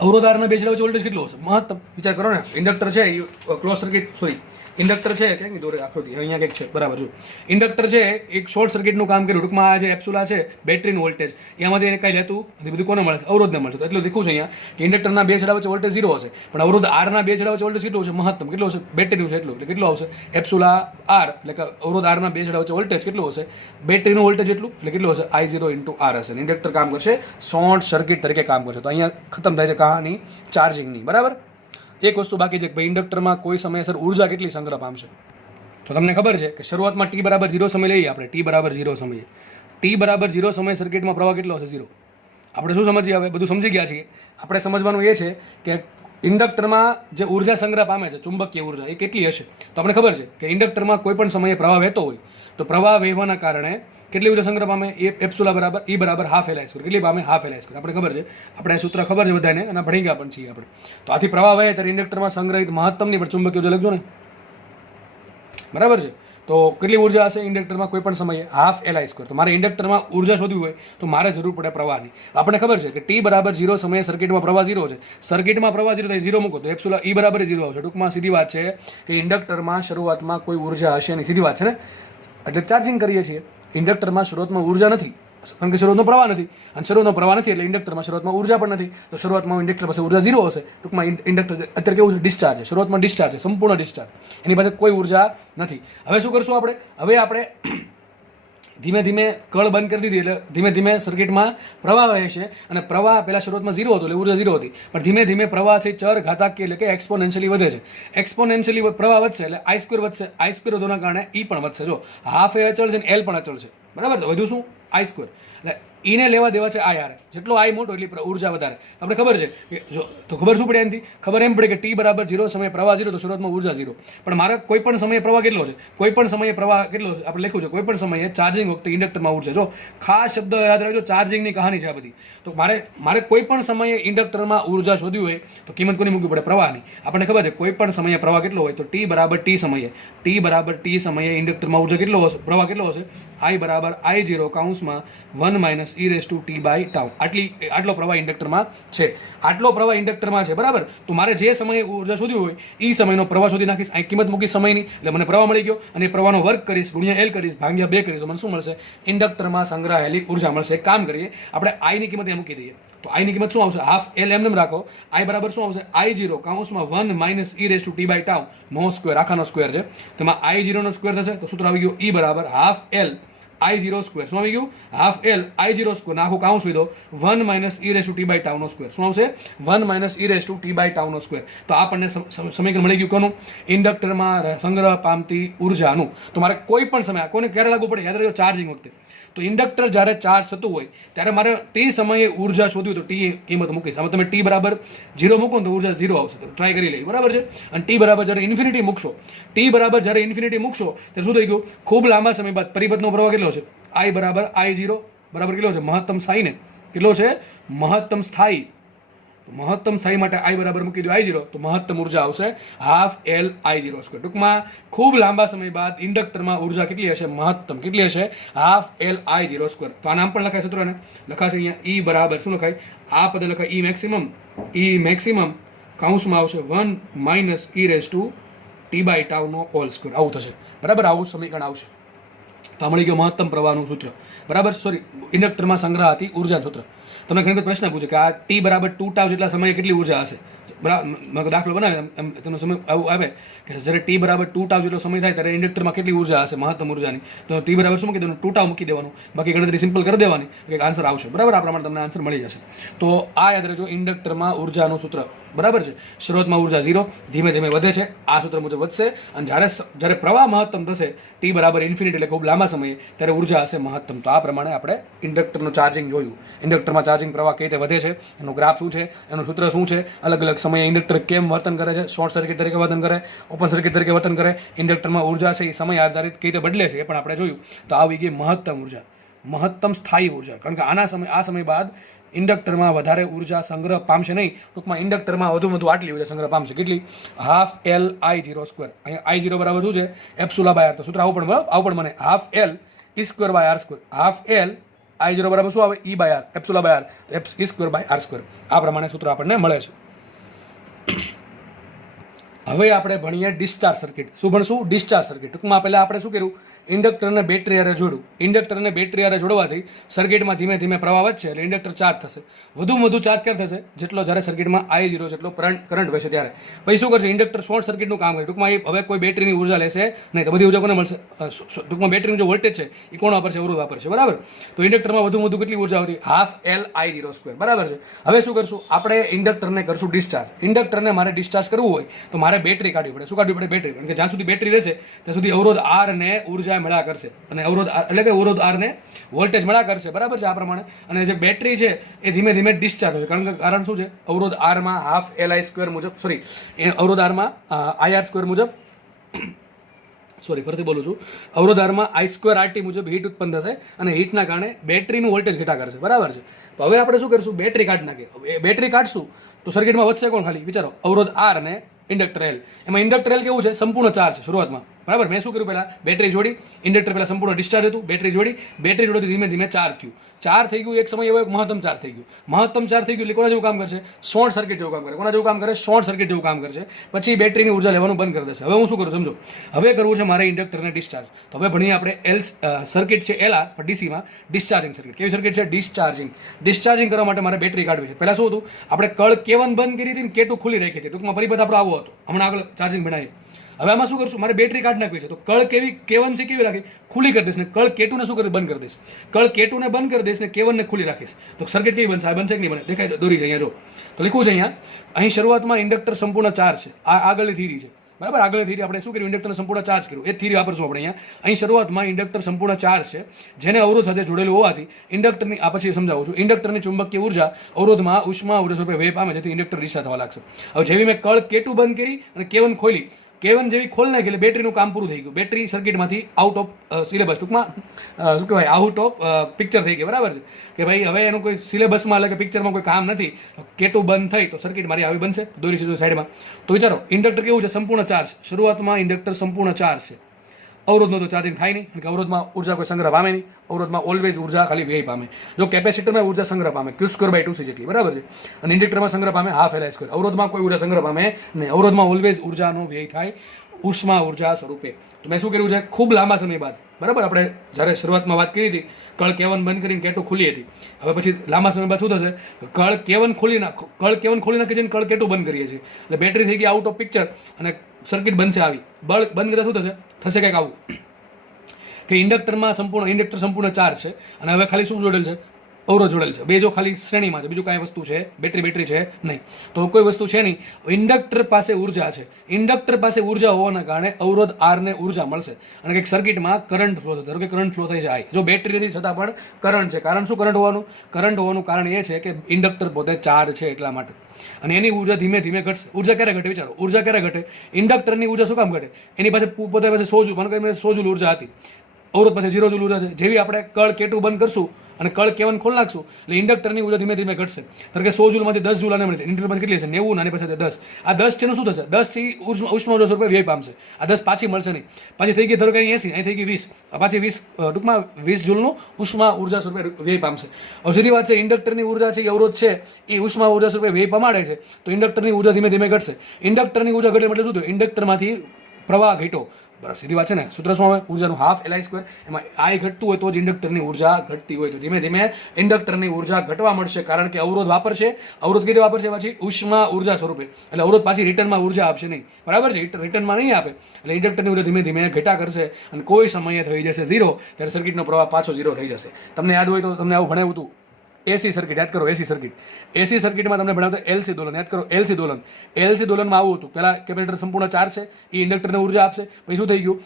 અવરોધારના બે છેડા વચ્ચે વોલ્ટેજ કેટલો હશે? મહત્તમ. વિચાર કરો ને, ઇન્ડક્ટર છે એ ક્લોઝ સર્કિટ, સોરી ઇન્ડક્ટર છે ક્યાંક દોરે આકૃતિ અહીંયા કંઈક છે, બરાબર. જો ઇન્ડક્ટર છે એક શોર્ટ સર્કિટનું કામ કર્યું. ટૂંકમાં આ જે એપ્સુલા છે બેટરીનું વોલ્ટેજ, એમાંથી એને કાંઈ લેતું નથી, બધું કોને મળે છે? અવરોધને મળશે. તો એટલું લખ્યું છે અહીંયા કે ઇન્ડક્ટરના બે છેડા વચ્ચે વોલ્ટેજ 0 હશે, પણ અવરોધ આરના બે છેડા વચ્ચે વોલ્ટેજ કેટલું છે? મહત્તમ. કેટલું હશે? બેટરીનું છે એટલું, એટલે કેટલું આવશે? એપ્સુલા/R એટલે કે અવરોધ આરના બે છેડા વચ્ચે વોલ્ટેજ કેટલું હશે? બેટરીનું વોલ્ટેજ એટલું, એટલે કેટલું હશે? I0 ઇન્ટુ R હશે. ઇન્ડક્ટર કામ કરશે શોર્ટ સર્કિટ તરીકે કામ કરશે. તો અહીંયા ખતમ થાય છે કહાની ચાર્જિંગની, બરાબર. એક વસ્તુ બાકી છે કે ભાઈ ઇન્ડક્ટરમાં કોઈ સમયસર ઉર્જા કેટલી સંગ્રહ પામશે. તો તમને ખબર છે કે શરૂઆતમાં t બરાબર 0 સમય લઈએ આપણે, t બરાબર 0 સમયે, t બરાબર 0 સમયે સર્કિટમાં પ્રવાહ કેટલો હશે? 0. આપણે શું સમજીએ હવે? બધું સમજી ગયા છીએ. આપણે સમજવાનું એ છે કે ઇન્ડક્ટરમાં જે ઉર્જા સંગ્રહ પામે છે, ચુંબકીય ઉર્જા, એ કેટલી હશે? તો આપણે ખબર છે કે ઇન્ડક્ટરમાં કોઈ પણ સમયે પ્રવાહ વહેતો હોય તો પ્રવાહ વહેવાના કારણે કેટલી ઉર્જા સંગ્રહ પામે? એ એપ્સુલા બરાબર E બરાબર હાફ L/I². કેટલી પામે? Half L/I². આપણે ખબર છે, આપણે સૂત્ર ખબર છે બધાને અને ભણી ગયા પણ છીએ આપણે. તો આથી પ્રવાહ વહે ત્યારે ઇન્ડક્ટરમાં સંગ્રહિત મહત્તમની પણ ચુંબકીય ઉર્જા લખજો ને, બરાબર છે? તો કેટલી ઉર્જા હશે ઇન્ડક્ટરમાં કોઈ પણ સમયે? Half L/I². તો મારે ઇન્ડક્ટરમાં ઉર્જા શોધવી હોય તો મારે જરૂર પડે પ્રવાહની. આપણને ખબર છે કે t બરાબર 0 સમયે સર્કિટમાં પ્રવાહ 0 છે. સર્કિટમાં પ્રવાહ 0 થાય, 0 મૂકો તો એપ્સુલા E બરાબર 0 આવશે. ટૂંકમાં સીધી વાત છે કે ઇન્ડક્ટરમાં શરૂઆતમાં કોઈ ઉર્જા હશે નહીં. સીધી વાત છે ને, એટલે ચાર્જિંગ કરીએ છીએ. ઇન્ડક્ટરમાં શરૂઆતમાં ઉર્જા નથી, કારણ કે શરૂઆતનો પ્રવાહ નથી, અને શરૂઆતનો પ્રવાહ નથી એટલે ઇન્ડક્ટરમાં શરૂઆતમાં ઉર્જા પણ નથી. તો શરૂઆતમાં ઇન્ડક્ટર પાસે ઉર્જા 0 હશે. ટૂંકમાં ઇન્ડક્ટર અત્યારે કેવું છે? ડિસ્ચાર્જ છે. શરૂઆતમાં ડિસ્ચાર્જ છે, સંપૂર્ણ ડિસ્ચાર્જ. એની પાસે કોઈ ઉર્જા નથી. હવે શું કરશું આપણે? હવે આપણે ધીમે ધીમે કળ બંધ કરી દીધી એટલે ધીમે ધીમે સર્કિટમાં પ્રવાહ વહે છે. અને પ્રવાહ પહેલા શરૂઆતમાં 0 હતો એટલે ઉર્જા 0 હતી, પણ ધીમે ધીમે પ્રવાહ છે ચર ઘાતાંકીય એટલે કે એક્સપોનેન્શિયલી વધે છે. એક્સપોનેન્શિયલી પ્રવાહ વધશે એટલે I² વધશે. I² વધવાના કારણે E પણ વધશે. જો હાફ એ અચળ છે ને L પણ અચળ છે, બરાબર. તો વધુ શું? I². એટલે ઈને લેવા દેવા છે આઈ આર, જેટલો આઈ મોટો એટલી ઉર્જા વધારે. આપણે ખબર છે કે જો તો ખબર શું પડે એનાથી? ખબર એમ પડે કે ટી બરાબર 0 સમયે પ્રવાહ 0 તો શરૂઆતમાં ઉર્જા 0. પણ મારે કોઈ પણ સમયે પ્રવાહ કેટલો છે, કોઈ પણ સમયે પ્રવાહ કેટલો છે આપણે લખ્યું છે, કોઈ પણ સમયે ચાર્જિંગ વખતે ઇન્ડક્ટરમાં ઉર્જા. જો ખાસ શબ્દ યાદ રાખજો, ચાર્જિંગની કહાની છે આ બધી. તો મારે કોઈ પણ સમયે ઇન્ડક્ટરમાં ઉર્જા શોધવી હોય તો કિંમત કોની મૂકવી પડે? પ્રવાહની. આપણને ખબર છે કોઈ પણ સમયે પ્રવાહ કેટલો હોય તો ટી બરાબર ટી સમયે ઇન્ડક્ટરમાં ઉર્જા કેટલો હશે, પ્રવાહ કેટલો હશે? I બરાબર I0 કૌંસમાં 1 minus e race to t by tau. આટલો પ્રવાહ ઇન્ડક્ટરમાં છે, આટલો પ્રવાહ ઇન્ડક્ટરમાં છે, બરાબર. તો મારે જે સમયે ઉર્જા શોધવી હોય એ સમયનો પ્રવાહ શોધી નાખીશ, અહીં કિંમત મૂકીશ સમયની, એટલે મને પ્રવાહ મળી ગયો, અને પ્રવાહનો વર્ગ કરીશ, ગુણ્યા L કરીશ, ભાગ્યા 2 કરીશ, તો મને શું મળશે? ઇન્ડક્ટરમાં સંગ્રહાયેલી ઉર્જા મળશે. એક કામ કરીએ, આપણે આઈની કિંમત એ મૂકી દઈએ. તો આઈની કિંમત શું આવશે? હાફ એલ એમ રાખો. આઈ બરાબર શું આવશે? I0 કૌંસમાં 1 minus e race to t by tau નો સ્ક્વેર, આખાનો સ્ક્વેર છે, તેમાં I0 નો સ્ક્વેર થશે, તો સૂત્ર આવી ગયું E બરાબર હાફ એલ I0 સ્ક્વેર. શું આવી ગયું? હાફ એલ I0 સ્ક્વેર, આખું કાઉન્સ લીધો, 1 minus e race to t by tau નો સ્ક્વેર. શું આવશે? 1 minus e race to t by tau નો સ્ક્વેર. તો આપણને સમીકરણ મળી ગયું કોનું? ઇન્ડક્ટરમાં સંગ્રહ પામતી ઉર્જાનું. તો મારે કોઈ પણ સમય, કોને ક્યારે લાગુ પડે? યાદ રાખજો, ચાર્જિંગ વખતે. તો ઇન્ડક્ટર જ્યારે ચાર્જ થતું હોય ત્યારે મારે ટી સમયે ઉર્જા શોધવી, તો ટી કિંમત મૂકીશ. આમાં તમે ટી બરાબર 0 મૂકો ને તો ઉર્જા 0 આવશે. તો ટ્રાય કરી લઈએ, બરાબર છે. અને ટી બરાબર જ્યારે ઇન્ફિનિટી મૂકશો, ત્યારે શું થઈ ગયું? ખૂબ લાંબા સમય બાદ પરિપથનો પ્રવાહ કેટલો છે? I બરાબર I0 બરાબર કેટલો છે? મહત્તમ સ્થાયી ને કેટલો છે? મહત્તમ સ્થાયી. મહત્તમ સ્થાયી માટે I બરાબર મૂકી દો I0, તો મહત્તમ ઉર્જા આવશે હાફ એલ I0 સ્ક્વેર. ટૂંકમાં ખૂબ લાંબા સમય બાદ ઇન્ડક્ટરમાં ઉર્જા કેટલી હશે? મહત્તમ કેટલી હશે? Half L I0 square. તો આ નામ પણ લખાય, સૂત્રને લખાશે અહીંયા E બરાબર શું લખાય? આ પદ લખાય E મેક્સિમમ કૌંસમાં આવશે 1 minus e race to t by tau નો હોલ સ્ક્વેર. આવું થશે, બરાબર. આવું સમીકરણ આવશે. તો મળી ગયો મહત્તમ પ્રવાહનું સૂત્ર, બરાબર. સોરી, ઇન્ડક્ટરમાં સંગ્રહાતી ઉર્જા સૂત્ર. તમને ઘણી વખત પ્રશ્ન પૂછે કે આ ટી બરાબર 2 ટાઉ જેટલા સમયે કેટલી ઉર્જા હશે? બરાબર, દાખલો બનાવે એમ તેનો સમય આવું આવે કે જ્યારે ટી બરાબર 2 ટાઉ જેટલો સમય થાય ત્યારે ઇન્ડક્ટરમાં કેટલી ઉર્જા હશે મહત્તમ ઉર્જાની? તો ટી બરાબર શું મૂકી દેવાનું? 2 ટાઉ મૂકી દેવાનું, બાકી ગણતરી સિમ્પલ કરી દેવાની, એક આન્સર આવશે, બરાબર. આ પ્રમાણે તમને આન્સર મળી જશે. તો આ યાદ રાખજો, ઇન્ડક્ટરમાં ઉર્જાનું સૂત્ર, બરાબર છે. શરૂઆતમાં ઉર્જા 0, ધીમે ધીમે વધે છે, આ સૂત્ર મુજબ વધશે, અને જ્યારે પ્રવાહ મહત્તમ થશે, ટી બરાબર ઇન્ફિનિટી એટલે ખૂબ લાંબા સમયે, ત્યારે ઉર્જા હશે મહત્તમ. તો આ પ્રમાણે આપણે ઇન્ડક્ટરનું ચાર્જિંગ જોયું. ઇન્ડક્ટરમાં ચાર્જિંગ પ્રવાહ કઈ રીતે વધે છે, એનું ગ્રાફ શું છે, એનું સૂત્ર શું છે, અલગ અલગ સમયે ઇન્ડક્ટર કેમ વર્તન કરે છે, શોર્ટ સર્કિટ તરીકે વર્તન કરે, ઓપન સર્કિટ તરીકે વર્તન કરે, ઇન્ડક્ટરમાં ઉર્જા છે એ સમય આધારિત કઈ રીતે બદલે છે એ પણ આપણે જોયું. તો આવી ગઈ મહત્તમ ઉર્જા, મહત્તમ સ્થાયી ઉર્જા. કારણ કે આ સમય બાદ ઇન્ડક્ટરમાં વધારે ઉર્જા સંગ્રહ પામશે નહીં. ટૂંકમાં ઇન્ડક્ટરમાં વધુ આટલી ઉર્જા સંગ્રહ પામશે. કેટલી? Half L I0 square. અહીંયા I0 બરાબર શું છે? Epsilon by R. તો સૂત્ર આવું પણ મને half L E square by R square. Half L I0 બરાબર શું આવે? E by R, epsilon by R, E square by R square. આ પ્રમાણે સૂત્ર આપણને મળે છે. હવે આપણે ભણીએ ડિસ્ચાર્જ સર્કિટ. શું ભણશું? Discharge circuit. ટૂંકમાં પહેલાં આપણે શું કર્યું? ઇન્ડક્ટરને બેટરી હારે જોડ્યું. ઇન્ડક્ટરને બેટરી હારે જોડવાથી સર્કિટમાં ધીમે ધીમે પ્રવાહ વધશે, એટલે ઇન્ડક્ટર ચાર્જ થશે. વધુ ચાર્જ ક્યારે થશે? જેટલો જ્યારે સર્કિટમાં I0 જેટલો કરંટ વહેશે ત્યારે. પછી શું કરશે? ઇન્ડક્ટર શોર્ટ સર્કિટનું કામ કરે. ટૂંકમાં હવે કોઈ બેટરીની ઉર્જા લેશે નહીં. તો બધી ઉર્જા કોને મળશે? ટૂંકમાં બેટરીનું જે વોલ્ટેજ છે એ કોણ વાપરશે? અવરોધ વાપરશે, બરાબર. તો ઇન્ડક્ટરમાં વધુ કેટલી ઉર્જા આવતી? હાફ એલ I0 સ્ક્વેર, બરાબર છે. હવે શું કરશું? આપણે ઇન્ડક્ટરને કરશું ડિસ્ચાર્જ. ઇન્ડક્ટરને મારે ડિસ્ચાર્જ કરવું હોય તો મારે બેટરી કાઢવી પડે. શું કાઢવી પડે? બેટરી. કારણ કે જ્યાં સુધી બેટરી રહેશે ત્યાં સુધી અવરોધ R ને ઉર્જા મળ્યા કરશે, અને અવરોધ R ને વોલ્ટેજ મળ્યા કરશે, બરાબર છે. આ પ્રમાણે. અને જે બેટરી છે એ ધીમે ધીમે ડિસ્ચાર્જ થશે. કારણ શું છે? અવરોધ R માં હાફ એલ I સ્ક્વેર મુજબ, અવરોધ R માં IR સ્ક્વેર મુજબ, ફરીથી બોલું છું, અવરોધ R માં I સ્ક્વેર RT મુજબ હીટ ઉત્પન્ન થશે, અને હીટના કારણે બેટરીનું વોલ્ટેજ ઘટા કરશે, બરાબર છે. તો હવે આપણે શું કરીશું? બેટરી કાઢી નાખીએ. બેટરી કાઢશું તો સર્કિટમાં વધશે કોણ? ખાલી વિચારો, અવરોધ R ને ઇન્ડક્ટર L. એમાં ઇન્ડક્ટર L કેવું છે? સંપૂર્ણ ચાર્જ છે શરૂઆતમાં, બરાબર. મેં શું કર્યું? પહેલાં બેટરી જોડી. ઇન્ડક્ટર પહેલાં સંપૂર્ણ ડિસ્ચાર્જ હતું, બેટરી જોડી ધીમે ધીમે ચાર્જ થયું. ચાર્જ થઈ ગયું, એક સમય એવો મહત્તમ ચાર્જ થઈ ગયું. મહત્તમ ચાર્જ થઈ ગયું એટલે કોના જેવું કામ કરશે? શોર્ટ સર્કિટ જેવું કામ કરે. કોના જેવું કામ કરે? શોર્ટ સર્કિટ જેવું કામ કરશે. પછી બેટરીની ઉર્જા લેવાનું બંધ કરી દેશે. હવે હું શું કરું? સમજો, હવે કરવું છે મારે ઇન્ડક્ટરને ડિસ્ચાર્જ. તો હવે ભણીએ આપણે સર્કિટ છે LR, પણ ડીસીમાં ડિસ્ચાર્જિંગ સર્કિટ. કેવી સર્કિટ છે? ડિસ્ચાર્જિંગ કરવા માટે મારે બેટરી કાઢવી છે. પહેલાં શું હતું? આપણે કળ K1 બંધ કરી હતી ને K2 ખુલ્લી રાખી હતી. ટૂંકમાં પરિપથ આપણો આવો હતો. હમણાં આગળ ચાર્જિંગ બનાવીએ. હવે આમાં શું કરશું? મારે બેટરી કાઢી નાખવી છે. તો કળ K1 છે કેવી રાખી? ખુલ્લી કરી દઈશ, ને કળ K2 ને શું કરી? બંધ કરી દઈશ. કળ K2 ને બંધ કરી દઈશ ને K1 ને ખુલ્લી રાખીશ. તો સર્કિટ કેવી બનશે? આ બનશે કે નહીં બને? દેખાય દોરી છે અહીંયા. જો તો લખ્યું છે અહીંયા, અહીં શરૂઆતમાં ઇન્ડક્ટર સંપૂર્ણ ચાર્જ છે. આ આગળની થિયરી છે, બરાબર. આગળ થિયરી આપણે શું કર્યું, ઇન્ડક્ટરને સંપૂર્ણ ચાર્જ કર્યું, એ થિયરી વાપરશું આપણે અહીંયા. અહીં શરૂઆતમાં ઇન્ડક્ટર સંપૂર્ણ ચાર્જ છે, જેને અવરોધ સાથે જોડેલું હોવાથી ઇન્ડક્ટરની, આ પછી સમજાવું છું, ઇન્ડક્ટરની ચુંબકીય ઉર્જા અવરોધમાં ઉષ્મા ઉર્જા સ્વરૂપે વેગ પામે, જેથી ઇન્ડક્ટર રિસા થવા લાગશે. હવે જેવી મેં કળ K2 બંધ કરી અને K1 ખોલી, K1 જેવી ખોલ નાખી એટલે બેટરીનું કામ પૂરું થઈ ગયું. બેટરી સર્કિટમાંથી આઉટ ઓફ સિલેબસ, ટૂંકમાં શું કહેવાય, આઉટ ઓફ પિક્ચર થઈ ગઈ. બરાબર છે કે ભાઈ હવે એનું કોઈ સિલેબસમાં એટલે કે પિક્ચરમાં કોઈ કામ નથી. K2 બંધ થઈ તો સર્કિટ મારી આવી બનશે, દોરી સીધું સાઈડમાં. તો વિચારો, ઇન્ડક્ટર કેવું છે, સંપૂર્ણ ચાર્જ. શરૂઆતમાં ઇન્ડક્ટર સંપૂર્ણ ચાર્જ છે. અવરોધનો તો ચાર્જિંગ થાય નહીં, કારણ કે અવરોધમાં ઉર્જા કોઈ સંગ્રહ પામે નહીં. અવરોધમાં ઓલવેઝ ઉર્જા ખાલી વ્યય પામે. જો કેપેસિટરમાં ઉર્જા સંગ્રહ પામે Q²/2C જેટલી, બરાબર છે. અને ઇન્ડક્ટરમાં સંગ્રહ પામે ½ Li². અવરોધમાં કોઈ ઉર્જા સંગ્રહ પામે નહીં. અવરોધમાં ઓલવેઝ ઉર્જાનો વ્યય થાય ઉષ્મા ઉર્જા સ્વરૂપે. તો મેં શું કર્યું છે, ખૂબ લાંબા સમય બાદ, બરાબર, આપણે જ્યારે શરૂઆતમાં વાત કરી હતી, કળ K1 બંધ કરીને K2 ખુલી હતી. હવે પછી લાંબા સમય બાદ શું થશે, કળ K1 ખોલી નાખી જઈને કળ K2 બંધ કરીએ છીએ, એટલે બેટરી થઈ ગઈ આઉટ ઓફ પિક્ચર અને સર્કિટ બનશે આવી. બળ બંધ કરતા શું થશે કંઈક આવું કે ઇન્ડક્ટર સંપૂર્ણ ચાર્જ છે અને હવે ખાલી શું જોડેલ છે, અવરોધ જોડેલ છે. બે જો ખાલી શ્રેણીમાં છે, બીજું કાંઈ વસ્તુ છે, બેટરી છે નહીં, તો કોઈ વસ્તુ છે નહીં. ઇન્ડક્ટર પાસે ઉર્જા છે. ઇન્ડક્ટર પાસે ઉર્જા હોવાના કારણે અવરોધ R ને ઉર્જા મળશે અને કંઈક સર્કિટમાં કરંટ ફ્લો થશે. ધારો કે કરંટ ફ્લો થઈ છે I. જો બેટરી નથી છતાં પણ કરંટ છે. કારણ શું કરંટ હોવાનું કારણ એ છે કે ઇન્ડક્ટર પોતે ચાર્જ છે એટલા માટે. અને એની ઉર્જા ધીમે ધીમે ઘટશે. ઉર્જા ક્યારે ઘટે, વિચારો, ઉર્જા ક્યારે ઘટે? ઇન્ડક્ટરની ઉર્જા શું કામ ઘટે? એની પાસે પોતે 100 જૂલ ઉર્જા હતી, અવરોધ પાસે 0 જૂલ ઉર્જા છે. જેવી આપણે કળ K2 બંધ કરશું અને કળ K1 ખોલ નાખશું એટલે ઇન્ડક્ટરની ઉર્જા ધીમે ધીમે ઘટશે. ધારો કે 100 જૂલમાંથી 10 જૂલ આને મળી, ઇન્ડક્ટર પાસે કેટલી હશે, 90, આની પાસે 10. આ 10 છે શું થશે, 10 થી ઉષ્મા ઉર્જા સ્વરૂપે વ્યય પામશે. આ 10 પાછી મળશે નહીં, પાછી થઈ ગઈ ધારો કે 80, અહીં થઈ ગઈ 20, પાછી 20, ટૂંકમાં 20 જૂલનું ઉષ્મા ઉર્જા સ્વરૂપે વ્યય પામશે. હવે સીધી વાત છે, ઇન્ડક્ટરની ઉર્જા છે, અવરોધ છે, એ ઉષ્મા ઉર્જા સ્વરૂપે વ્યય પમાડે છે, તો ઇન્ડક્ટરની ઉર્જા ધીમે ધીમે ઘટશે. ઇન્ડક્ટરની ઉર્જા ઘટે એટલે શું થયું, ઇન્ડક્ટરમાંથી પ્રવાહ ઘટ્યો. બરાબર, સીધી વાત છે ને. સૂત્ર શું આવે, ઉર્જાનું ½ Li². એમાં I ઘટતું હોય તો જ ઇન્ડક્ટરની ઉર્જા ઘટતી હોય. તો ધીમે ધીમે ઇન્ડક્ટરની ઉર્જા ઘટવા મળશે, કારણ કે અવરોધ વાપરશે. અવરોધ કઈ રીતે વાપરશે, પછી ઉષ્મા ઉર્જા સ્વરૂપે. એટલે અવરોધ પાછી રિટર્નમાં ઉર્જા આપશે નહીં, બરાબર છે, રિટર્નમાં નહીં આપે. એટલે ઇન્ડક્ટરની ઉર્જા ધીમે ધીમે ઘટા કરશે અને કોઈ સમયે થઈ જશે 0, ત્યારે સર્કિટનો પ્રવાહ પાછો 0 થઈ જશે. તમને યાદ હોય તો તમને આવું ભણાવ્યું હતું, એસી સર્કિટ યાદ કરો. એસી સર્કિટમાં તમને ભણાવતા એલસી દોલન યાદ કરો. એલસી દોલનમાં આવું હતું, પહેલા કેપેસિટર સંપૂર્ણ ચાર્જ છે, એ ઇન્ડક્ટરને ઉર્જા આપશે. પછી શું થઈ ગયું,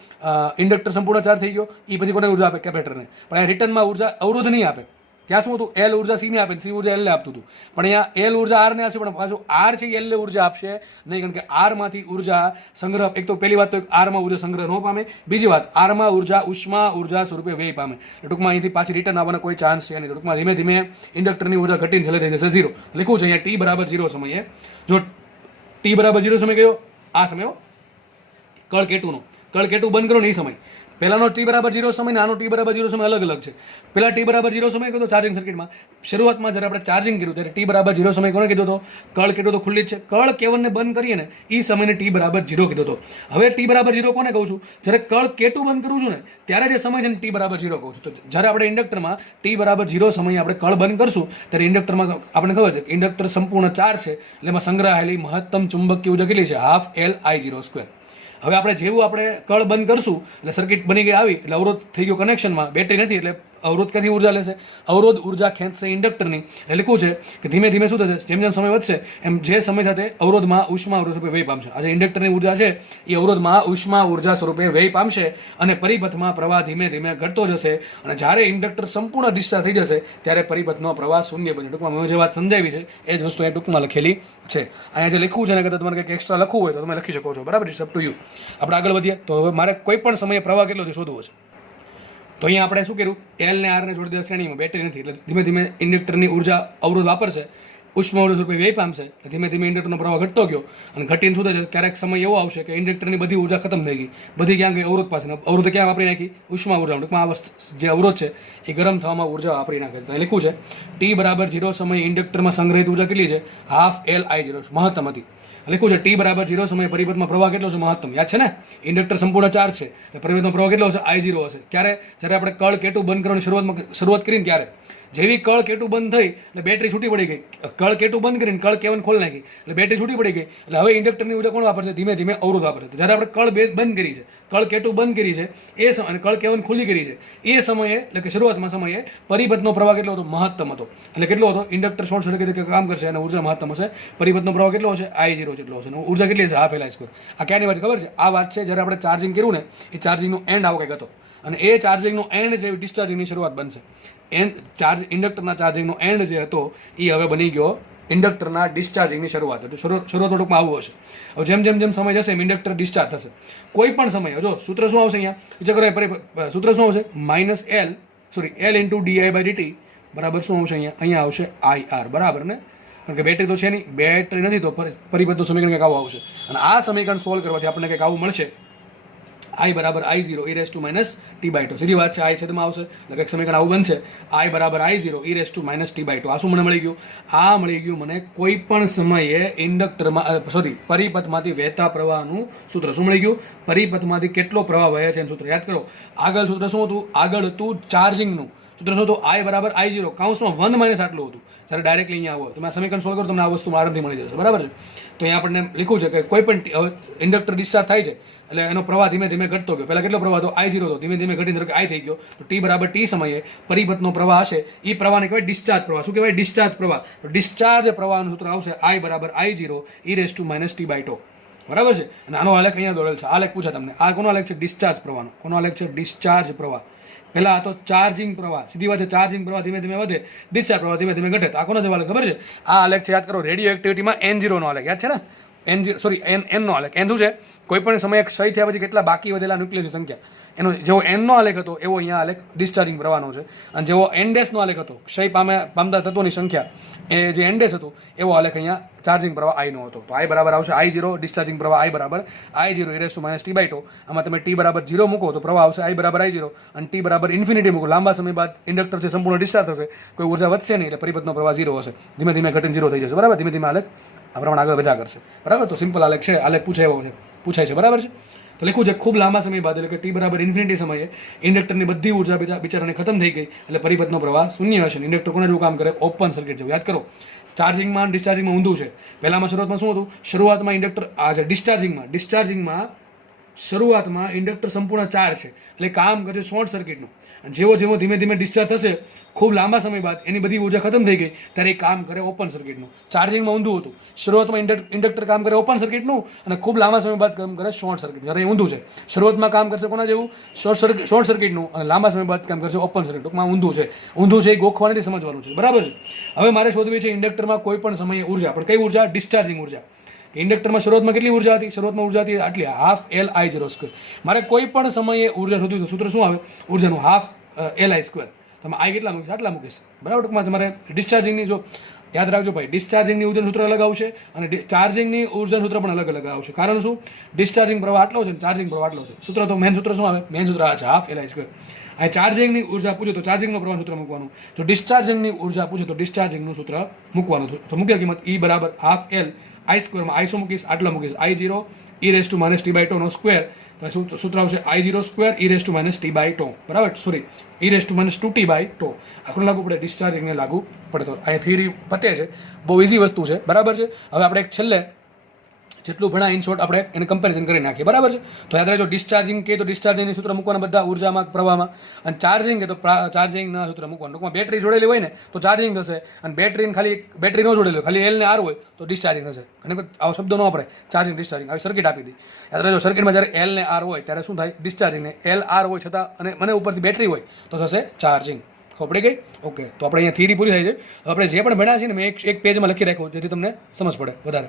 ઇન્ડક્ટર સંપૂર્ણ ચાર્જ થઈ ગયો, એ પછી કોને ઉર્જા આપે, કેપેસિટરને. પણ અહીંયા રિટર્નમાં ઉર્જા અવરોધ નહીં આપે. ત્યાં શું હતું, એલ ઉર્જા સી ને આપે, સી ઉર્જા એલ ને આપતું હતું. પણ અહીંયા એલ ઉર્જા આર ને આપશે, પણ પાછું આર છે એલ ને ઉર્જા આપશે નહીં, કારણ કે આરમાંથી ઉર્જા સંગ્રહ, એક તો પહેલી વાત તો આરમાં ઉર્જા સંગ્રહ ન પામે, બીજી વાત આરમાં ઉર્જા ઉષ્મા ઉર્જા સ્વરૂપે વ્યય પામે. ટૂંકમાં અહીંથી પાછી રિટર્ન આવવાનો કોઈ ચાન્સ છે નહીં. ટૂંકમાં ધીમે ધીમે ઇન્ડક્ટરની ઉર્જા ઘટીને છેલ્લે થઈ જશે 0. લખ્યું છે અહીંયા T = 0 સમયે. જો T = 0 સમય કયો, આ સમય કળ K2 બંધ કરો ને એ સમય. પહેલાનો T = 0 સમય ને આનો T = 0 સમય અલગ છે. પહેલા T = 0 સમય કીધો ચાર્જિંગ સર્કિટમાં. શરૂઆતમાં જ્યારે આપણે ચાર્જિંગ કર્યું ત્યારે T = 0 સમય કોને કીધો હતો, કળ K2 તો ખુલ્લી જ છે. કળ K1 ને બંધ કરીએ ને એ સમયને T = 0 કીધો હતો. હવે T = 0 કોને કહું છું, જ્યારે કળ K2 બંધ કરું છું ને ત્યારે જે સમય છે ને T = 0 કહું છું. તો જ્યારે આપણે ઇન્ડક્ટરમાં T = 0 સમયે આપણે કળ બંધ કરશું ત્યારે ઇન્ડક્ટરમાં આપણને ખબર છે કે ઇન્ડક્ટર સંપૂર્ણ ચાર્જ છે, એટલે એમાં સંગ્રહાયેલી મહત્તમ ચુંબકીય ઉર્જા કેટલી છે, ½ Li02. હવે આપણે જેવું આપણે કળ બંધ કરશું એટલે સર્કિટ બની ગઈ આવી, એટલે અવરોધ થઈ ગયો કનેક્શનમાં, બેટરી નથી એટલે અવરોધ ક્યાંથી ઉર્જા લેશે, અવરોધ ઉર્જા ખેંચશે ઇન્ડક્ટરની. એટલે લખ્યું છે કે ધીમે ધીમે શું થશે, જેમ જેમ સમય વધશે એમ જે સમય સાથે અવરોધમાં ઉષ્મા ઉર્જા સ્વરૂપે વ્યય પામશે. આજે ઇન્ડક્ટરની ઉર્જા છે એ અવરોધમાં ઉષ્મા ઉર્જા સ્વરૂપે વ્યય પામશે અને પરિપથમાં પ્રવાહ ધીમે ધીમે ઘટતો જશે. અને જ્યારે ઇન્ડક્ટર સંપૂર્ણ ડિસ્ચાર્જ થઈ જશે ત્યારે પરિપથનો પ્રવાહ શૂન્ય બનશે. ટૂંકમાં મેં જે વાત સમજાવી છે એ જ વસ્તુ એ ટૂંકમાં લખેલી છે. અહીંયા જે લખ્યું છે ને કદાચ તમારે કંઈક એક્સ્ટ્રા લખવું હોય તો તમે લખી શકો છો, બરાબર. It's up to you. આપણે આગળ વધીએ તો હવે મારે કોઈ પણ સમયે પ્રવાહ કેટલો છે શોધવો છે. તો અહીંયા આપણે શું કર્યું, એલ ને આર ને જોડી દીધા શ્રેણીમાં, બેટરી નથી એટલે ધીમે ધીમે ઇન્ડક્ટરની ઉર્જા અવરોધ વાપરશે, ઉષ્મા ઉર્જા સ્વરૂપે વ્યય પામશે. ધીમે ધીમે ઇન્ડક્ટરનો પ્રવાહ ઘટતો ગયો અને ઘટીને શું થશે, ક્યારેક સમય એવો આવશે કે ઇન્ડક્ટરની બધી ઉર્જા ખતમ થઈ ગઈ. બધી ક્યાં ગઈ, અવરોધ પાસે. અવરોધ ક્યાં વાપરી નાખી, ઉષ્મા ઉર્જા. ટૂંકમાં આ જે અવરોધ છે એ ગરમ થવામાં ઉર્જા વાપરી નાખે. તો લખ્યું છે T = 0 સમયે ઇન્ડક્ટરમાં સંગ્રહિત ઉર્જા કેટલી છે, ½ Li02 મહત્તમ હતી. લખ્યું છે T = 0 સમયે પરિપથમાં પ્રવાહ કેટલો છે, મહત્તમ. યાદ છે ને, ઇન્ડક્ટર સંપૂર્ણ ચાર્જ છે, પરિપથનો પ્રવાહ કેટલો હશે, I0 હશે. ક્યારે, જ્યારે આપણે કળ K2 બંધ કરવાની શરૂઆત કરીને ત્યારે જેવી કળ કેટું બંધ થઈ એટલે બેટરી છૂટી પડી ગઈ, કળ કેટું બંધ કરીને કળ કેવન ખોલી નાખી એટલે બેટરી છૂટી પડી ગઈ, એટલે હવે ઇન્ડક્ટરની ઉર્જા કોણ વાપરશે? ધીમે ધીમે અવરોધ વાપરશે. જ્યારે આપણે કળ બંધ કરી છે, કળ કેટું બંધ કરી છે એ સમય અને કળ કેવન ખુલ્લી કરી છે એ સમયે, એટલે કે શરૂઆતમાં સમયે પરિપથનો પ્રવાહ કેટલો હતો? મહત્તમ હતો. એટલે કેટલો હતો? ઇન્ડક્ટર શોર્ટ સર્કિટ તરીકે કામ કરશે અને ઉર્જા મહત્તમ હશે. પરિપથનો પ્રવાહ કેટલો હશે? I0 જેટલો હશે. ઉર્જા કેટલી હશે? Half Li square. આ ક્યાંની વાત ખબર છે? આ વાત છે જ્યારે આપણે ચાર્જિંગ કર્યું ને એ ચાર્જિંગનો એન્ડ આવો કંઈક હતો અને એ ચાર્જિંગનો એન્ડ છે ડિસ્ચાર્જિંગની શરૂઆત બનશે. ઇન્ડક્ટરના ચાર્જિંગનો એન્ડ જે હતો એ હવે બની ગયો ઇન્ડક્ટરના ડિસ્ચાર્જિંગની શરૂઆત. શરૂઆતમાં ટૂંકમાં આવું હશે. હવે જેમ જેમ જેમ સમય જશે એમ ઇન્ડક્ટર ડિસ્ચાર્જ થશે. કોઈ પણ સમયે જો સૂત્ર શું આવશે અહીંયા વિચાર કરો, સૂત્ર શું આવશે? L ઇન્ટુ di/dt બરાબર શું આવશે અહીંયા આવશે IR, બરાબર ને? કારણ કે બેટરી તો છે નહીં, બેટરી નથી તો પરિપથનું સમીકરણ કંઈક આવું આવશે અને આ સમીકરણ સોલ્વ કરવાથી આપણને કંઈક આવું મળશે. I બરાબર I0 e race to minus t/2. સીધી વાત છે, I છેદમાં આવશે એટલે કંઈક સમીકરણ આવું બનશે. I બરાબર I0 e race to minus t/2. આ શું મને મળી ગયું? આ મળી ગયું મને કોઈ પણ સમયે ઇન્ડક્ટરમાં પરિપથમાંથી વહેતા પ્રવાહનું સૂત્ર. શું મળી ગયું? પરિપથમાંથી કેટલો પ્રવાહ વહે છે એનું સૂત્ર. યાદ કરો, આગળ સૂત્ર શું હતું? આગળ હતું ચાર્જિંગનું સૂત્ર. શું હતું? I બરાબર I0 કૌંસમાં 1 માઇનસ આટલું હતું. જ્યારે ડાયરેક્ટલી અહીંયા આવો તમે આ સમીકરણ સોલ્વ કરો તમને આ વસ્તુ આરામથી મળી જશે, બરાબર છે? તો અહીંયા આપણને લખ્યું છે કે કોઈ પણ ઇન્ડક્ટર ડિસ્ચાર્જ થાય છે એટલે એનો પ્રવાહ ધીમે ધીમે ઘટતો ગયો. પહેલાં કેટલો પ્રવાહ હતો? I0 હતો, ધીમે ધીમે ઘટીને I થઈ ગયો. તો t બરાબર t સમયે પરિપથનો પ્રવાહ હશે એ પ્રવાહને કહેવાય ડિસ્ચાર્જ પ્રવાહ. શું કહેવાય? ડિસ્ચાર્જ પ્રવાહ. તો ડિસ્ચાર્જ પ્રવાહનું સૂત્ર આવશે I બરાબર I0 e race to minus t/2. બરાબર છે? અને આનો આલેખ અહીંયા દોરેલ છે. આલેખ પૂછે તમને, આ કોનો આલેખ છે? ડિસ્ચાર્જ પ્રવાહનો. કોનો આલેખ છે? ડિસ્ચાર્જ પ્રવાહ. પહેલા હતો ચાર્જિંગ પ્રવાહ. સીધી વાત છે, ચાર્જિંગ પ્રવાહ ધીમે ધીમે વધે, ડિસ્ચાર્જ પ્રવાહ ધીમે ધીમે ઘટે. તો આ કોનો જવાબ ખબર છે? આ આલેખ છે, યાદ કરો, રેડિયો એક્ટિવિટીમાં N0 નો આલેખ યાદ છે ને? N નો આલેખ. N શું છે? કોઈ પણ સમયે ક્ષય થયા પછી કેટલા બાકી વધેલા ન્યુક્લિયસની સંખ્યા, એનો જેવો N નો આલેખ હતો એવો અહીંયા આલેખ ડિસ્ચાર્જિંગ પ્રવાહનો છે. અને જેવો N નો આલેખ હતો, ક્ષય પામતા તત્વોની સંખ્યા, એ જે N હતું એવો આલેખ અહીંયા ચાર્જિંગ પ્રવાહ I નો હતો. તો I બરાબર આવશે I0, ડિસ્ચાર્જિંગ પ્રવાહ I બરાબર I0 e race to minus t/2. આમાં તમે t બરાબર 0 મૂકો તો પ્રવાહ આવશે I બરાબર I0 અને t બરાબર ઇન્ફિનિટી મૂકો, લાંબા સમય બાદ ઇન્ડક્ટર છે સંપૂર્ણ ડિસ્ચાર્જ થશે, કોઈ ઉર્જા વધશે નહીં એટલે પરિપથનો પ્રવાહ 0 હશે. ધીમે ધીમે ઘટીને 0 થઈ જશે, બરાબર? ધીમે ધીમે આલેખ આ પ્રમાણે આગળ વધ્યા કરશે, બરાબર? તો સિમ્પલ આલેખ છે, આલેખ પૂછાય છે, બરાબર છે? તો લખ્યું છે ખૂબ લાંબા સમય બાદ એટલે કે t બરાબર ઇન્ફિનિટી સમયે ઇન્ડક્ટરની બધી ઉર્જા બિચારાને ખતમ થઈ ગઈ એટલે પરિપથનો પ્રવાહ શૂન્ય હશે. ઇન્ડક્ટર કોને જેવું કામ કરે? ઓપન સર્કિટ જેવું. યાદ કરો, ચાર્જિંગમાં ડિસ્ચાર્જિંગમાં ઊંધું છે. પહેલામાં શરૂઆતમાં શું હતું? શરૂઆતમાં ઇન્ડક્ટર આ છે ડિસ્ચાર્જિંગમાં શરૂઆતમાં ઇન્ડક્ટર સંપૂર્ણ ચાર્જ છે એટલે કામ કરશે શોર્ટ સર્કિટનું. અને જેવો ધીમે ધીમે ડિસ્ચાર્જ થશે ખૂબ લાંબા સમય બાદ એની બધી ઉર્જા ખતમ થઈ ગઈ ત્યારે એ કામ કરે ઓપન સર્કિટનું. ચાર્જિંગમાં ઊંધું હતું. શરૂઆતમાં ઇન્ડક્ટર કામ કરે ઓપન સર્કિટનું અને ખૂબ લાંબા સમય બાદ કામ કરે શોર્ટ સર્કિટ. જ્યારે ઊંધું છે, શરૂઆતમાં કામ કરશે કોના જેવું? શોર્ટ સર્કિટનું અને લાંબા સમય બાદ કામ કરશે ઓપન સર્કિટ. ટૂંકમાં ઊંધું છે એ ગોખવાથી સમજવાનું છે, બરાબર છે? હવે મારે શોધવી છે ઇન્ડક્ટરમાં કોઈ પણ સમયે ઉર્જા, પણ કઈ ઉર્જા? ડિસ્ચાર્જિંગ ઉર્જા. ઇન્ડક્ટરમાં શરૂઆતમાં કેટલી ઉર્જા હતી? શરૂઆતમાં ઉર્જા હતી આટલી, હાફ LI0 સ્ક્વેર. મારે કોઈ પણ સમયે ઉર્જા શોધવી તો સૂત્ર શું આવે? ઉર્જાનું હાફ LI સ્ક્વેર. તમે I કેટલા મૂકીશ? આટલા મૂકીશ, બરાબર? ટૂંકમાં તમારે ડિસ્ચાર્જિંગની જો યાદ રાખજો ભાઈ, ડિસ્ચાર્જિંગની ઉર્જાનું સૂત્ર અલગ આવશે અને ચાર્જિંગની ઉર્જાનું સૂત્ર પણ અલગ આવશે. કારણ શું? ડિસ્ચાર્જિંગ પ્રવાહ આટલો છે અને ચાર્જિંગ પ્રવાહ આટલો છે. સૂત્ર તો મેન સૂત્ર શું આવે? મેન સૂત્ર આ છે, હાફ LI સ્ક્વેર. આ ચાર્જિંગની ઉર્જા પૂછે તો ચાર્જિંગનો પ્રવાહ સૂત્ર મૂકવાનું. જો ડિસ્ચાર્જિંગની ઉર્જા પૂછે તો ડિસ્ચાર્જિંગનું સૂત્ર મૂકવાનું. તો મુખ્ય કિંમત E બરાબર હાફ LI સ્ક્વેરમાં I શું મૂકીશ? આટલા મૂકીશ, I0 e race to minus t/2 નો સ્ક્વેર. સૂત્ર આવશે I0 square e race to minus t/2, બરાબર? Sorry, e race to minus 2t/2. આખું લાગુ પડે, ડિસ્ચાર્જિંગને લાગુ પડે. તો અહીંયા થિયરી પતે છે, બહુ ઇઝી વસ્તુ છે, બરાબર છે? હવે આપણે એક છેલ્લે જેટલું ભણા ઇન શોર્ટ આપણે એને કમ્પેરિઝન કરી નાખીએ, બરાબર છે? તો યાદ રાખજો, ડિસ્ચાર્જિંગ કે તો ડિસ્ચાર્જિંગની સૂત્ર મૂકવાના બધા ઉર્જામાં પ્રવાહમાં, અને ચાર્જિંગ કે તો ચાર્જિંગના સૂત્ર મૂકવાનું. ટૂંકમાં બેટરી જોડેલી હોય ને તો ચાર્જિંગ થશે અને બેટરી ન જોડેલી હોય, ખાલી L ને R હોય તો ડિસ્ચાર્જિંગ થશે. અને આવો શબ્દો ન વાપરે, ચાર્જિંગ ડિસ્ચાર્જિંગ. આવી સર્કિટ આપી દી, યાદ રાખજો, સર્કિટમાં જ્યારે L ને R હોય ત્યારે શું થાય? ડિસ્ચાર્જિંગ. ને L R હોય છતાં અને મને ઉપરથી બેટરી હોય તો થશે ચાર્જિંગ. ખબર ગઈ? ઓકે, તો આપણે અહીંયા થિયરી પૂરી થાય છે. આપણે જે પણ ભણ્યા છે ને મેં એક પેજમાં લખી રાખ્યું જેથી તમને સમજ પડે વધારે.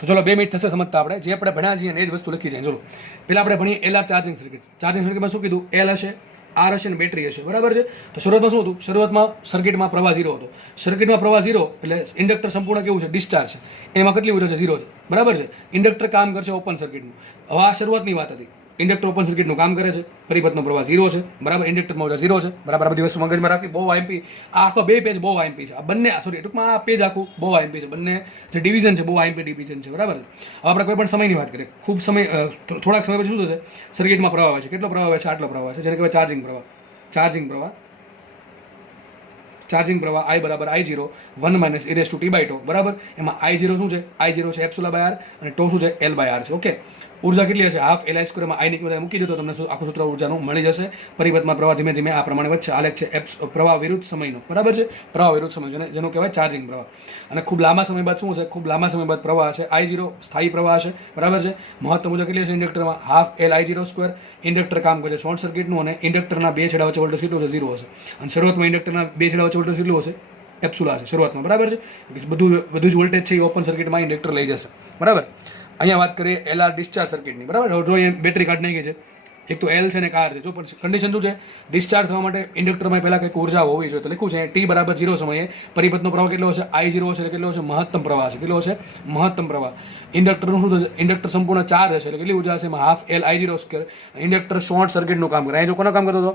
તો ચલો 2 મિનિટ થશે સમજતા. આપણે જે આપણે ભણ્યા છીએ એ જ વસ્તુ લખી જાય. ચલો પહેલાં આપણે ભણીએ LR ચાર્જિંગ સર્કિટ. ચાર્જિંગ સર્કિટમાં શું કીધું? L હશે, R હશે અને બેટરી હશે, બરાબર છે? તો શરૂઆતમાં શું હતું? શરૂઆતમાં સર્કિટમાં પ્રવાહ 0 હતો. સર્કિટમાં પ્રવાહ 0 એટલે ઇન્ડક્ટર સંપૂર્ણ કેવું છે? ડિસ્ચાર્જ છે. એમાં કેટલી ઉર્જા છે? 0 છે, બરાબર છે? ઇન્ડક્ટર કામ કરશે ઓપન સર્કિટનું. હવે આ શરૂઆતની વાત હતી. ઇન્ડક્ટર ઓપન સર્કિટનું કામ કરે છે, પરિપથનો પ્રવાહ 0 છે, બરાબર? ઇન્ડક્ટરમાં ઉર્જા 0 છે, બરાબર? આ બધી વસ્તુ મગજમાં રાખી. બહુ આઈએમપી આ આખો 2 પેજ બહુ આઈએમપી છે. આ બંને સોરી ટૂંકમાં આ પેજ આખું બહુ આઈએમપી છે. બંને જે ડિવિઝન છે બહુ આઈએમપી ડિવિઝન છે, બરાબર? હવે આપણે કોઈ પણ સમયની વાત કરીએ. ખૂબ સમય થોડાક સમય પછી શું થશે? સર્કિટમાં પ્રવાહ આવે છે. કેટલો પ્રવાહ આવે છે? આટલો પ્રવાહ છે, જેને કહેવાય ચાર્જિંગ પ્રવાહ. ચાર્જિંગ પ્રવાહ I બરાબર I0 1 minus e race to t by τ બરાબર. એમાં I0 શું છે? I0 છે એપ્સિલોન બાય આર અને τ શું છે? L બાય આર છે. ઓકે, ઉર્જા કેટલી હશે? હાફ LI સ્ક્વેર માં I ની કિંમત મૂકી દો તો તમને આખું સૂત્ર ઉર્જાનું મળી જશે. પરિપથમાં પ્રવાહ ધીમે ધીમે આ પ્રમાણે વધશે. આલેખ છે પ્રવાહ વિરુદ્ધ સમયનો, બરાબર છે, પ્રવાહ વિરુદ્ધ સમય જેનો કહેવાય ચાર્જિંગ પ્રવાહ. અને ખૂબ લાંબા સમય બાદ શું હશે? ખૂબ લાંબા સમય બાદ પ્રવાહ હશે I0 સ્થાયી પ્રવાહ હશે, બરાબર છે. મહત્તમ ઉર્જા કેટલી હશે ઇન્ડક્ટરમાં? Half L I0 square. Inductor કામ કરે શોર્ટ સર્કિટનું અને ઇન્ડક્ટરના બે છેડા વચ્ચે વોલ્ટેજ કેટલું હશે? 0 હશે. અને શરૂઆતમાં ઇન્ડક્ટરના બે છેડા વચ્ચે વોલ્ટેજ કેટલું હશે? એપ્સુલા હશે શરૂઆતમાં, બરાબર છે. બધું જ વોલ્ટેજ છે એ ઓપન સર્કિટમાં ઇન્ડક્ટર લઈ જશે, બરાબર. અહીંયા વાત કરીએ LR ડિસ્ચાર્જ સર્કિટની, બરાબર. જો અહીંયા બેટરી કાઢી નાખી છે, એક તો L છે ને એક R છે. જો પણ કન્ડિશન શું છે? ડિસ્ચાર્જ થવા માટે ઇન્ડક્ટરમાં પહેલાં કંઈક ઉર્જા હોવી જોઈએ. તો લખ્યું છે T બરાબર 0 સમયે પરિપથનો પ્રવાહ કેટલો હશે? I0 હશે એટલે કેટલો હશે? મહત્તમ પ્રવાહ છે. કેટલો હશે? મહત્તમ પ્રવાહ. ઇન્ડક્ટરનું શું થશે? ઇન્ડક્ટર સંપૂર્ણ ચાર્જ હશે એટલે કેટલી ઉર્જા હશે? એમાં half L I0 square. Inductor short સર્કિટનું કામ કરે. અહીં જો કોનું કામ કરતો હતો?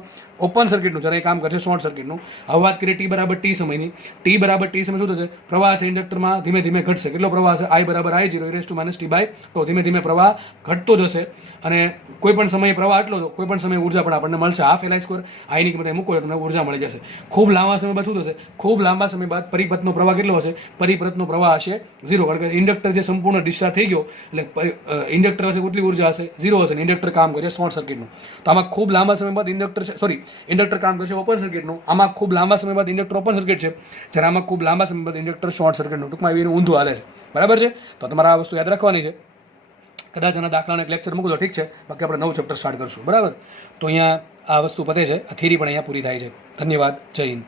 ઓપન સર્કિટનું. જ્યારે એ કામ કરશે શોર્ટ સર્કિટનું. હવે વાત કરીએ T બરાબર T સમયની. T બરાબર T સમય શું થશે? પ્રવાહ છે ઇન્ડક્ટરમાં ધીમે ધીમે ઘટશે. કેટલો પ્રવાહ હશે? I બરાબર I0 e race to minus t by τ. ધીમે ધીમે પ્રવાહ ઘટતો જશે અને કોઈ પણ સમયે પ્રવાહ આટલો તો કોઈ પણ સમયે ઉર્જા પણ આપણને મળશે. હાફ LI સ્ક્વેર I ની કિંમત મૂકો તમને ઉર્જા મળી જશે. ખૂબ લાંબા સમય બાદ શું થશે? ખૂબ લાંબા સમય બાદ પરિપથનો પ્રવાહ કેટલો હશે? પરિપથનો પ્રવાહ હશે 0. કારણ કે ઇન્ડક્ટર જે સંપૂર્ણ ડિસ્ચાર્જ થઈ ગયો એટલે ઇન્ડક્ટર હશે કેટલી ઉર્જા હશે? 0 હશે. ઇન્ડક્ટર કામ કરે શોર્ટ સર્કિટનું. તો આમાં ખૂબ લાંબા સમય બાદ ઇન્ડક્ટર કામ કરશે ઓપન સર્કિટનું. આમાં ખૂબ લાંબા સમય બાદ ઇન્ડક્ટર ઓપન સર્કિટ છે, જ્યારે આમાં ખૂબ લાંબા સમય બાદ ઇન્ડક્ટર શોર્ટ સર્કિટનું. ટૂંકમાં એનું ઊંધું હાલે છે, બરાબર છે. તો તમારે આ વસ્તુ યાદ રાખવાની છે. કદાચ આના દાખલાને એક લેક્ચર મૂકો તો ઠીક છે, બાકી આપણે નવું ચેપ્ટર સ્ટાર્ટ કરશું, બરાબર. તો અહીંયા આ વસ્તુ પતે છે. આ થિયરી પણ અહીંયા પૂરી થાય છે. ધન્યવાદ. જય હિન્દ.